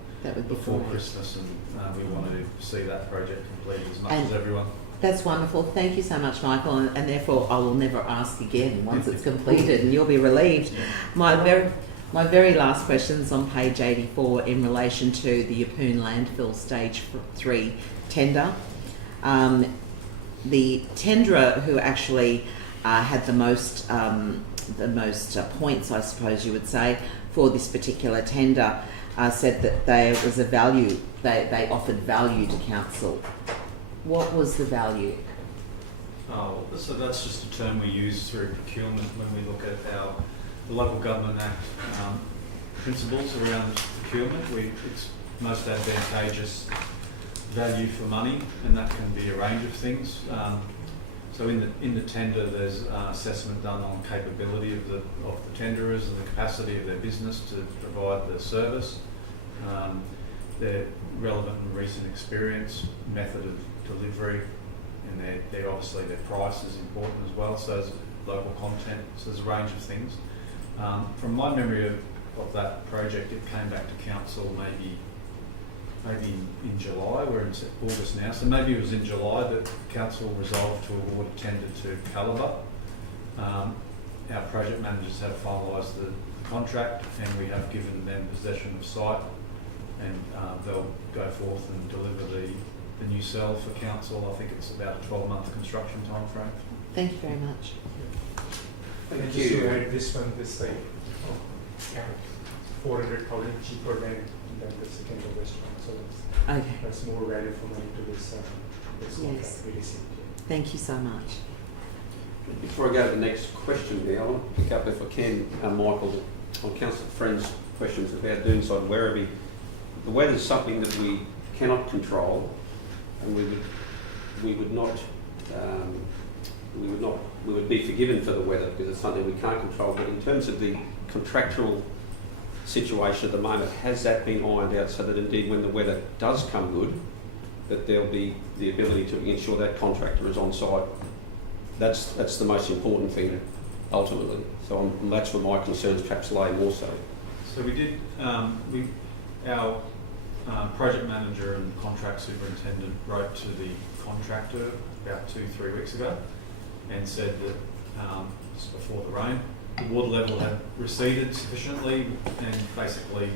before Christmas, and we want to see that project completed as much as everyone. That's wonderful. Thank you so much, Michael, and therefore I will never ask again once it's completed, and you'll be relieved. My very last question is on page 84 in relation to the Yeppoon landfill stage 3 tender. The tenderer who actually had the most points, I suppose you would say, for this particular tender said that there was a value, they offered value to council. What was the value? Oh, so that's just a term we use through procurement when we look at the Local Government Act principles around procurement. It's most advantageous value for money, and that can be a range of things. So in the tender, there's assessment done on capability of the tenderers and the capacity of their business to provide the service, their relevant and recent experience, method of delivery, and their obviously their price is important as well. So there's local content. So there's a range of things. From my memory of that project, it came back to council maybe in July. We're in August now, so maybe it was in July that council resolved to award a tender to Calibre. Our project managers have finalised the contract, and we have given them possession of site, and they'll go forth and deliver the new cell for council. I think it's about a 12-month construction time frame. Thank you very much. Thank you. Just to add this one, this like 400,000 cheaper than the second lowest one. So that's more value for money to this contract we received. Thank you so much. Before I go to the next question there, I want to pick up, if I can, Michael, on Councillor Friend's questions about Doonside and Werribee. The weather is something that we cannot control, and we would be forgiven for the weather because it's something we can't control. But in terms of the contractual situation at the moment, has that been ironed out so that indeed when the weather does come good, that there'll be the ability to ensure that contractor is on site? That's the most important thing ultimately. So that's where my concerns perhaps lay more so. So we did, our project manager and contract superintendent wrote to the contractor about 2-3 weeks ago and said that just before the rain, the water level had receded sufficiently, and basically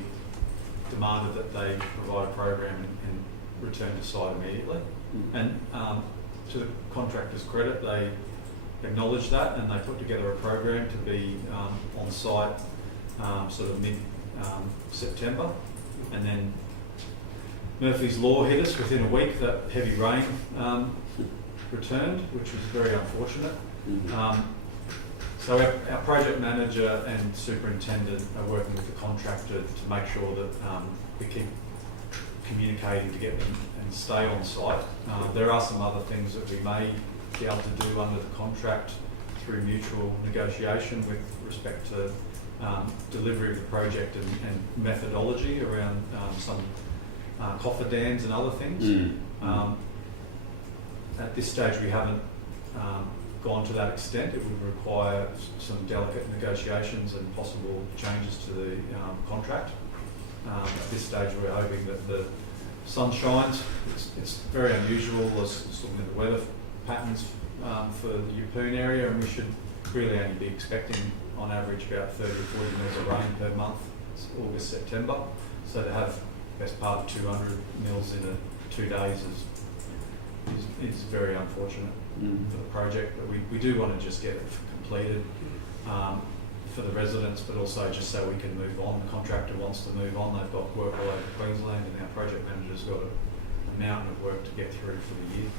demanded that they provide a program and return to site immediately. And to the contractor's credit, they acknowledged that, and they put together a program to be on site sort of mid-September. And then Murphy's Law hit us within a week. That heavy rain returned, which was very unfortunate. So our project manager and superintendent are working with the contractor to make sure that we keep communicating to get them and stay on site. There are some other things that we may be able to do under the contract through mutual negotiation with respect to delivery of the project and methodology around some cofferdams and other things. At this stage we haven't gone to that extent. It would require some delicate negotiations and possible changes to the contract. At this stage we're hoping that the sun shines. It's very unusual. I was looking at the weather patterns for the Yeppoon area, and we should really only be expecting on average about 30 to 40 mils of rain per month. It's August, September. So to have best part of 200 mils in 2 days is very unfortunate for the project. But we do want to just get it completed for the residents, but also just so we can move on. The contractor wants to move on. They've got work all over Queensland, and our project manager's got a mountain of work to get through for the year.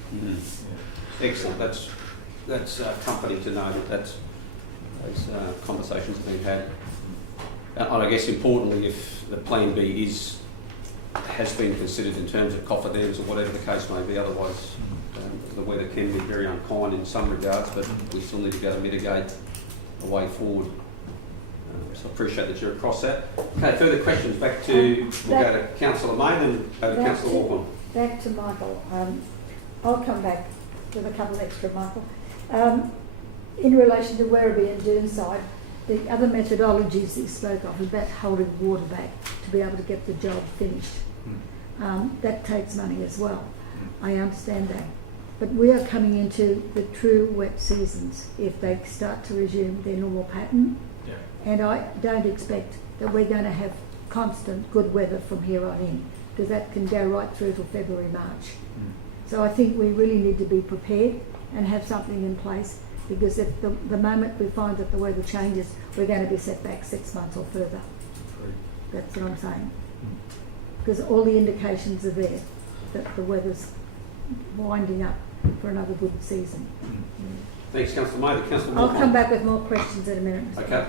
Yeah. Excellent. That's comforting to know that those conversations have been had. And I guess importantly, if the plan B has been considered in terms of cofferdams or whatever the case may be, otherwise the weather can be very unkind in some regards, but we still need to go to mitigate a way forward. So I appreciate that you're across that. Okay, further questions? We'll go to Councillor May, then go to Councillor Walker. Back to Michael. I'll come back with a couple extra, Michael. In relation to Werribee and Doonside, the other methodologies that you spoke of about holding water back to be able to get the job finished, that takes money as well. I understand that. But we are coming into the true wet seasons if they start to resume their normal pattern. Yeah. And I don't expect that we're going to have constant good weather from here on in, because that can go right through till February, March. So I think we really need to be prepared and have something in place, because if the moment we find that the weather changes, we're going to be set back 6 months or further. That's what I'm saying. Because all the indications are there that the weather's winding up for another good season. Thanks, Councillor May. Councillor I'll come back with more questions in a minute. Okay.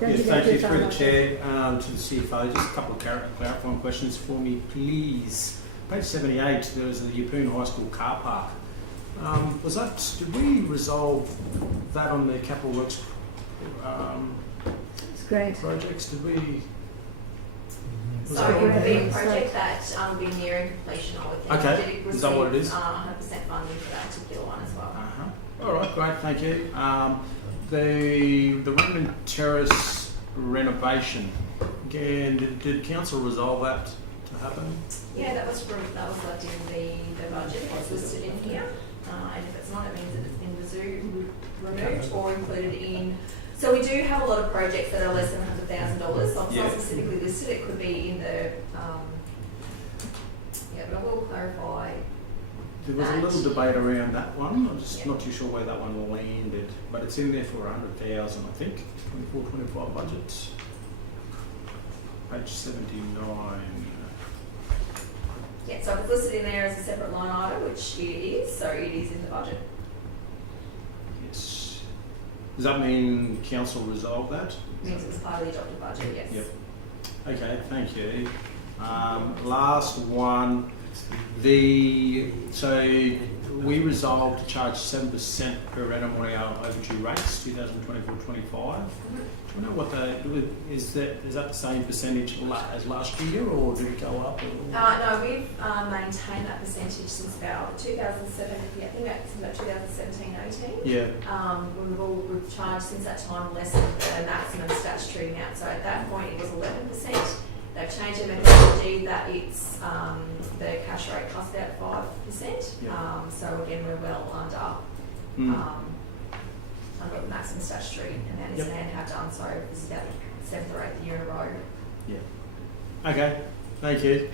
Yes, thank you through the Chair to the CFO. Just a couple of clarifying questions for me, please. Page 78, there was the Yeppoon High School car park. Did we resolve that on the capital works It's great. projects? Did we? So it would be a project that will be nearing completion, I would think. Okay, Did it is that what it is? 100% funding for that particular one as well. All right, great, thank you. The Raymond Terrace renovation, again, did council resolve that to happen? Yeah, that was left in the budget, it's listed in here. And if it's not, it means that it's been removed or included in. So we do have a lot of projects that are less than $100,000. So it's not specifically listed. It could be in the. But I will clarify. There was a little debate around that one. I'm just not too sure where that one landed, but it's in there for 100,000, I think. 24-25 budget. Page 79. Yeah, so it's listed in there as a separate line item, which it is. So it is in the budget. Yes. Does that mean council resolved that? It means it was part of the adopted budget. Yes. Yep. Okay, thank you. Last one. So we resolved to charge 7% per annum on our overdue rates, 2024-25. Do you know what is that the same percentage as last year, or did it go up? No, we've maintained that percentage since about 2007. Yeah, I think that's about 2017-18. Yeah. We've charged since that time less than the maximum statutory amount. So at that point, it was 11%. They've changed the methodology that it's the cash rate plus about 5%. Yeah. So again, we're well under the maximum statutory amount is and have done so. This is about the 7th or 8th year in a row. Yeah. Okay. Thank you.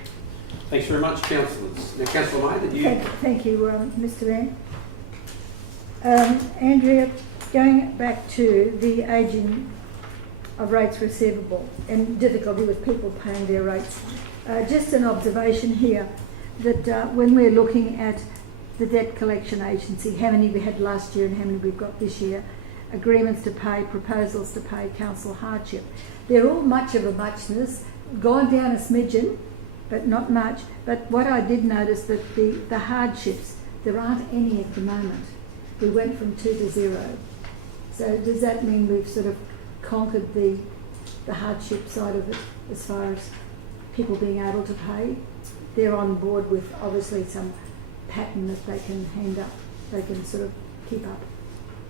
Thanks very much, councillors. Now, Councillor May, did you? Thank you, Mr. Mayor. Andrea, going back to the ageing of rates receivable and difficulty with people paying their rates. Just an observation here that when we're looking at the debt collection agency, how many we had last year and how many we've got this year, agreements to pay, proposals to pay, council hardship, they're all much of a muchness, gone down a smidgen, but not much. But what I did notice that the hardships, there aren't any at the moment. We went from 2 to 0. So does that mean we've sort of conquered the hardship side of it as far as people being able to pay? They're on board with obviously some pattern that they can hand up, they can sort of keep up.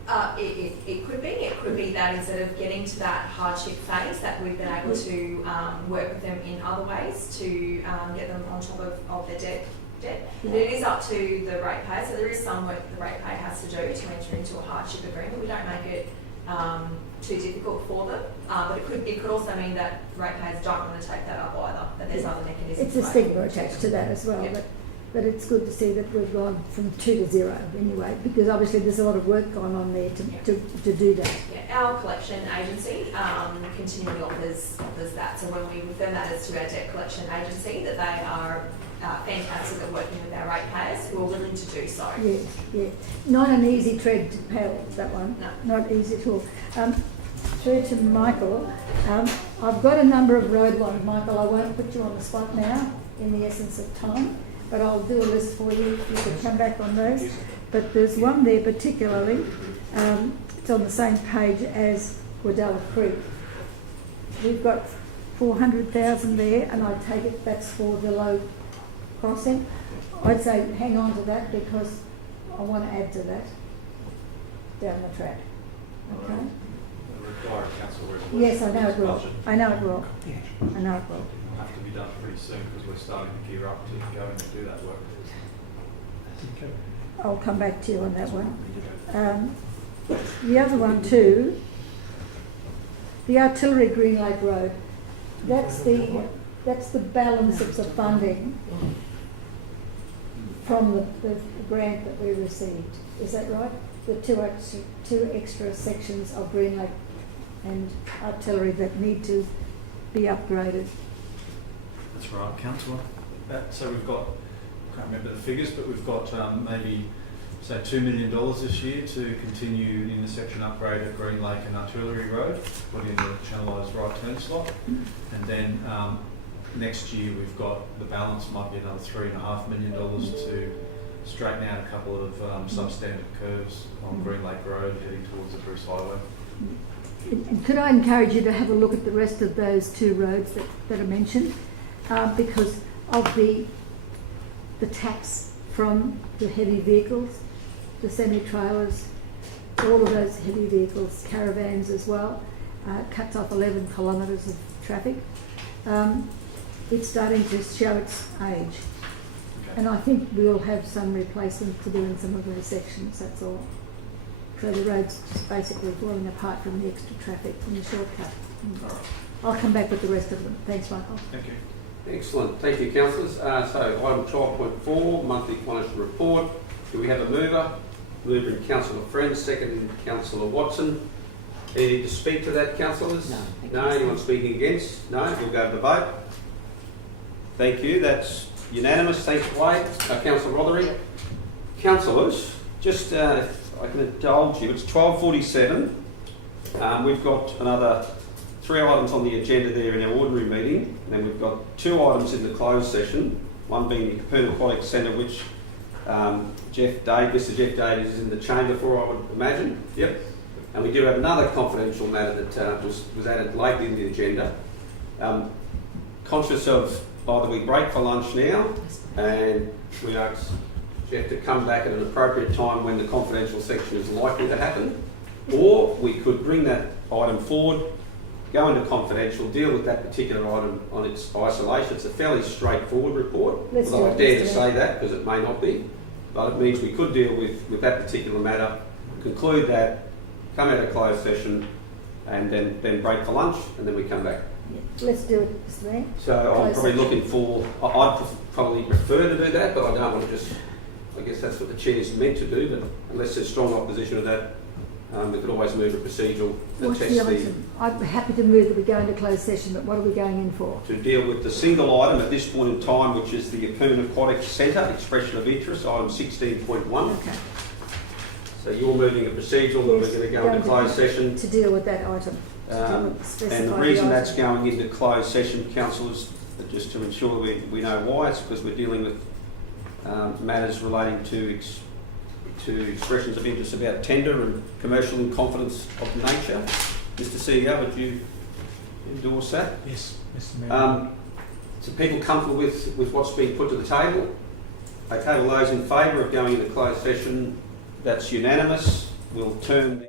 It could be. It could be that instead of getting to that hardship phase, that we've been able to work with them in other ways to get them on top of their debt. But it is up to the ratepayer. So there is some work the ratepayer has to do to enter into a hardship agreement. We don't make it too difficult for them, but it could also mean that ratepayers don't want to take that up either. That there's other mechanisms. It's a stigma attached to that as well. Yep. But it's good to see that we've gone from 2 to 0 anyway, because obviously there's a lot of work going on there to do that. Yeah, our collection agency continually offers that. So when we refer matters to our debt collection agency, that they are fantastic at working with our ratepayers who are willing to do so. Yeah. Not an easy thread to paddle, that one. No. Not easy at all. Through to Michael. I've got a number of road ones, Michael. I won't put you on the spot now in the essence of time, but I'll do a list for you. You can come back on those. But there's one there particularly. It's on the same page as Guadella Creek. We've got 400,000 there, and I take it that's for the low crossing. I'd say hang on to that because I want to add to that down the track. Okay? Require a council resolution. Yes, I know it will. I know it will. I know it will. It'll have to be done pretty soon because we're starting to gear up to go in and do that work. Okay. I'll come back to you on that one. The other one too, the Artillery Green Lake Road. That's the balance of the funding from the grant that we received. Is that right? The two extra sections of Green Lake and Artillery that need to be upgraded. That's right, Councillor. So we've got, I can't remember the figures, but we've got maybe, say, $2 million this year to continue the intersection upgrade at Green Lake and Artillery Road, put in the channellised right turn slot. And then next year we've got the balance, might be another $3.5 million to straighten out a couple of substandard curves on Green Lake Road heading towards the Bruce Highway. And could I encourage you to have a look at the rest of those two roads that are mentioned, because of the tax from the heavy vehicles, the semi-trailers, all of those heavy vehicles, caravans as well, cuts off 11 kilometres of traffic. It's starting to show its age. And I think we'll have some replacement to do in some of those sections, that's all. So the road's just basically falling apart from the extra traffic from the shortcut. I'll come back with the rest of them. Thanks, Michael. Thank you. Excellent. Thank you, councillors. So item 12.4, monthly financial report. Do we have a mover? Mover in Councillor Friend, second in Councillor Watson. Any need to speak to that, councillors? No. No? Anyone speaking against? No? We'll go to the vote. Thank you. That's unanimous. Thanks, Wade. Councillor Rothery. Councillors, just if I can indulge you, it's 12:47. We've got another 3 items on the agenda there in our ordinary meeting, and then we've got 2 items in the closed session, one being the Capern Aquatic Centre, which Mr. Jeff Davis is in the chamber for, I would imagine. Yep. And we do have another confidential matter that was added late in the agenda. Conscious of either we break for lunch now and we ask Jeff to come back at an appropriate time when the confidential section is likely to happen, or we could bring that item forward, go into confidential, deal with that particular item on its isolation. It's a fairly straightforward report, although I dare to say that because it may not be, but it means we could deal with that particular matter, conclude that, come out of closed session, and then break for lunch, and then we come back. Yeah. Let's do it, Mr. Mayor. So I'm probably looking for, I'd probably prefer to do that, but I don't want to just, I guess that's what the chair's meant to do, but unless there's strong opposition to that, we could always move a procedural that What's tests the item? I'd be happy to move that we go into closed session, but what are we going in for? to deal with the single item at this point in time, which is the Capern Aquatic Centre, expression of interest, item 16.1. Okay. So you're moving a procedural that we're going to go into closed session. To deal with that item. And the reason that's going into closed session, councillors, just to ensure we know why, it's because we're dealing with matters relating to expressions of interest about tender and commercial in confidence of nature. Mr. CEO, would you endorse that? Yes, Mr. Mayor. So people comfortable with what's being put to the table? Okay, all those in favour of going into closed session, that's unanimous. we'll turn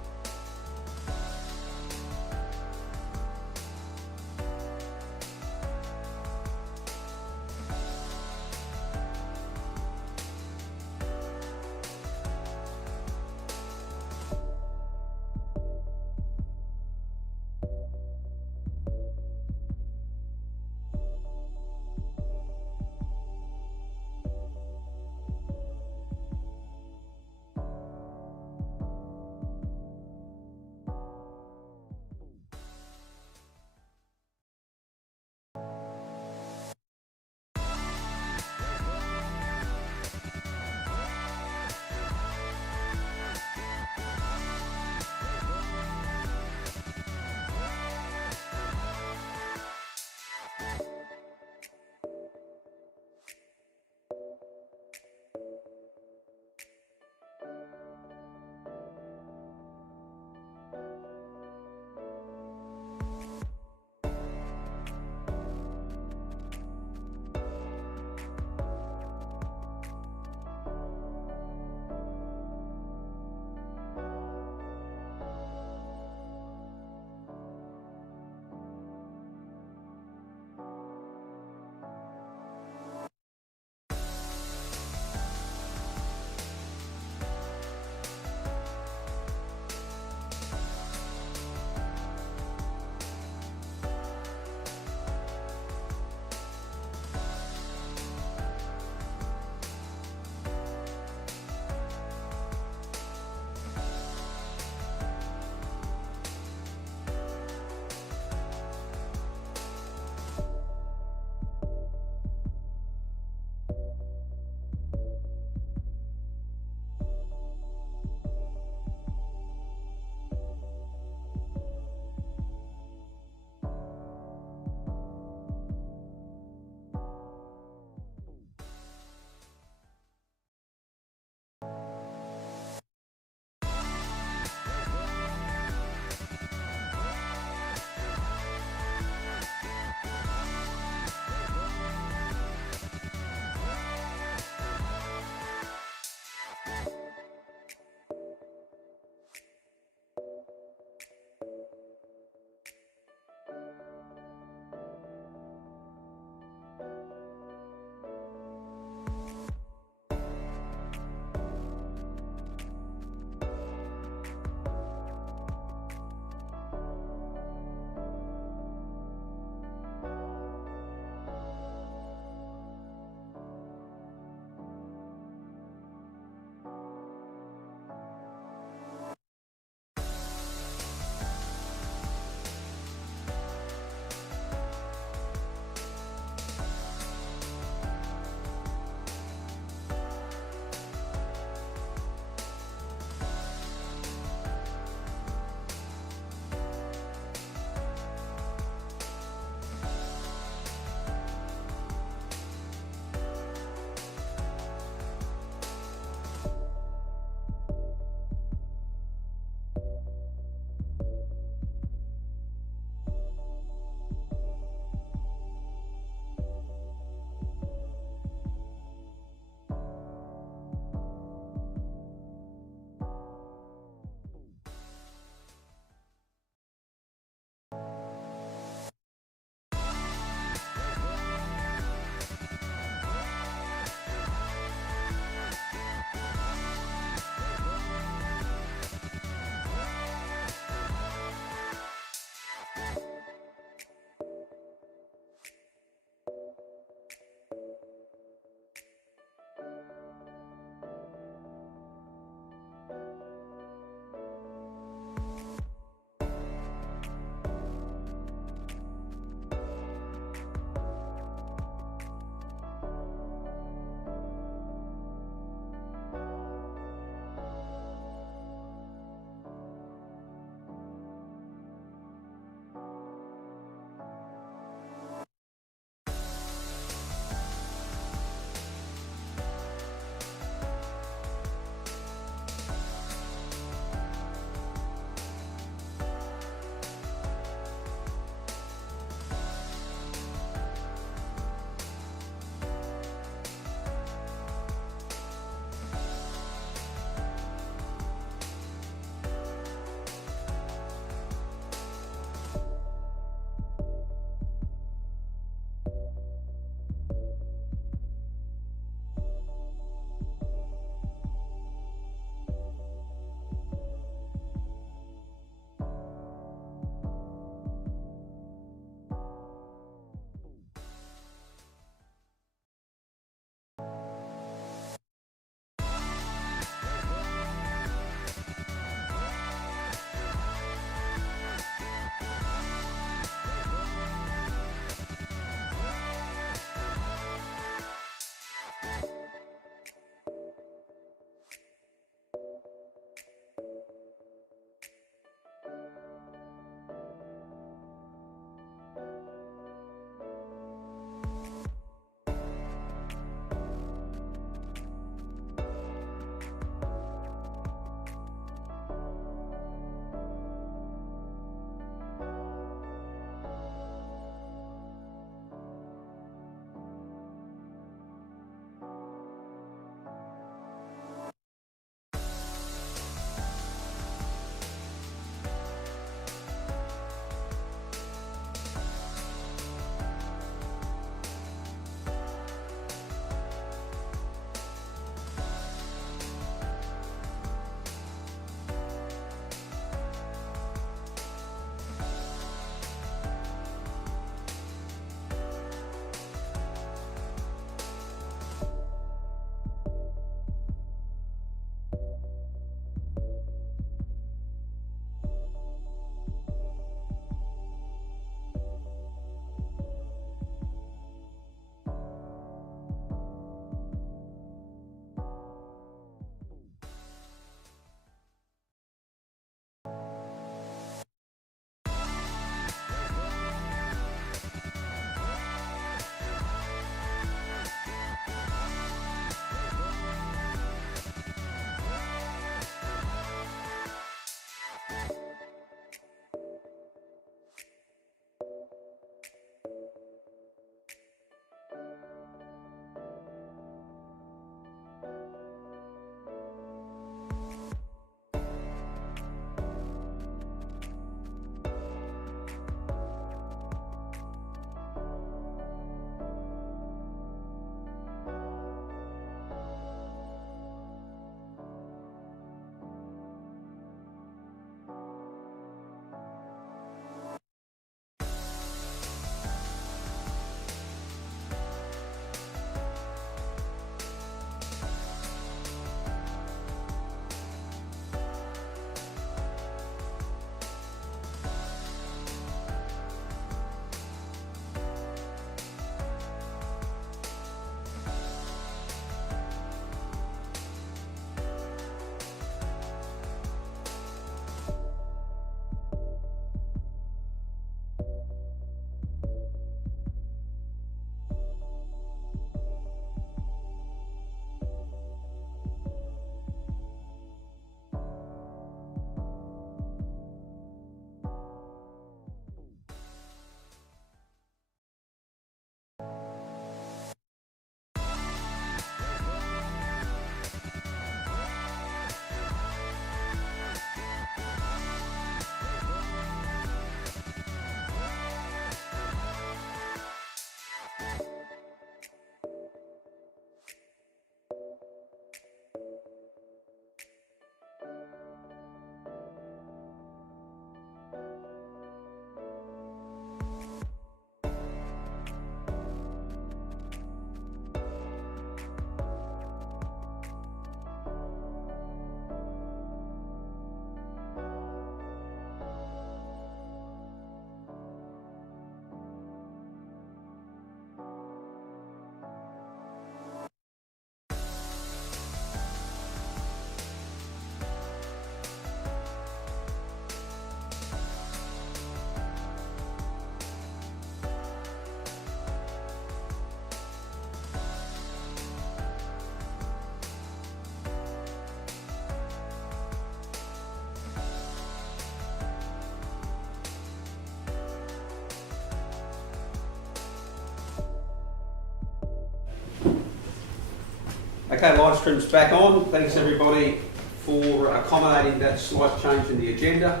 Okay, live stream's back on. Thanks everybody for accommodating that slight change in the agenda.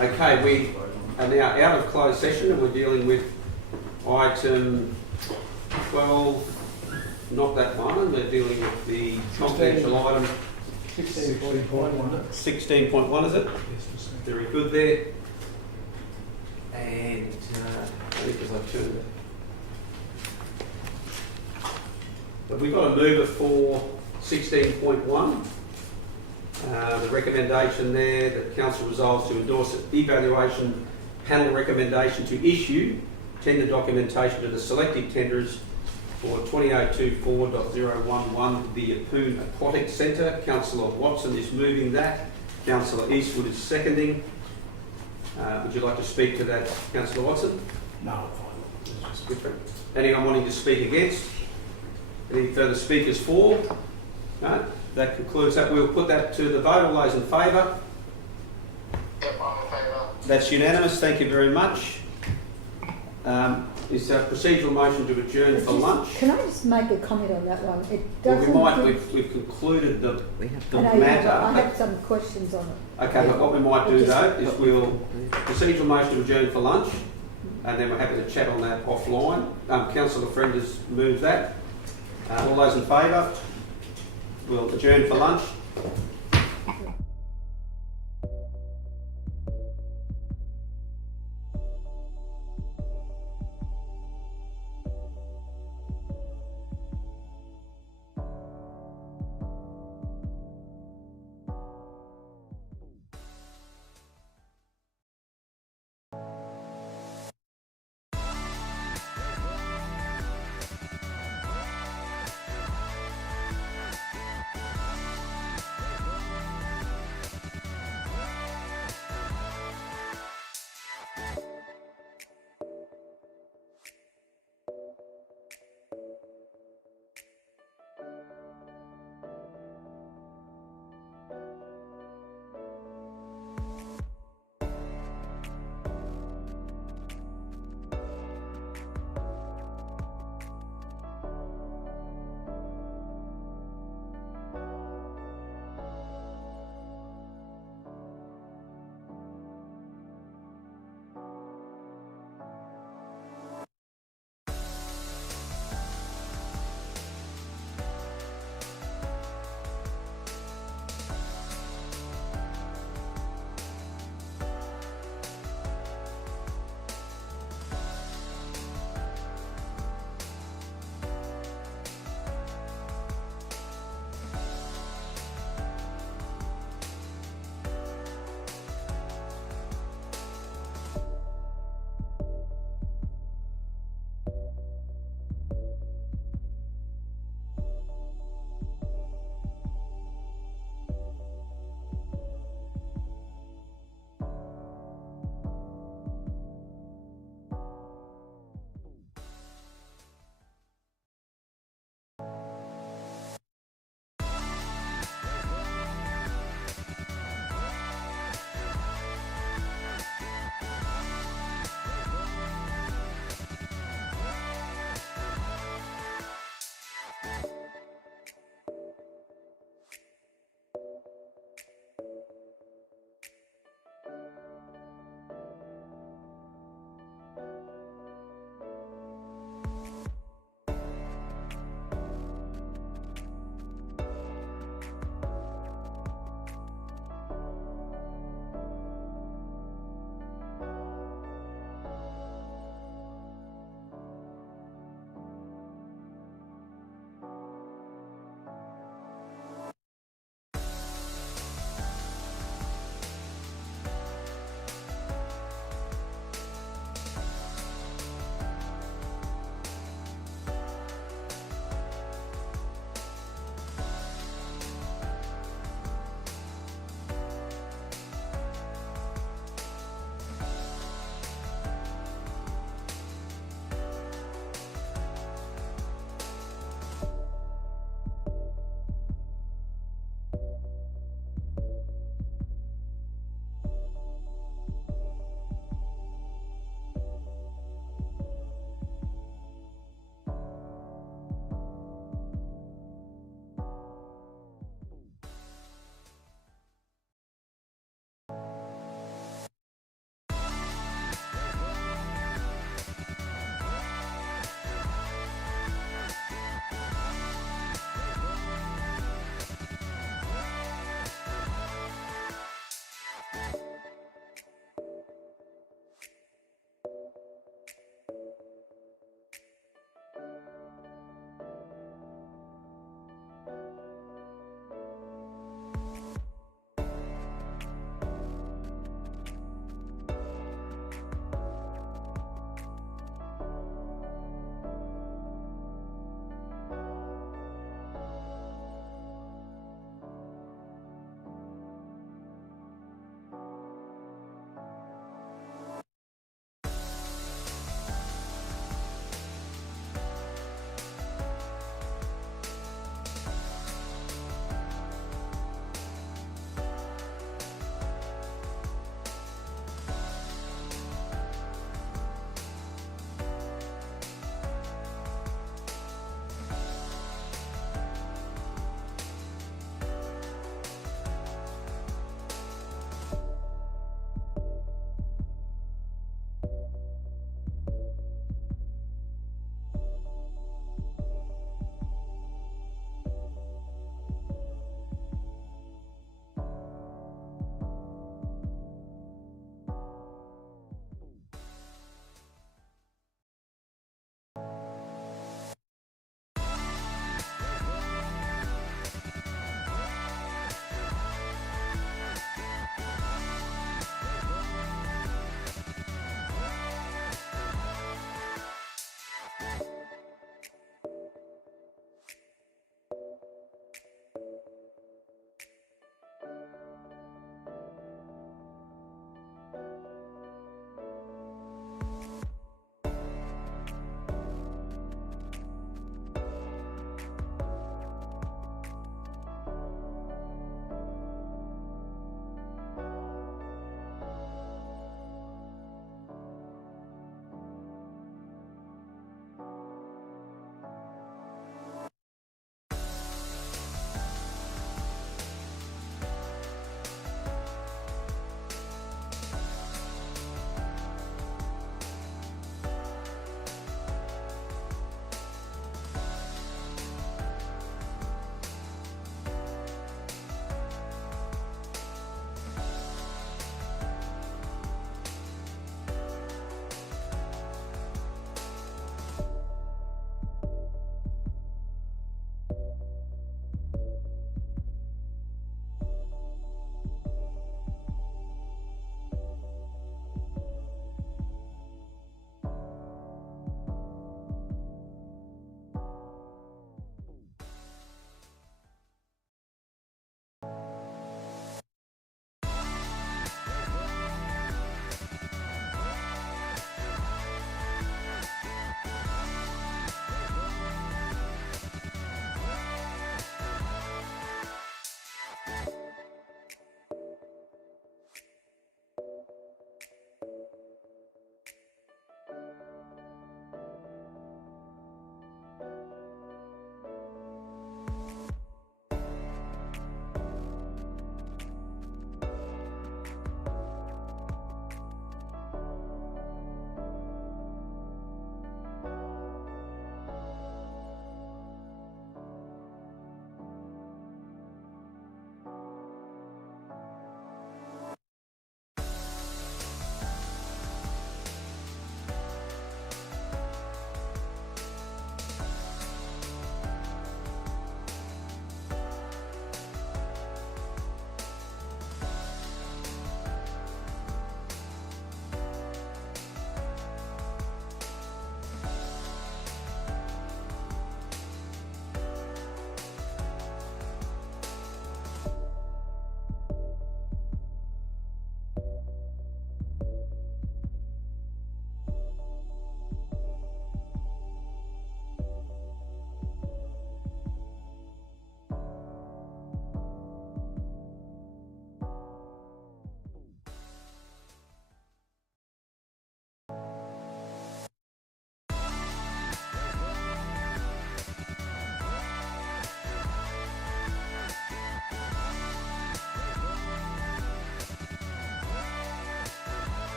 Okay, we are now out of closed session and we're dealing with item 12, not that one, and we're dealing with the confidential item 16.1, is it? Very good there. And only because I turned it. But we've got a mover for 16.1. The recommendation there that Council resolves to endorse an evaluation panel recommendation to issue tender documentation to the selective tenderers for 2024.011, the Yapoon Aquatic Centre. Councillor Watson is moving that. Councillor Eastwood is seconding. Would you like to speak to that, Councillor Watson? No, fine. Anyone wanting to speak against? Any further speakers for? No? That concludes that. We'll put that to the vote. All those in favour? Yep, I'm in favour. That's unanimous. Thank you very much. Is a procedural motion to adjourn for lunch? Can I just make a comment on that one? It Well, doesn't. we've concluded the I know, matter. I have some questions on it. Okay, but what we might do though is we'll procedural motion to adjourn for lunch, and then we're happy to chat on that offline. Councillor Frienders moves that. All those in favour? We'll adjourn for lunch.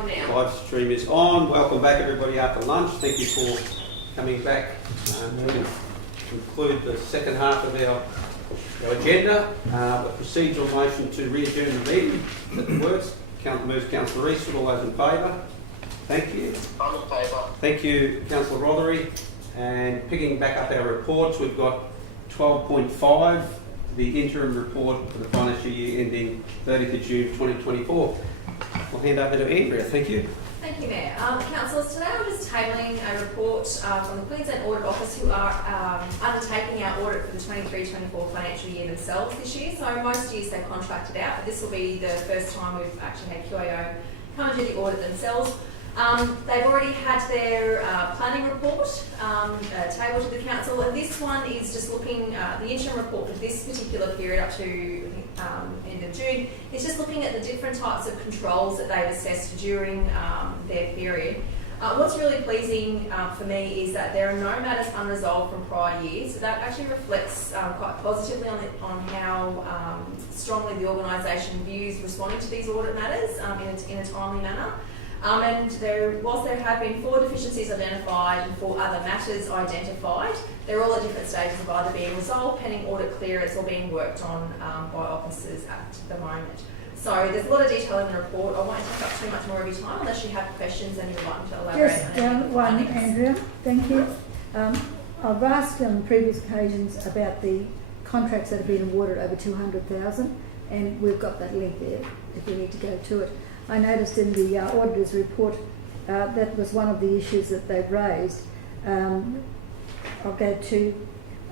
on now. Live stream is on. Welcome back, everybody, after lunch. Thank you for coming back to conclude the second half of our agenda. A procedural motion to re-adjourn the meeting. That works. Moves Councillor Eastwood. All those in favour? Thank you. I'm in favour. Thank you, Councillor Rothery. And picking back up our reports, we've got 12.5, the interim report for the financial year ending 30th of June 2024. I'll hand over to Andrea. Thank you. Thank you, Mayor. Councillors, today I'm just tabling a report from the Queensland Audit Office, who are undertaking our audit for the 23-24 financial year themselves this year. So most years they're contracted out, but this will be the first time we've actually had QAO come and do the audit themselves. They've already had their planning report tabled to the council, and this one is just looking, the interim report for this particular period up to end of June, is just looking at the different types of controls that they've assessed during their period. What's really pleasing for me is that there are no matters unresolved from prior years. So that actually reflects quite positively on how strongly the organisation views responding to these audit matters in a timely manner. And whilst there have been 4 deficiencies identified and 4 other matters identified, they're all at different stages of either being resolved, pending audit clearance, or being worked on by officers at the moment. So there's a lot of detail in the report. I won't take up too much more of your time unless you have questions and you'd like me to elaborate. Just one, Andrea. Thank you. I've asked on previous occasions about the contracts that have been awarded over 200,000, and we've got that link there if we need to go to it. I noticed in the auditor's report that was one of the issues that they've raised. I'll go to,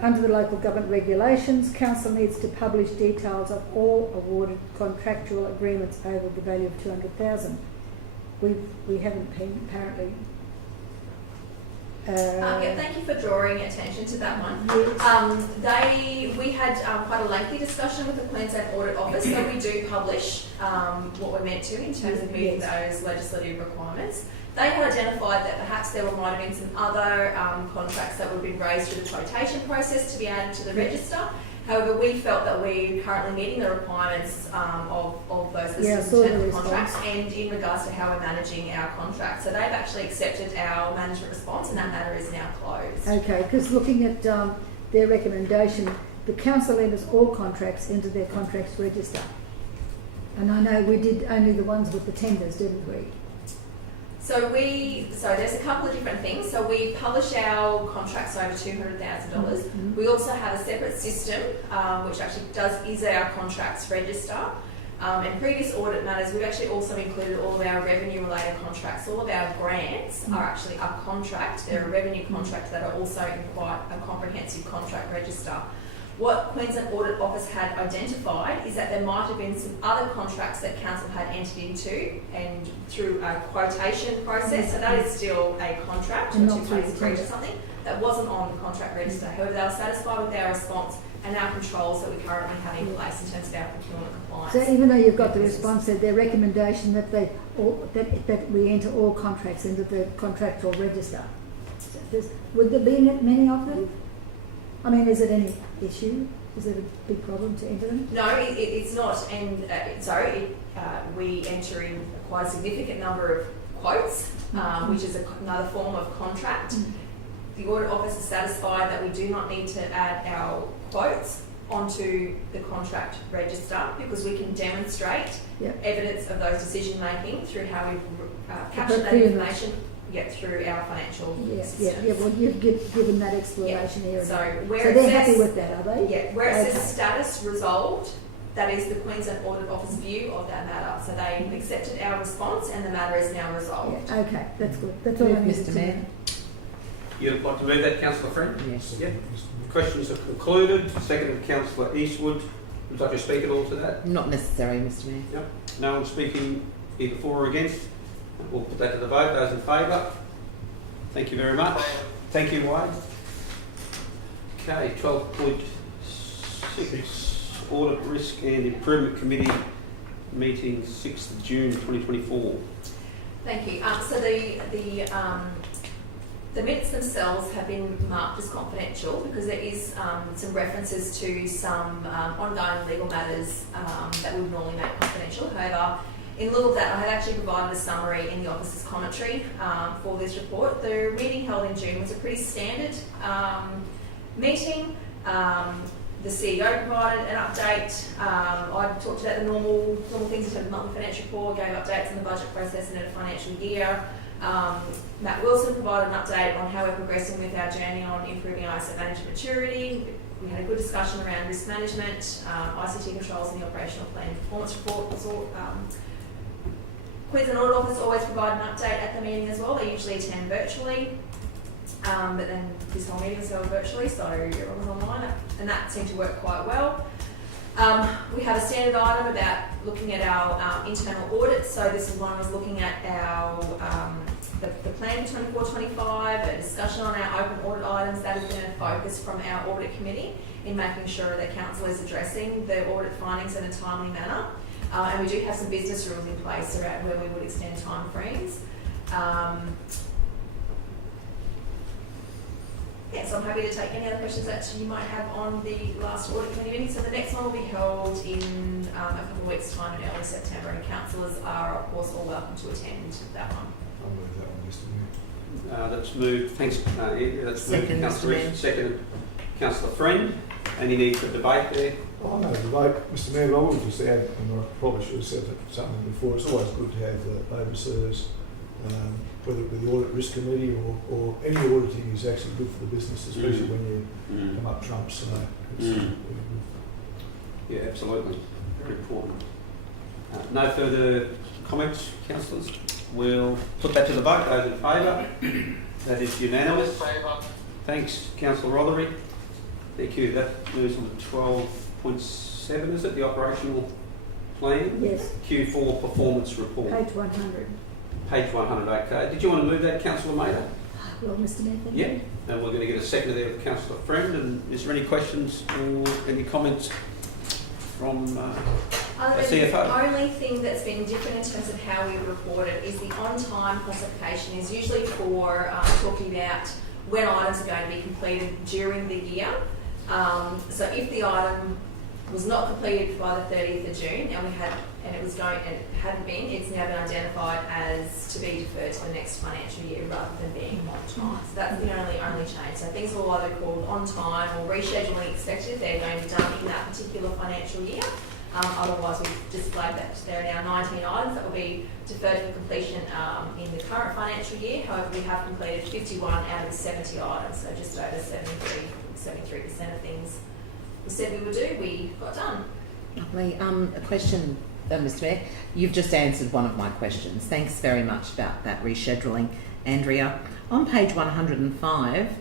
under the local government regulations, council needs to publish details of all awarded contractual agreements over the value of 200,000. We haven't been apparently. Yeah, thank you for drawing attention to that one. Yes. We had quite a lengthy discussion with the Queensland Audit Office, so we do publish what we're meant to in terms of meeting those legislative requirements. They had identified that perhaps there might have been some other contracts that would have been raised through the quotation process to be added to the register. However, we felt that we're currently meeting the requirements of those listed in contracts and in regards to how we're managing our contracts. So they've actually accepted our management response, and that matter is now closed. Okay, because looking at their recommendation, the council enters all contracts into their contracts register. And I know we did only the ones with the tenders, didn't we? So there's a couple of different things. So we publish our contracts over $200,000. We also have a separate system which actually is our contracts register. In previous audit matters, we've actually also included all of our revenue related contracts. All of our grants are actually a contract. They're a revenue contract that are also in quite a comprehensive contract register. What Queensland Audit Office had identified is that there might have been some other contracts that council had entered into and through a quotation process, so that is still a contract, or to place agreed or something, that wasn't on the contract register. However, they were satisfied with our response and our controls that we currently have in place in terms of our procurement compliance. So even though you've got the response, that their recommendation that that we enter all contracts into the contractual register, would there be many of them? I mean, is it any issue? Is it a big problem to enter them? No, it's not. And we enter in quite a significant number of quotes, which is another form of contract. The Audit Office is satisfied that we do not need to add our quotes onto the contract register because we can demonstrate evidence of those decision making through how we've captured that information. Through our financial systems. Well, you've given that explanation here. So they're happy with that, are they? Yeah, where it says status resolved, that is the Queensland Audit Office view of that matter. So they accepted our response and the matter is now resolved. Okay, that's good. That's all I needed to know. You'd like to move that, Councillor Friend? Yes. Yep. Questions are concluded. Second, Councillor Eastwood. Would you like to speak at all to that? Not necessary, Mr Mayor. Yep. No one speaking either for or against? We'll put that to the vote. Those in favour? Thank you very much. Thank you, Wade. Okay, 12.6 Audit Risk and Improvement Committee meeting 6th of June 2024. Thank you. So the minutes themselves have been marked as confidential because there is some references to some ongoing legal matters that would normally make confidential. However, In lieu of that, I have actually provided a summary in the officer's commentary for this report. The meeting held in June was a pretty standard meeting. The CEO provided an update. I talked about the normal things in terms of monthly financial report, gave updates on the budget process and the financial year. Matt Wilson provided an update on how we're progressing with our journey on improving our asset management maturity. We had a good discussion around risk management, ICT controls and the operational plan performance report. Quiz and Audit Office always provide an update at the meeting as well. They usually attend virtually, but then this whole meeting is held virtually, so everyone's online, and that seemed to work quite well. We have a standard item about looking at our internal audits. So this is one was looking at our the plan for 24-25, a discussion on our open audit items. That has been a focus from our audit committee in making sure that council is addressing the audit findings in a timely manner. And we do have some business rules in place around where we would extend time frames. Yeah, so I'm happy to take any other questions that you might have on the last audit committee meeting. So the next one will be held in a couple of weeks' time in early September, and councillors are, of course, all welcome to attend that one. I'll move that one, Mr Mayor. That's moved. Thanks, Andrea. That's Second, moved. Councillor Reece. Second, Councillor Friend. Any need for debate there? Oh, no debate, Mr Mayor, I will just add, and I probably should have said something before, it's always good to have overseers, whether it be the Audit Risk Committee or any auditing is actually good for the business, especially when you come up trumps. So it's really good. Yeah, absolutely. Very important. No further comments, councillors? We'll put that to the vote. Those in favour? That is unanimous. Thanks, Councillor Rothery. Thank you. That moves on to 12.7, is it? The operational plan? Yes. Q4 performance report. Page 100. Page 100, okay. Did you want to move that, Councillor Maida? Well, Mr Mayor, thank Yep. you. And we're going to get a second there with Councillor Friend. And is there any questions or any comments from the CFO? The only thing that's been different in terms of how we report it is the on-time classification is usually for talking about when items are going to be completed during the year. So if the item was not completed by the 30th of June and it hadn't been, it's now been identified as to be deferred to the next financial year rather than being on time. So that's the only change. So things will either called on time or rescheduling expected if they're going to be done in that particular financial year. Otherwise, we've just flagged that there are now 19 items that will be deferred for completion in the current financial year. However, we have completed 51 out of the 70 items, so just over 73% of things we said we would do, we got done. Lovely. A question, Mr Mayor. You've just answered one of my questions. Thanks very much about that rescheduling, Andrea. On page 105,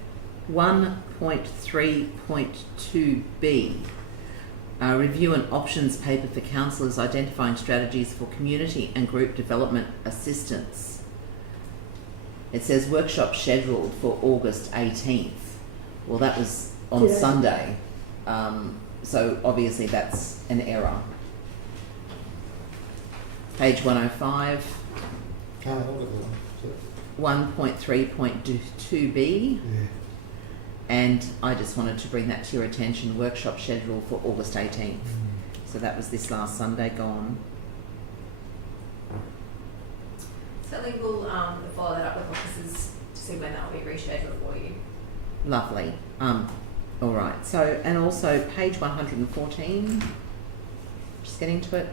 1.3.2b, review an options paper for councillors identifying strategies for community and group development assistance. It says workshop scheduled for August 18th. Well, that was on Sunday. So obviously that's an error. Page 105. 1.3.2b. Yeah. And I just wanted to bring that to your attention, workshop schedule for August 18th. So that was this last Sunday gone. Certainly we'll follow that up with officers to see when that will be rescheduled for you. Lovely. All right. So, and also page 114, just getting to it.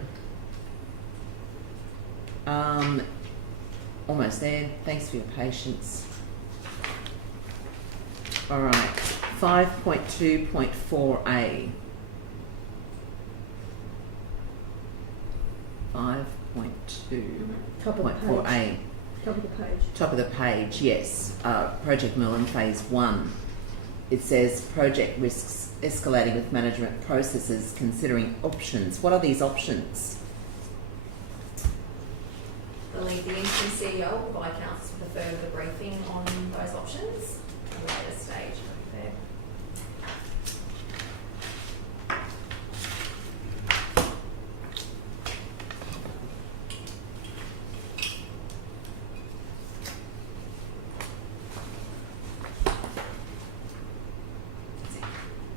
Almost there. Thanks for your patience. All right, 5.2.4a. 5.2.4a. Top of the page. Top of the page. Top of the page, yes. Project Merlin Phase 1. It says project risks escalating with management processes considering options. What are these options? I believe the interim CEO will provide council with a further briefing on those options at a later stage. There.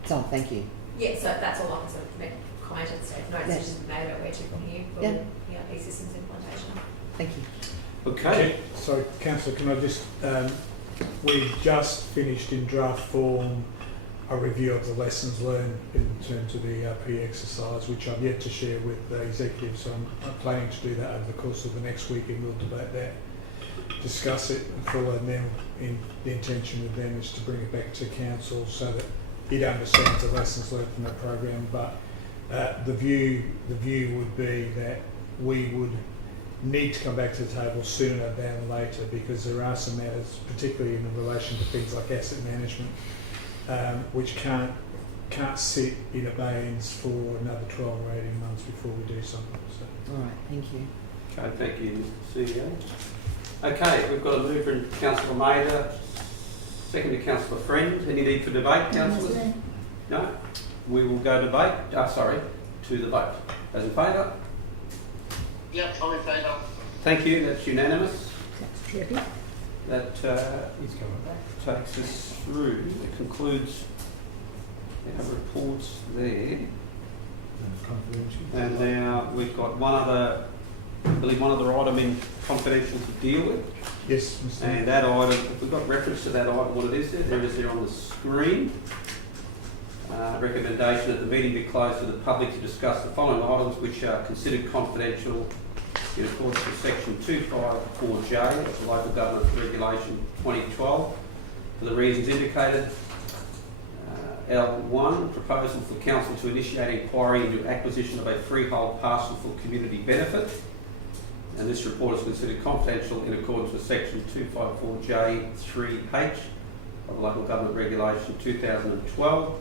Oh, thank you. Yeah, so that's all I can sort of comment and say. No decisions been made about where to from here for ERP systems implementation. Thank you. Okay. So, Councillor, can I just, we just finished in draft form a review of the lessons learned in terms of the ERP exercise, which I've yet to share with the executive, so I'm planning to do that over the course of the next week, and we'll debate that, discuss it in full, and then the intention with them is to bring it back to council so that it understands the lessons learned from that program. But the view would be that we would need to come back to the table sooner than later, because there are some matters, particularly in relation to things like asset management, which can't sit in abeyance for another 12 or 18 months before we do something. So. All right, thank you. Okay, thank you, CEO. Okay, we've got a mover in Councillor Maida, second to Councillor Friend. Any need for debate, councillors? No? We will go to the vote. Those in favour? Yep, I'm in favour. Thank you, that's unanimous. That's terrific. That takes us through, it concludes our reports there. And now we've got one other item in confidential to deal with. Yes, Mr. And that item, if we've got reference to that item, what it is there is there on the screen. Recommendation that the meeting be closed to the public to discuss the following items which are considered confidential in accordance with section 254J of the Local Government Regulation 2012 for the reasons indicated. L1, proposal for council to initiate inquiry into acquisition of a freehold parcel for community benefit. And this report is considered confidential in accordance with section 254J3H of the Local Government Regulation 2012,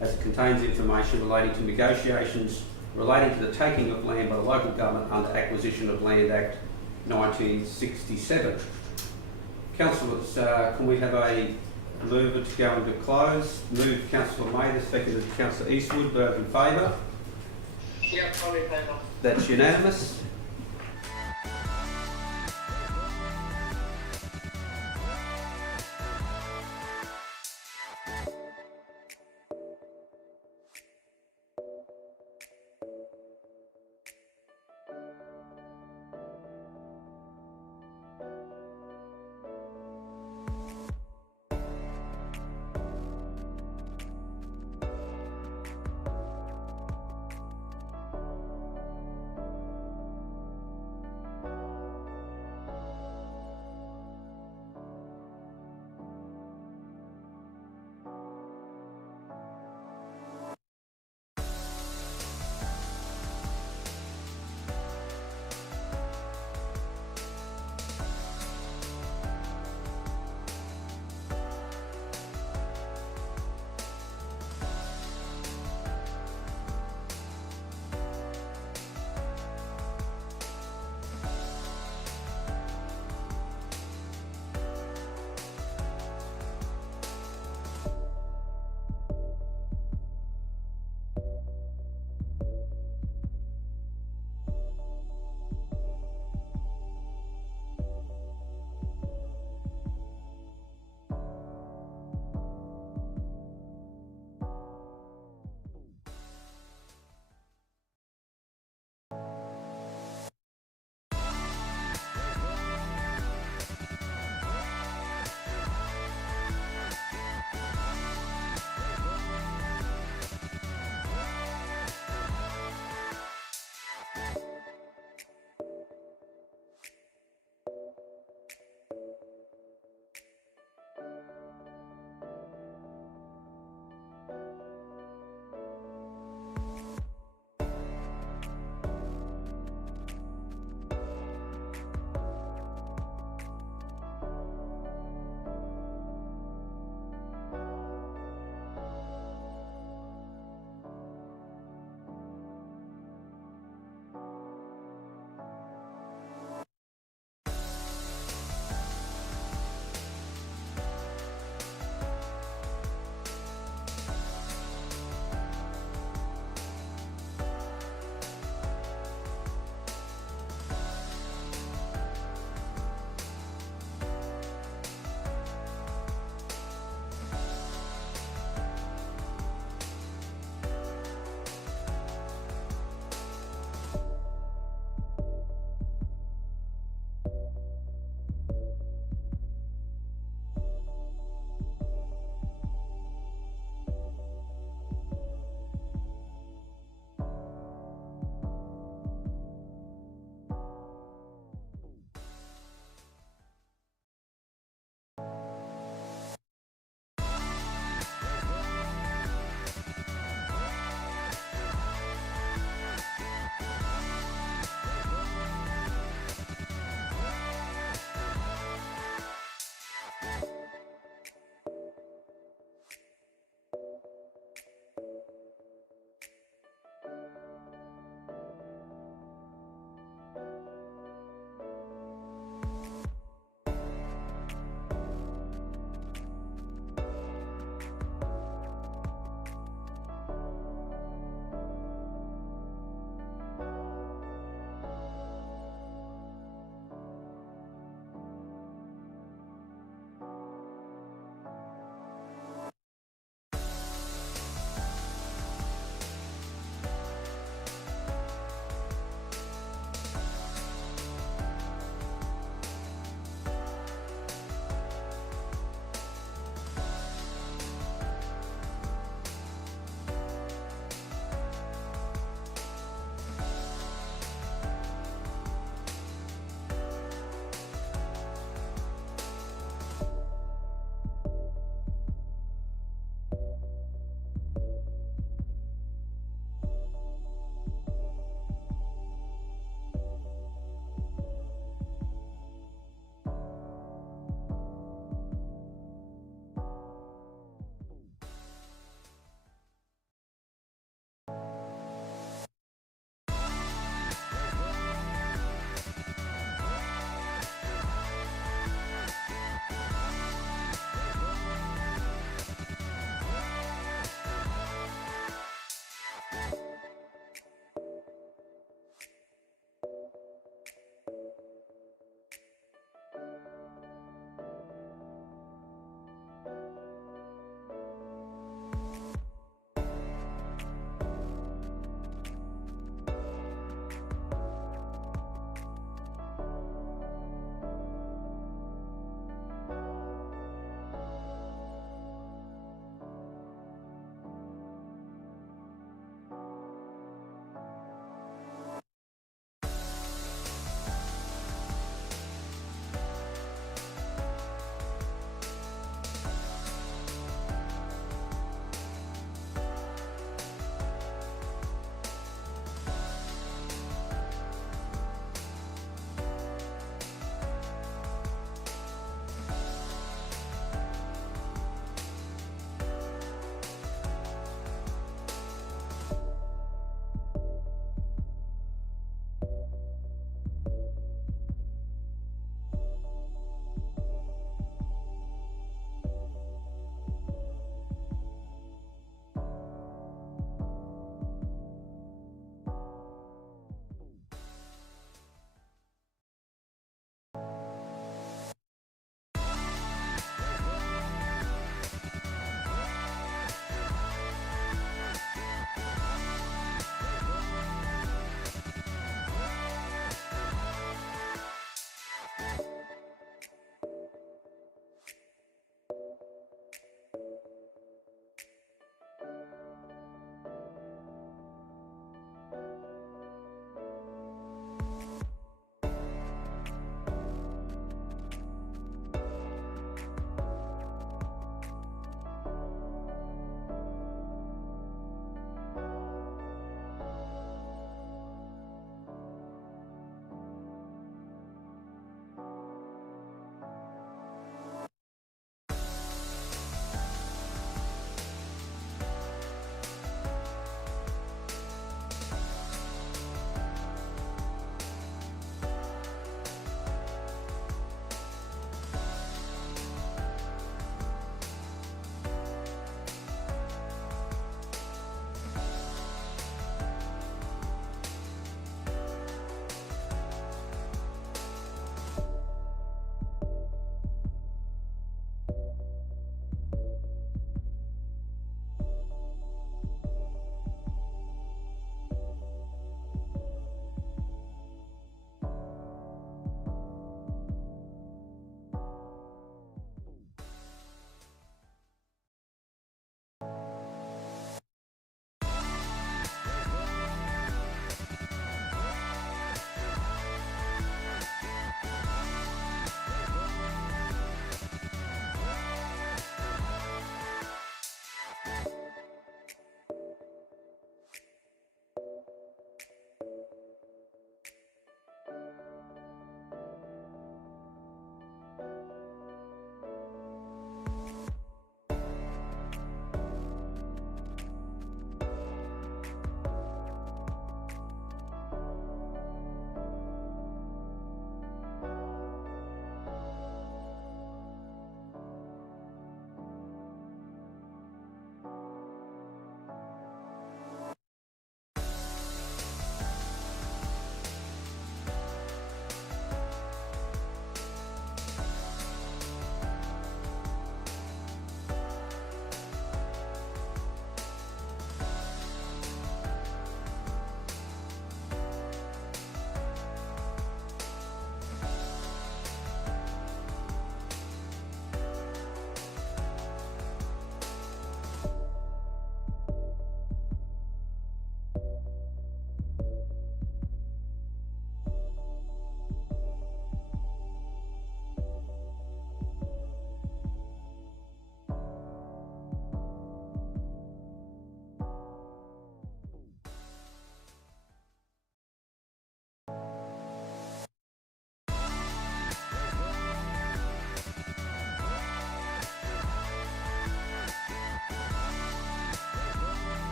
as it contains information relating to negotiations relating to the taking of land by the local government under Acquisition of Land Act 1967. Councillors, can we have a mover to go into close? Move Councillor Maida, seconded Councillor Eastwood. Those in favour? Yep, I'm in favour. That's unanimous.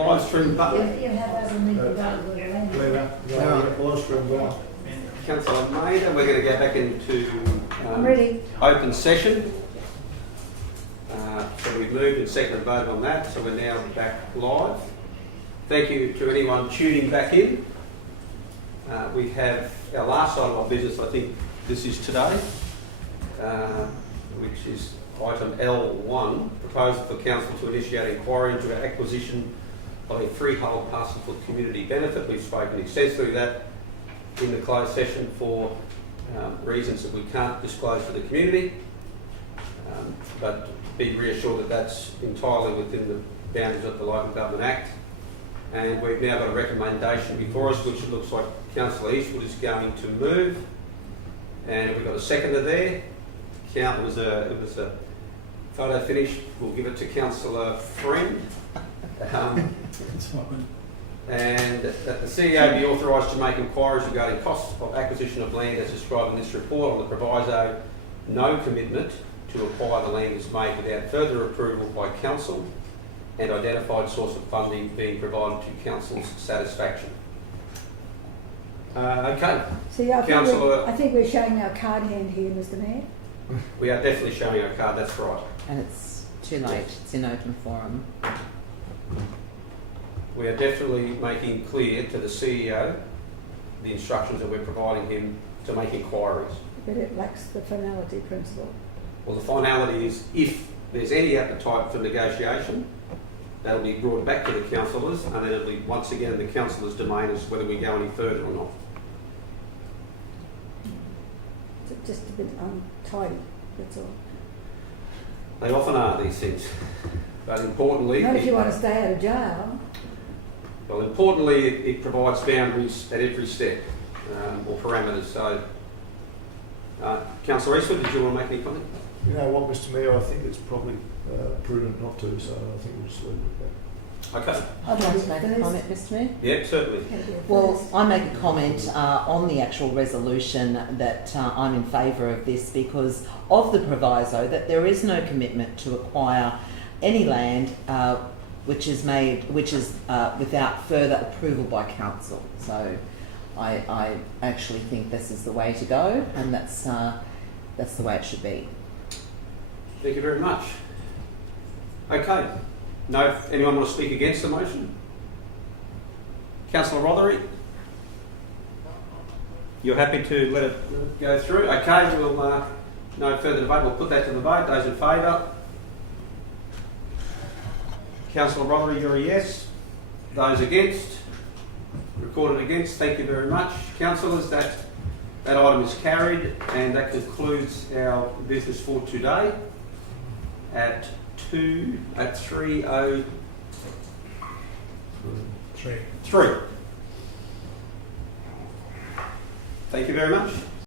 live stream button. You have those in the Live stream going. Councillor Maida, we're going to go back into I'm ready. open session. So we've moved and seconded and voted on that, so we're now back live. Thank you to anyone tuning back in. We have our last item of business, I think this is today, which is item L1, proposal for council to initiate inquiry into our acquisition of a freehold parcel for community benefit. We've spoken extensively that in the closed session for reasons that we can't disclose to the community, but be reassured that that's entirely within the boundaries of the Local Government Act. And we've now got a recommendation before us, which it looks like Councillor Eastwood is going to move. And we've got a seconder there. It was a photo finish. We'll give it to Councillor Friend. And that the CEO be authorised to make inquiries regarding costs of acquisition of land as described in this report on the proviso no commitment to acquire the land is made without further approval by council and identified source of funding being provided to council's satisfaction. Okay. See, I Councillor, think we're showing our card hand here, Mr. Mayor. we are definitely showing our card, that's right. And it's too late. It's in open forum. We are definitely making clear to the CEO the instructions that we're providing him to make inquiries. But it lacks the finality principle. Well, the finality is if there's any appetite for negotiation, that'll be brought back to the councillors, and then it'll be once again the councillors' domain as whether we go any further or not. Just a bit untidy, that's all. They often are, these things. But importantly... Not if you want to stay out of jail. Well, importantly, it provides boundaries at every step, or parameters. So, Councillor Eastwood, did you want to make any comment? You know what, Mr. Mayor, I think it's probably prudent not to, so I think we'll just leave it at that. Okay. I'd like to make a comment, Mr. Mayor. Yeah, certainly. Well, I make a comment on the actual resolution that I'm in favour of this because of the proviso that there is no commitment to acquire any land which is without further approval by council. So I actually think this is the way to go, and that's the way it should be. Thank you very much. Okay. No, anyone want to speak against the motion? Councillor Rothery? You're happy to let it go through? Okay, we'll no further debate. We'll put that to the vote. Those in favour? Councillor Rothery, you're a yes. Those against? Recorded against. Thank you very much. Councillors, that item is carried, and that concludes our business for today at 3:03. Thank you very much.